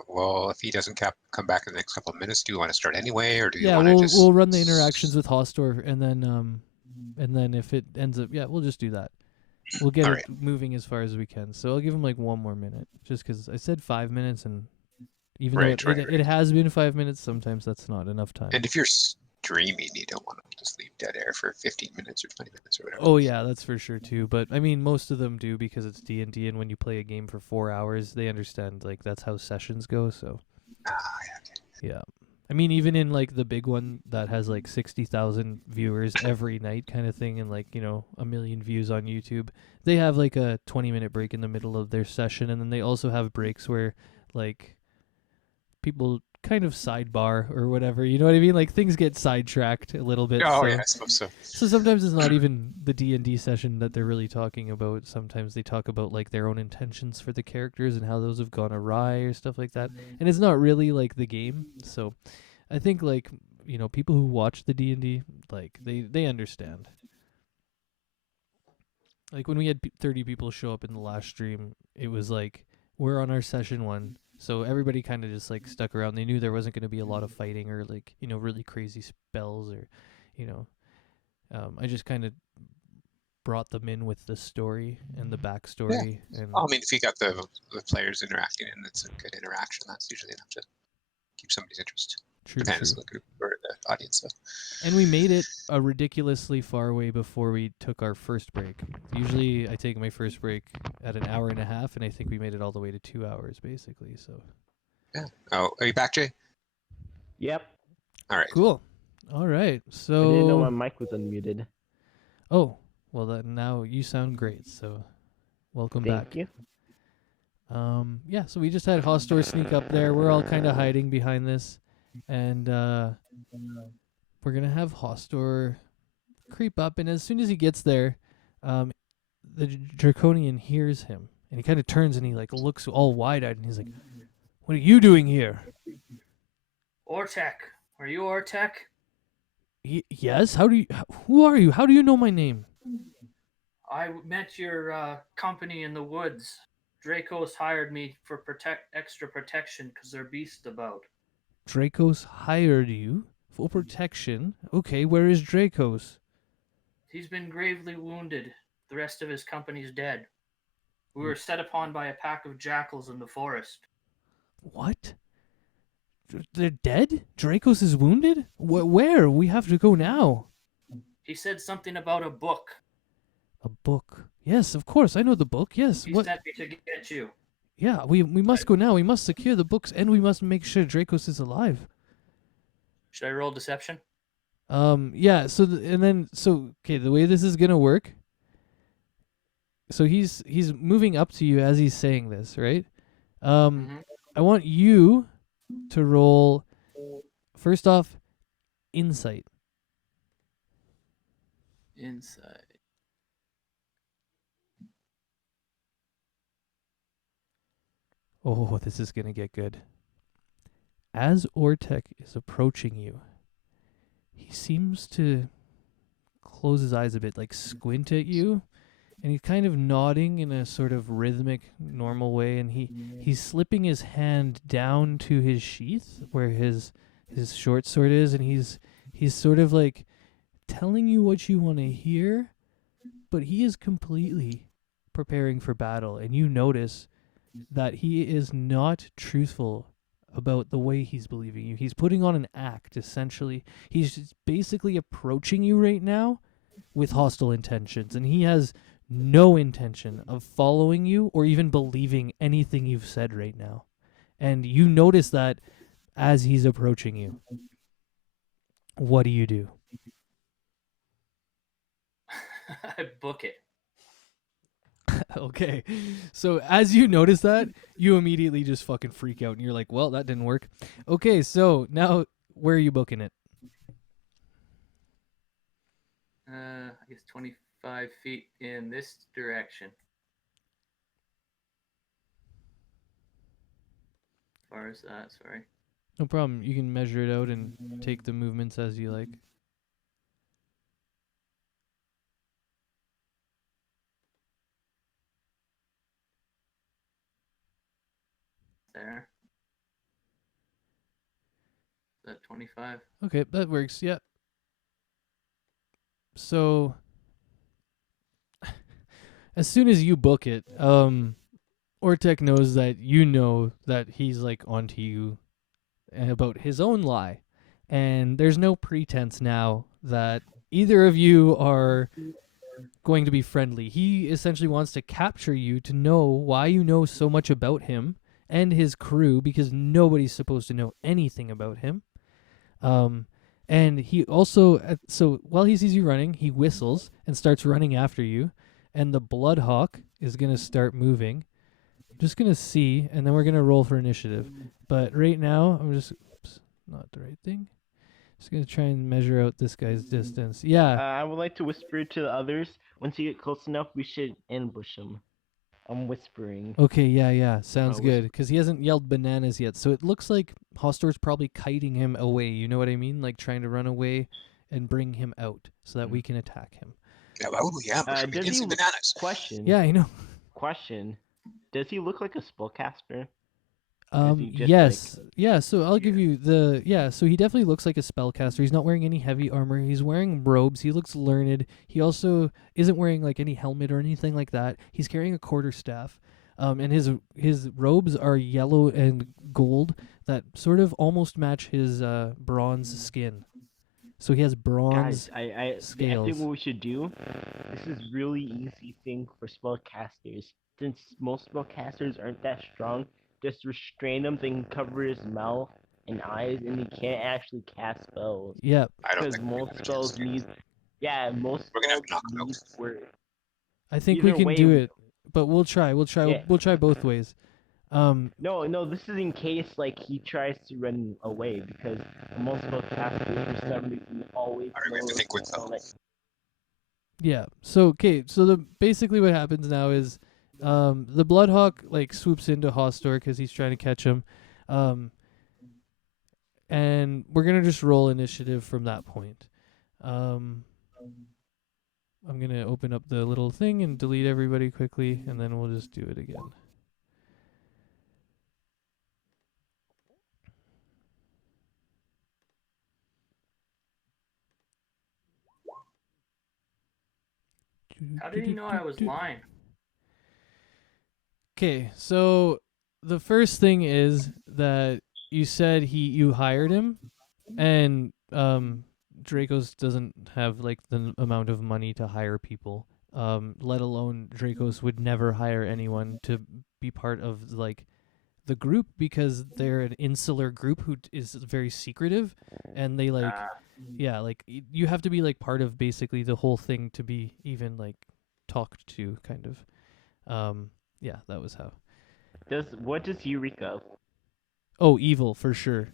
Well, if he doesn't come back in the next couple of minutes, do you want to start anyway, or do you Yeah, want to just... we'll run the interactions with Hostor, and then if it ends up, yeah, we'll just do that. We'll get All it right. moving as far as we can. So I'll give him like 1 more minute, just because I said 5 minutes, and even Right, though right. it has been 5 minutes, sometimes that's not enough time. And if you're streaming, you don't want to just leave dead air for 15 minutes or 20 minutes or whatever. Oh yeah, that's for sure too. But I mean, most of them do because it's D&D, and when you play a game for 4 hours, they understand like that's how sessions go. So Yeah, okay. yeah, I mean, even in like the big one that has like 60,000 viewers every night, kind of thing, and like 1 million views on YouTube, they have like a 20-minute break in the middle of their session, and then they also have breaks where like people kind of sidebar or whatever, you know what I mean? Like things get sidetracked a little bit. Oh, so. yeah, I suppose so. So sometimes it's not even the D&D session that they're really talking about. Sometimes they talk about like their own intentions for the characters and how those have gone awry or stuff like that. And it's not really like the game. So I think like, people who watch the D&D, like they understand. Like when we had 30 people show up in the last stream, it was like we're on our session 1. So everybody kind of just like stuck around. They knew there wasn't going to be a lot of fighting or like, really crazy spells or, I just kind of brought them in with the story and the backstory. And I mean, if you got the players interacting and it's a good interaction, that's usually enough to keep somebody's interest. True. Depends on the group or the audience. So. And we made it a ridiculously far way before we took our first break. Usually I take my first break at an hour and a half, and I think we made it all the way to 2 hours, basically. So. Yeah. Oh, are you back, Jay? Yep. All right. Cool. All right. So. I didn't know my mic was unmuted. Oh, well, now you sound great. So, welcome back. Thank you. Yeah. So we just had Hostor sneak up there. We're all kind of hiding behind this. And we're going to have Hostor creep up, and as soon as he gets there, the Draconian hears him, and he kind of turns and he like looks all wide-eyed, and he's like, "What are you doing here?" Ortek. Are you Ortek? Yes. Who are you? How do you know my name? I met your company in the woods. Dracos hired me for extra protection because they're beast about. Dracos hired you for protection? Okay, where is Dracos? He's been gravely wounded. The rest of his company's dead. We were set upon by a pack of jackals in the forest. What? They're dead? Dracos is wounded? Where? We have to go now. He said something about a book. A book? Yes, of course. I know the book. Yes. He What? sent me to get you. Yeah, we must go now. We must secure the books, and we must make sure Dracos is alive. Should I roll deception? Yeah. So okay. The way this is gonna work. So he's moving up to you as he's saying this, right? I want you to roll. First off, insight. Insight. Oh, this is gonna get good. As Ortek is approaching you, he seems to close his eyes a bit, like squint at you, and he's kind of nodding in a sort of rhythmic, normal way, and he's slipping his hand down to his sheath where his short sword is, and he's sort of like telling you what you want to hear, but he is completely preparing for battle, and you notice that he is not truthful about the way he's believing you. He's putting on an act, essentially. He's just basically approaching you right now with hostile intentions, and he has no intention of following you or even believing anything you've said right now. And you notice that as he's approaching you. What do you do? I book it. Okay. So as you notice that, you immediately just fucking freak out and you're like, well, that didn't work. Okay, so now where are you booking it? I guess 25 feet in this direction. far as that. Sorry. No problem. You can measure it out and take the movements as you like. There. Is that 25? Okay, that works. Yeah. So as soon as you book it, Ortec knows that you know that he's like onto you about his own lie. And there's no pretense now that either of you are going to be friendly. He essentially wants to capture you to know why you know so much about him and his crew, because nobody's supposed to know anything about him. And he also, so while he sees you running, he whistles and starts running after you. And the Bloodhawk is going to start moving. Just going to see, and then we're going to roll for initiative. But right now, I'm just, oops, not the right thing. Just going to try and measure out this guy's distance. Yeah. I would like to whisper to the others. Once you get close enough, we should ambush him. I'm whispering. Okay, yeah. Sounds Oh, good. Because he hasn't yelled bananas yet. So it looks like Hostor's probably kiting him away. You know what I mean? Like trying to run away and bring him out so that we can attack him. Yeah, why would we ambush him? He didn't see bananas. Question. Yeah, I know. Question. Does he look like a spellcaster? Is he just Yes. like- Yeah, so I'll give you the... Yeah, so he definitely looks like a spellcaster. He's not wearing any heavy armor. He's wearing robes. He looks learned. He also isn't wearing like any helmet or anything like that. He's carrying a quarterstaff. And his robes are yellow and gold that sort of almost match his bronze skin. So he has bronze Guys, I scales. think what we should do, this is really easy thing for spellcasters. Since most spellcasters aren't that strong, just restrain him, then cover his mouth and eyes, and he can't actually cast spells. Yep. I don't Because think we most have a chance spells to do need, most We're gonna have spells to knock him need out. where I think we Either can way, do it, but we'll try. We'll Yeah. try both ways. No, this is in case like he tries to run away, because most spellcasters for some reason always Alright, we have to know think quick, the though. like, Yeah. So okay. So the basically what happens now is, the Bloodhawk like swoops into Hostor because he's trying to catch him, and we're gonna just roll initiative from that point. I'm gonna open up the little thing and delete everybody quickly, and then we'll just do it again. How did he know I was lying? Okay, so the first thing is that you said you hired him, and Dracos doesn't have like the amount of money to hire people. Let alone Dracos would never hire anyone to be part of like the group, because they're an insular group who is very secretive, and they like you have to be like part of basically the whole thing to be even like talked to, kind of. Yeah, that was how. what does he reek of? Oh, evil for sure.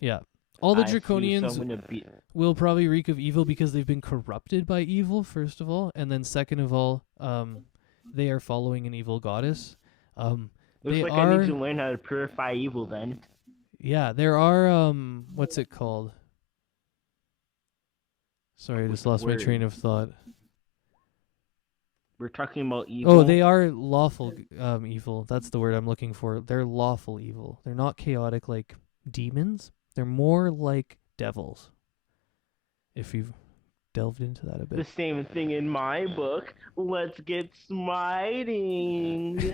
Yeah. All the I see, so Draconians I'm gonna be will probably reek of evil because they've been corrupted by evil, first of all, and then second of all, they are following an evil goddess. looks they like are, I need to learn how to purify evil then. Yeah, there are what's it called? Sorry, I just lost my train of thought. We're talking about evil. Oh, they are lawful evil. That's the word I'm looking for. They're lawful evil. They're not chaotic like demons. They're more like devils. If you've delved into that a the bit. same thing in my book. Let's get smiting.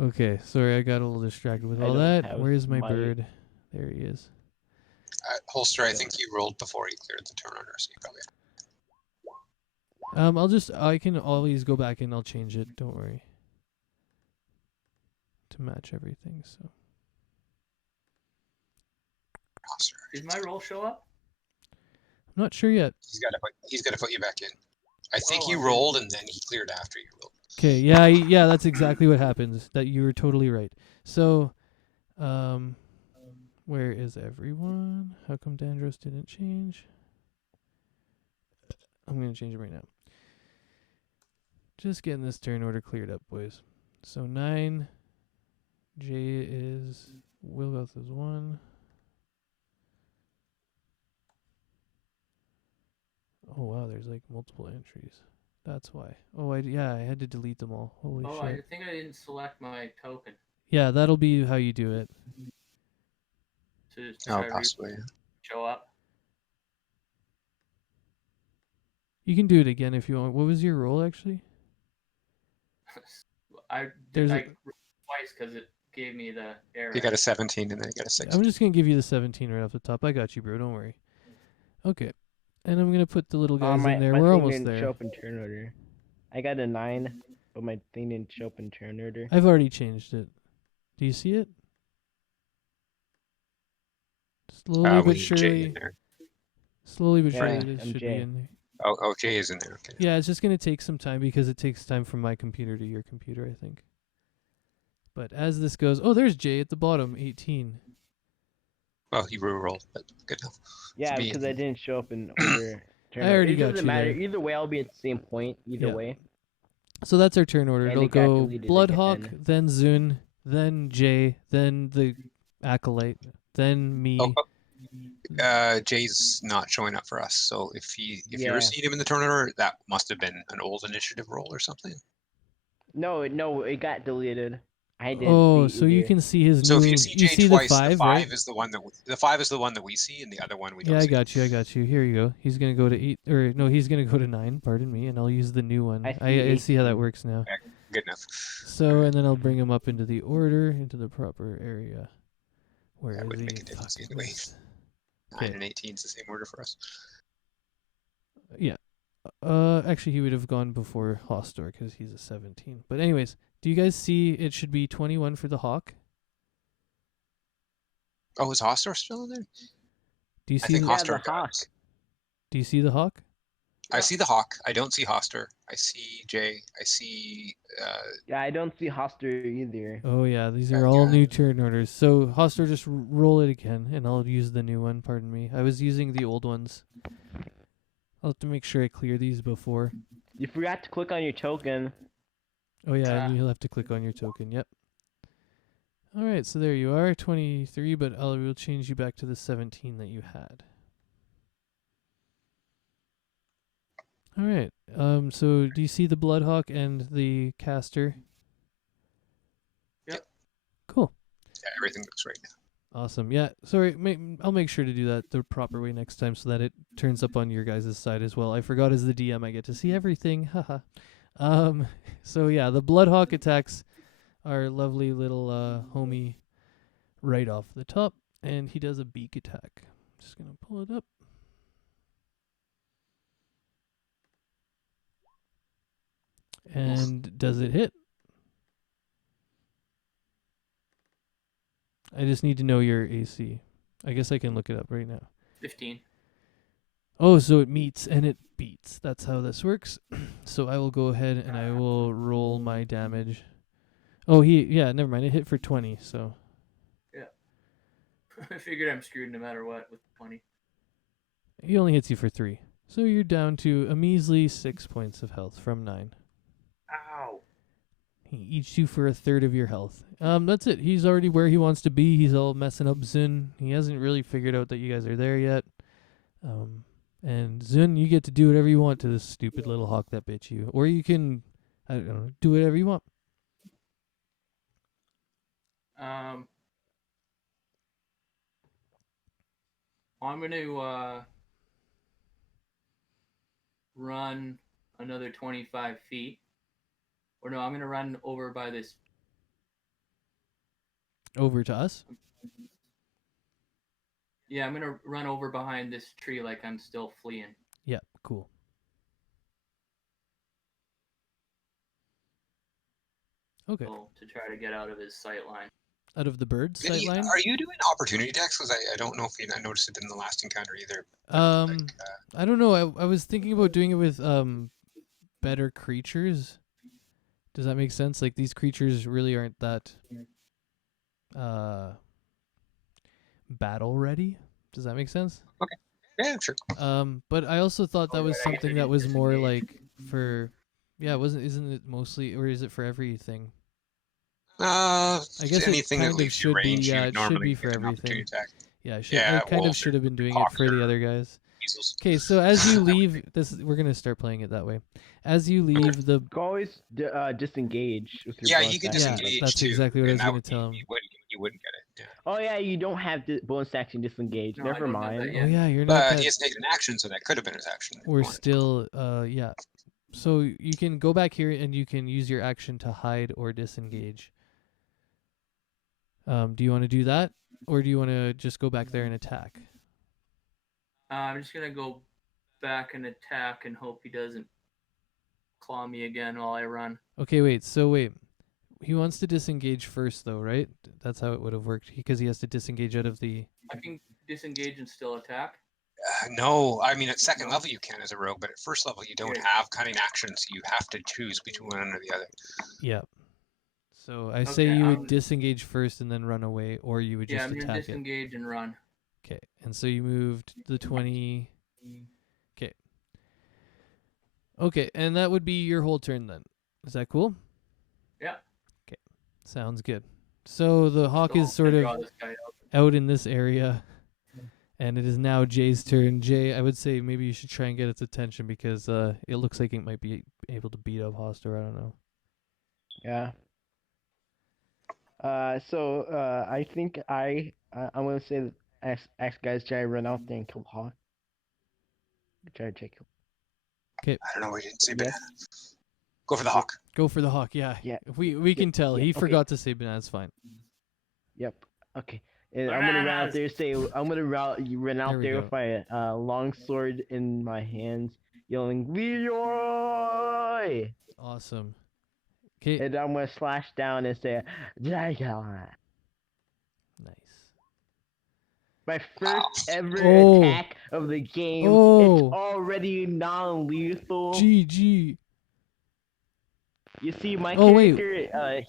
Okay, sorry, I got a little distracted with I all don't that. have Where's my smite. bird? There he is. Holster, I think he rolled before he cleared the turn order, so you probably have I can always go back and I'll change it. Don't worry. To match everything. So Holster. Did my roll show up? I'm not sure yet. He's got to put you back in. I think Oh, you okay. rolled and then he cleared after you rolled. Okay, yeah, that's exactly what happens. That you were totally right. So, where is everyone? How come Dandros didn't change? I'm gonna change it right now. Just getting this turn order cleared up, boys. So 9, J is Wilgoth is 1. Oh wow, there's like multiple entries. That's why. Oh, I had to delete them all. Holy Oh, shit. I think I didn't select my token. Yeah, that'll be how you do it. So just Oh, try possibly. show up. You can do it again if you want. What was your roll actually? I There's did a- like twice because it gave me the error. You got a 17 and then you got a 6. I'm just gonna give you the 17 right off the top. I got you, bro. Don't worry. Okay, and I'm gonna put the little guys my in there. my We're thing almost didn't there. show up in turn order. I got a 9, but my thing didn't show up in turn order. I've already changed it. Do you see it? Slowly We but need J surely. in there. Slowly but Yeah, surely, this I'm should J. be in there. Oh, J is in there. Okay. Yeah, it's just gonna take some time because it takes time from my computer to your computer, I think. But as this goes, oh, there's J at the bottom, 18. Well, he rolled, but good enough. Yeah, me, because I didn't show up in order. Turn I already order. It got doesn't you matter. there. Either way, I'll be at the same point. Either Yeah. way. So that's our turn order. And It'll it got go deleted Bloodhawk, again. then Zun, then J, then the Acolyte, then me. Jay's not showing up for us, so if you Yeah. receive him in the turn order, that must have been an old initiative roll or something. No, it got deleted. I didn't Oh, see so you either. can see his So new. if you see Jay see twice, the 5, right? is the one that we see, and the other one we don't Yeah, see. I got you. Here you go. He's gonna go to 8, or no, he's gonna go to 9. Pardon me, and I'll use the new one. I see how that 18. works now. Good enough. So, and then I'll bring him up into the order, into the proper area. Where That is would he? make a difference Fuck, anyway. missed. 9 and 18 is the same order for us. Yeah. Actually, he would have gone before Hostor because he's a 17. But anyways, do you guys see it should be 21 for the Hawk? Oh, is Hostor still in there? Do you I see think the, Hostor the got Hawk. us. Do you see the Hawk? I see the Hawk. I don't see Hostor. I see Jay. I see. Yeah, I don't see Hoster either. Oh yeah, these are all new turn orders. So Hostor, just roll it again, and I'll use the new one. Pardon me. I was using the old ones. I'll have to make sure I clear these before. You forgot to click on your token. Oh yeah, and you'll have to click on your token. Yep. All right, so there you are, 23. But we'll change you back to the 17 that you had. All right. So do you see the Bloodhawk and the caster? Yep. Cool. Yeah, everything looks right now. Awesome. Yeah. Sorry. I'll make sure to do that the proper way next time so that it turns up on your guys' side as well. I forgot as the DM I get to see everything. Haha. So yeah, the Bloodhawk attacks our lovely little homie right off the top, and he does a beak attack. Just gonna pull it up. And does it hit? I just need to know your AC. I guess I can look it up right now. 15. Oh, so it meets and it beats. That's how this works. So I will go ahead and I will roll my damage. Oh, never mind. It hit for 20, so. I figured I'm screwed no matter what with 20. He only hits you for 3. So you're down to a measly 6 points of health from 9. Ow. He eats you for a third of your health. That's it. He's already where he wants to be. He's all messing up Zun. He hasn't really figured out that you guys are there yet. And Zun, you get to do whatever you want to this stupid little hawk that bit you. Or you can, I don't know, do whatever you want. I'm going to run another 25 feet. Or no, I'm going to run over by this. Over to us? Yeah, I'm going to run over behind this tree like I'm still fleeing. Yeah, cool. Okay. So, to try to get out of his sight line. Out of the bird's sight line? Are you doing opportunity attacks? Because I don't know if I noticed it in the last encounter either. I don't know. I was thinking about doing it with better creatures. Does that make sense? Like, these creatures really aren't that battle ready. Does that make sense? Okay. Yeah, sure. But I also thought that was right, I guess something I that did was more disengage. like for isn't it mostly, or is it for everything? I guess it anything that kind of leaves you should be. range, Yeah, you it should normally be for get an opportunity everything. attack. Yeah, Yeah, I kind of wolves should or have been doing it hawks for the or other guys. weasels. Okay, so as you leave, we're gonna start playing it that way. As you leave the, You can always disengage with your Yeah, bonus you can action. disengage that's too, exactly what I and was that gonna tell him. you wouldn't get it. Yeah. Oh yeah, you don't have bonus action disengage. No, I Never don't have that mind. yet. Oh yeah, you're not But he that. has taken an action, so that could have been his action. We're still, yeah. So you can go back here and you can use your action to hide or disengage. Do you want to do that, or do you want to just go back there and attack? I'm just gonna go back and attack and hope he doesn't claw me again while I run. Okay, wait. So wait, he wants to disengage first, though, right? That's how it would have worked because he has to disengage out of the. I can disengage and still attack. No, I mean at second No. level you can as a rogue, but at first level you don't Okay. have cutting actions. You have to choose between one or the other. Yeah. So I say Okay, you would disengage first and then run away, or you would Yeah, just I'm gonna attack it. disengage and run. Okay, and so you moved the 20. Okay. Okay, and that would be your whole turn then. Is that cool? Yeah. Okay, sounds good. So the hawk So is sort I'll of draw this guy out. out in this area, and it is now Jay's turn. Jay, I would say maybe you should try and get its attention because it looks like it might be able to beat up Hoster. I don't know. Yeah. So I think I'm gonna say that ask guys try to run out there and kill the hawk. Try to take him. I don't know. We didn't say Yes. banana. Go for the hawk. Go for the hawk. Yeah. Yeah. We can tell. Yeah, He okay. forgot to say banana. It's fine. Yep. Okay. And I'm gonna run out there. I'm gonna run out There we there go. with my long sword in my hands, yelling "Leroy!" Awesome. Okay. And I'm gonna slash down and say "Dragon." Nice. My first ever Oh. attack of the game. Oh. It's already non-lethal. GG. You see, my Oh, wait. character,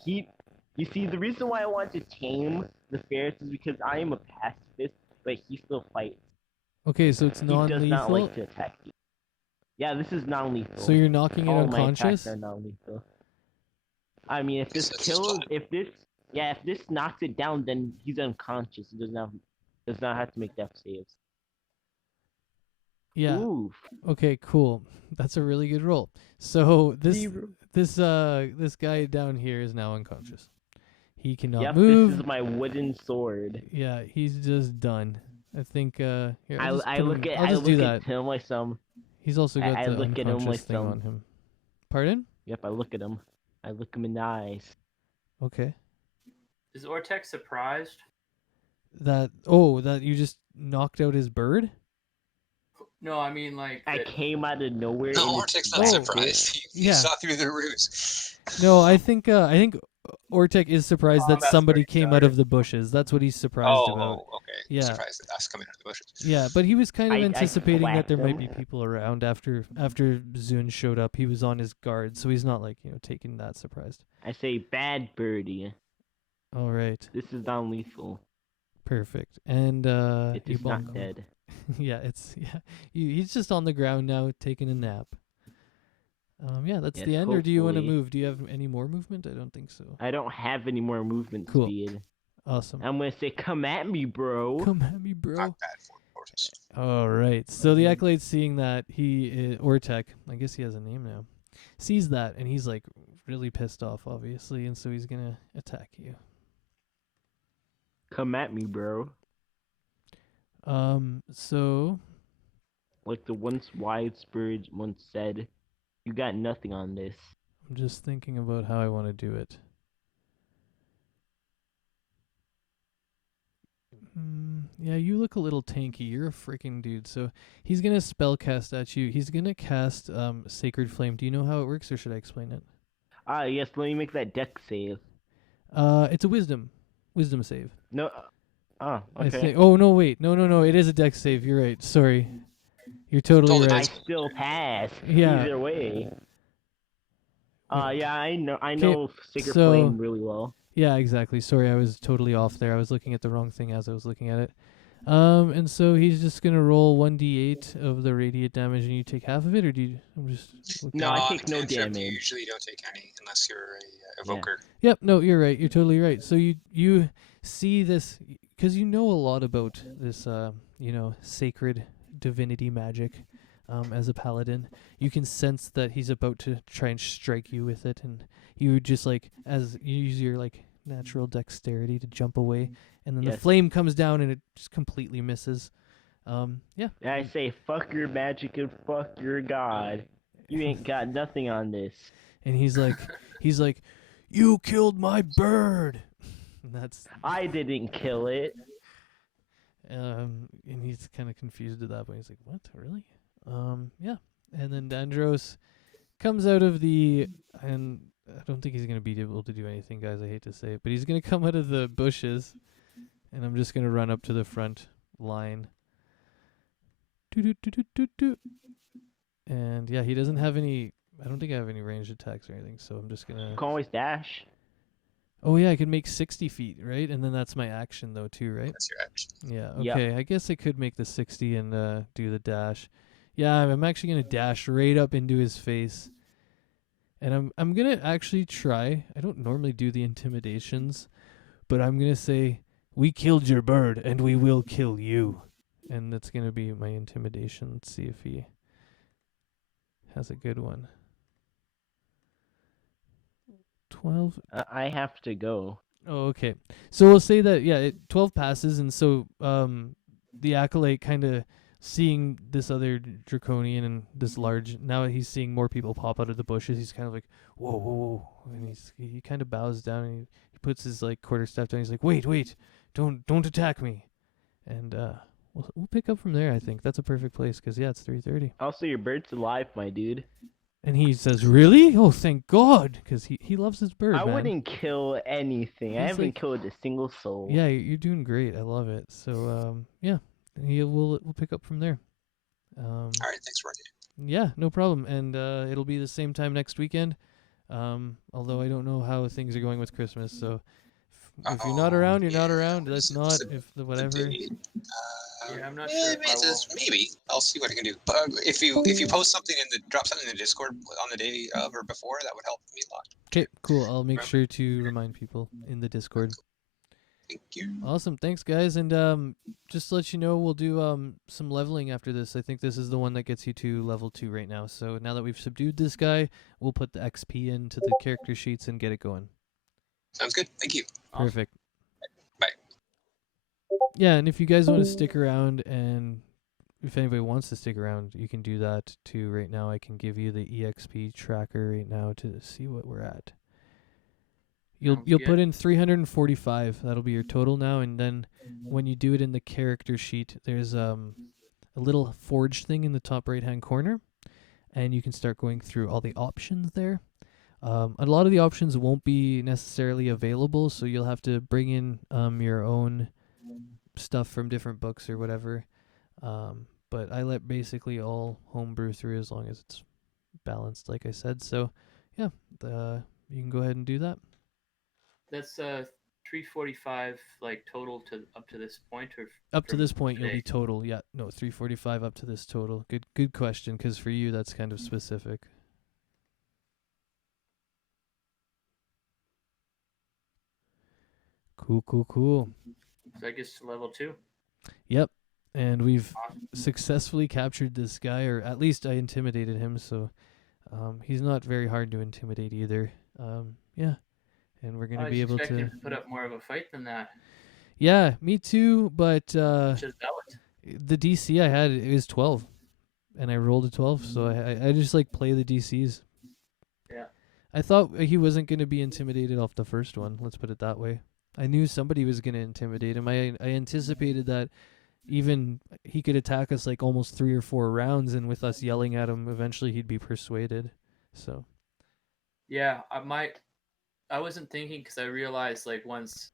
you see, the reason why I want to tame the ferrets is because I am a pacifist, but he still fights. Okay, so it's He does not non-lethal. like to attack you. Yeah, this is non-lethal. So you're knocking it All my unconscious. attacks are non-lethal. I mean, if this That's kills, fine. if this knocks it down, then he's unconscious. He does not have to make death saves. Yeah. Oof. Okay. Cool. That's a really good roll. So this guy down here is now unconscious. He cannot Yep, move. this is my wooden sword. Yeah, he's just done. I think. Here, I'll just I put look him- at I'll just do that. at him like some. He's also got I the look at him unconscious like thing some- on him. Pardon? Yep, I look at him. I look him in the eyes. Okay. Is Ortex surprised? That you just knocked out his bird? No, I mean like. I that- came out of nowhere. No, and Ortek's it's not Oh. surprised. He Yeah. saw through the ruse. No, I think Ortec is surprised that Combat's somebody already came out started. of the bushes. That's what he's surprised about. Okay. Yeah. Surprised at us coming out of the bushes. Yeah, but he was kind of I anticipating that there might whacked be people around after Zun showed up. He was on his guard, so he's not taking that surprised. I say, bad birdie. All right, This is non-lethal. perfect. And It you is not bonk him. dead. He's just on the ground now taking a nap. Yeah, that's Yes, the end. Or do you want to hopefully. move? Do you have any more movement? I don't think so. I don't have any more movement Cool. speed. Awesome. I'm gonna say, come at me, bro. Come at me, bro. Not bad for Ortex. All right. So the acolyte, seeing that Ortec, I guess he has a name now, sees that and he's like really pissed off, obviously, and so he's gonna attack you. Come at me, bro. So Like the once widespread once said, you got nothing on this. I'm just thinking about how I want to do it. Yeah, you look a little tanky. You're a freaking dude. So he's gonna spell cast at you. He's gonna cast Sacred Flame. Do you know how it works, or should I explain it? Yes, let me make that deck save. It's a wisdom save. No. I Okay. think. Oh no, wait, no. It is a dex save. You're right. Sorry, you're totally Totally I right. still pass. Yeah. Either way. Yeah, I know. I 'Kay, know Sacred so- Flame really well. Yeah, exactly. Sorry, I was totally off there. I was looking at the wrong thing as I was looking at it. And so he's just gonna roll 1d8 of the radiant damage, and you take half of it, or do you? I'm just looking. No, I on take no cantrip, You damage. usually don't take any unless you're a Yeah. evoker. Yep. No, you're right. You're totally right. So you see this because you know a lot about this sacred divinity magic. As a paladin, you can sense that he's about to try and strike you with it, and you just as you use your natural dexterity to jump away, and then the Yes. flame comes down and it just completely misses. Yeah. I say, fuck your magic and fuck your god. You ain't got nothing on this. And he's like, you killed my bird. And that's I didn't kill it. and he's kind of confused at that point. He's like, what, really? Yeah. And then Dandros comes out of and I don't think he's gonna be able to do anything, guys. I hate to say it, but he's gonna come out of the bushes, and I'm just gonna run up to the front line. And yeah, he doesn't have any. I don't think I have any ranged attacks or anything, so I'm just gonna. You can always dash. Oh yeah, I can make 60 feet, right? And then that's my action though too, right? That's your action. Yeah. Yep. Okay. I guess I could make the 60 and do the dash. Yeah, I'm actually gonna dash right up into his face, and I'm gonna actually try. I don't normally do the intimidations, but I'm gonna say, "We killed your bird, and we will kill you," and that's gonna be my intimidation. Let's see if he has a good one. 12. I have to go. Oh, okay. So we'll say that 12 passes, and so the acolyte kind of seeing this other draconian and this large. Now he's seeing more people pop out of the bushes. He's kind of like, whoa, whoa, whoa, and he kind of bows down and he puts his quarterstaff down. He's like, wait, don't attack me, and we'll pick up from there. I think that's a perfect place because it's 3:30. Also, your bird's alive, my dude. And he says, really? Oh, thank God, because he loves his bird. I man. wouldn't kill anything. I He's haven't like- killed a single soul. Yeah, you're doing great. I love it. So we'll pick up from there. All right, thanks, Roy. Yeah, no problem. And it'll be the same time next weekend. Although I don't know how things are going with Christmas. So if you're not around, you're not around. That's not whatever. Yeah, I'm not sure if I will. Maybe I'll see what I can do. But if you post something drop something in the Discord on the day of or before, that would help me a lot. Okay, cool. I'll make sure to remind people in the Discord. Thank you. Awesome. Thanks, guys. And just to let you know, we'll do some leveling after this. I think this is the one that gets you to level 2 right now. So now that we've subdued this guy, we'll put the XP into the character sheets and get it going. Sounds good. Thank you. Awesome. Perfect. Bye. Yeah, and if you guys want to stick around, and if anybody wants to stick around, you can do that too. Right now, I can give you the EXP tracker right now to see what we're at. You'll Sounds put good. in 345. That'll be your total now, and then when you do it in the character sheet, there's a little forge thing in the top right-hand corner, and you can start going through all the options there. A lot of the options won't be necessarily available, so you'll have to bring in your own stuff from different books or whatever. But I let basically all homebrew through as long as it's balanced, like I said. So, yeah, you can go ahead and do that. That's 345 total to up to this point, or Up to from this point, you'll be today? total. Yeah, no, 345 up to this total. Good question, because for you, that's kind of specific. Cool. So I guess to level 2. Yep. And we've Awesome. successfully captured this guy, or at least I intimidated him, so he's not very hard to intimidate either. Yeah. And we're going I to was be able expecting to... him to put up more of a fight than that. Yeah, me too, but Just that. the DC I had is 12, and I rolled a 12, so I just play the DCs. Yeah. I thought he wasn't going to be intimidated off the first one, let's put it that way. I knew somebody was going to intimidate him. I anticipated that even he could attack us almost 3 or 4 rounds, and with us yelling at him, eventually he'd be persuaded. So Yeah, I wasn't thinking because I realized once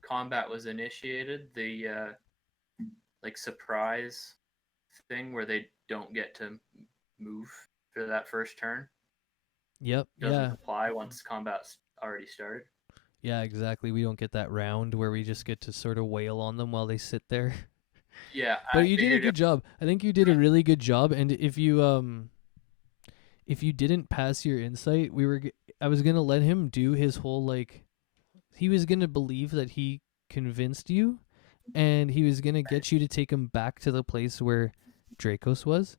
combat was initiated, the surprise thing where they don't get to move for that first turn yep, doesn't apply once combat's already started. yeah, exactly. We don't get that round where we just get to sort of wail on them while they sit there. Yeah, But I you did a figured good job. I think you did a really good job. And if you didn't pass your insight, I was gonna let him do his whole like. He was gonna believe that he convinced you, and he was gonna get you to take him back to the place where Dracos was,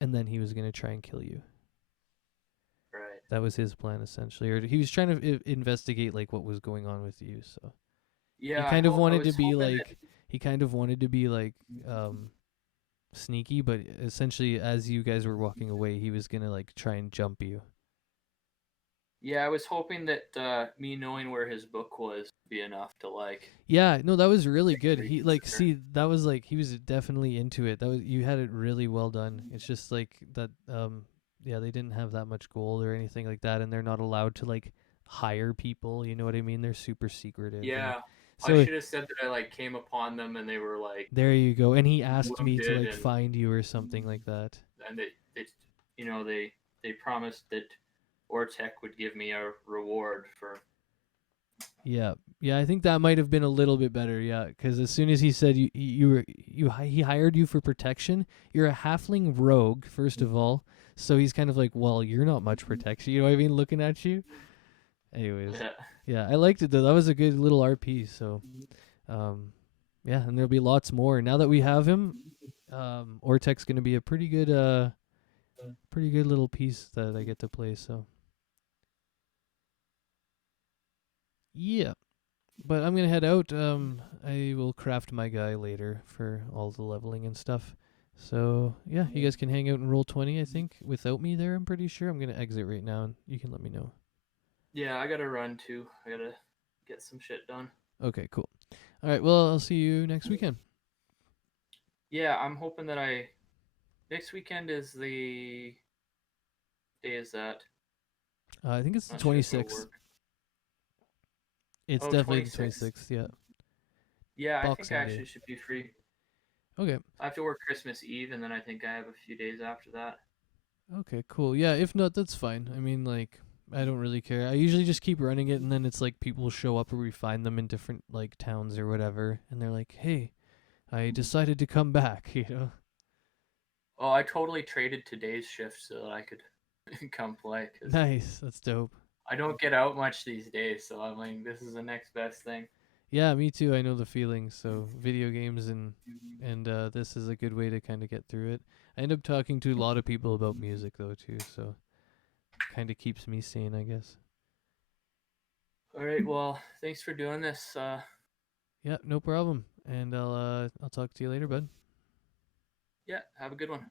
and then he was gonna try and kill you. Right. That was his plan essentially, or he was trying to investigate like what was going on with you. So Yeah, he kind of wanted to was be hoping like sneaky, but essentially as you guys were walking away, he was gonna like try and jump you. Yeah, I was hoping that me knowing where his book was would be enough to like. Yeah, no, that was really Make good. me He like consider. that was like he was definitely into it. That was you had it really well done. It's just like that yeah, they didn't have that much gold or anything like that, and they're not allowed to like hire people, you know what I mean? They're super secretive. Yeah, I So should have said that I like came upon them and they were like there you go. And he asked me to wounded like find you or something like that. and they you know they promised that Ortec would give me a reward for. Yeah. Yeah, I think that might have been a little bit better, yeah, cuz as soon as he said he hired you for protection, you're a halfling rogue first of all. So he's kind of like, "Well, you're not much protection." You know what I mean, looking at you. Anyways. Yeah. Yeah, I liked it though. That was a good little RP, so yeah, and there'll be lots more. Now that we have him, Ortec's going to be a pretty good little piece that I get to play, so yeah. But I'm gonna head out. I will craft my guy later for all the leveling and stuff. So yeah, you guys can hang out and roll 20. I think without me there. I'm pretty sure. I'm gonna exit right now, and you can let me know. Yeah, I gotta run too. I gotta get some shit done. Okay, cool. All right. Well, I'll see you next weekend. Yeah, I'm hoping that next weekend is the day is that? I think it's the Not sure if it'll 26th. work. It's Oh, definitely the 26th. 26th. Yeah. Yeah, I think Boxing I Day. actually should be free. Okay. I have to work Christmas Eve, and then I think I have a few days after that. Okay, cool. Yeah, if not, that's fine. I mean, like, I don't really care. I usually just keep running it, and then it's like people show up or we find them in different, like, towns or whatever, and they're like, hey, I decided to come back, you know? Oh, I totally traded today's shift so that I could come play. 'Cause Nice. That's dope. I don't get out much these days, so I'm like, this is the next best thing. Yeah, me too. I know the feeling. So video games and this is a good way to kind of get through it. I end up talking to a lot of people about music though too, so kind of keeps me sane, I guess. All right, well, thanks for doing this. Yeah, no problem. And I'll talk to you later, bud. Yeah, have a good one.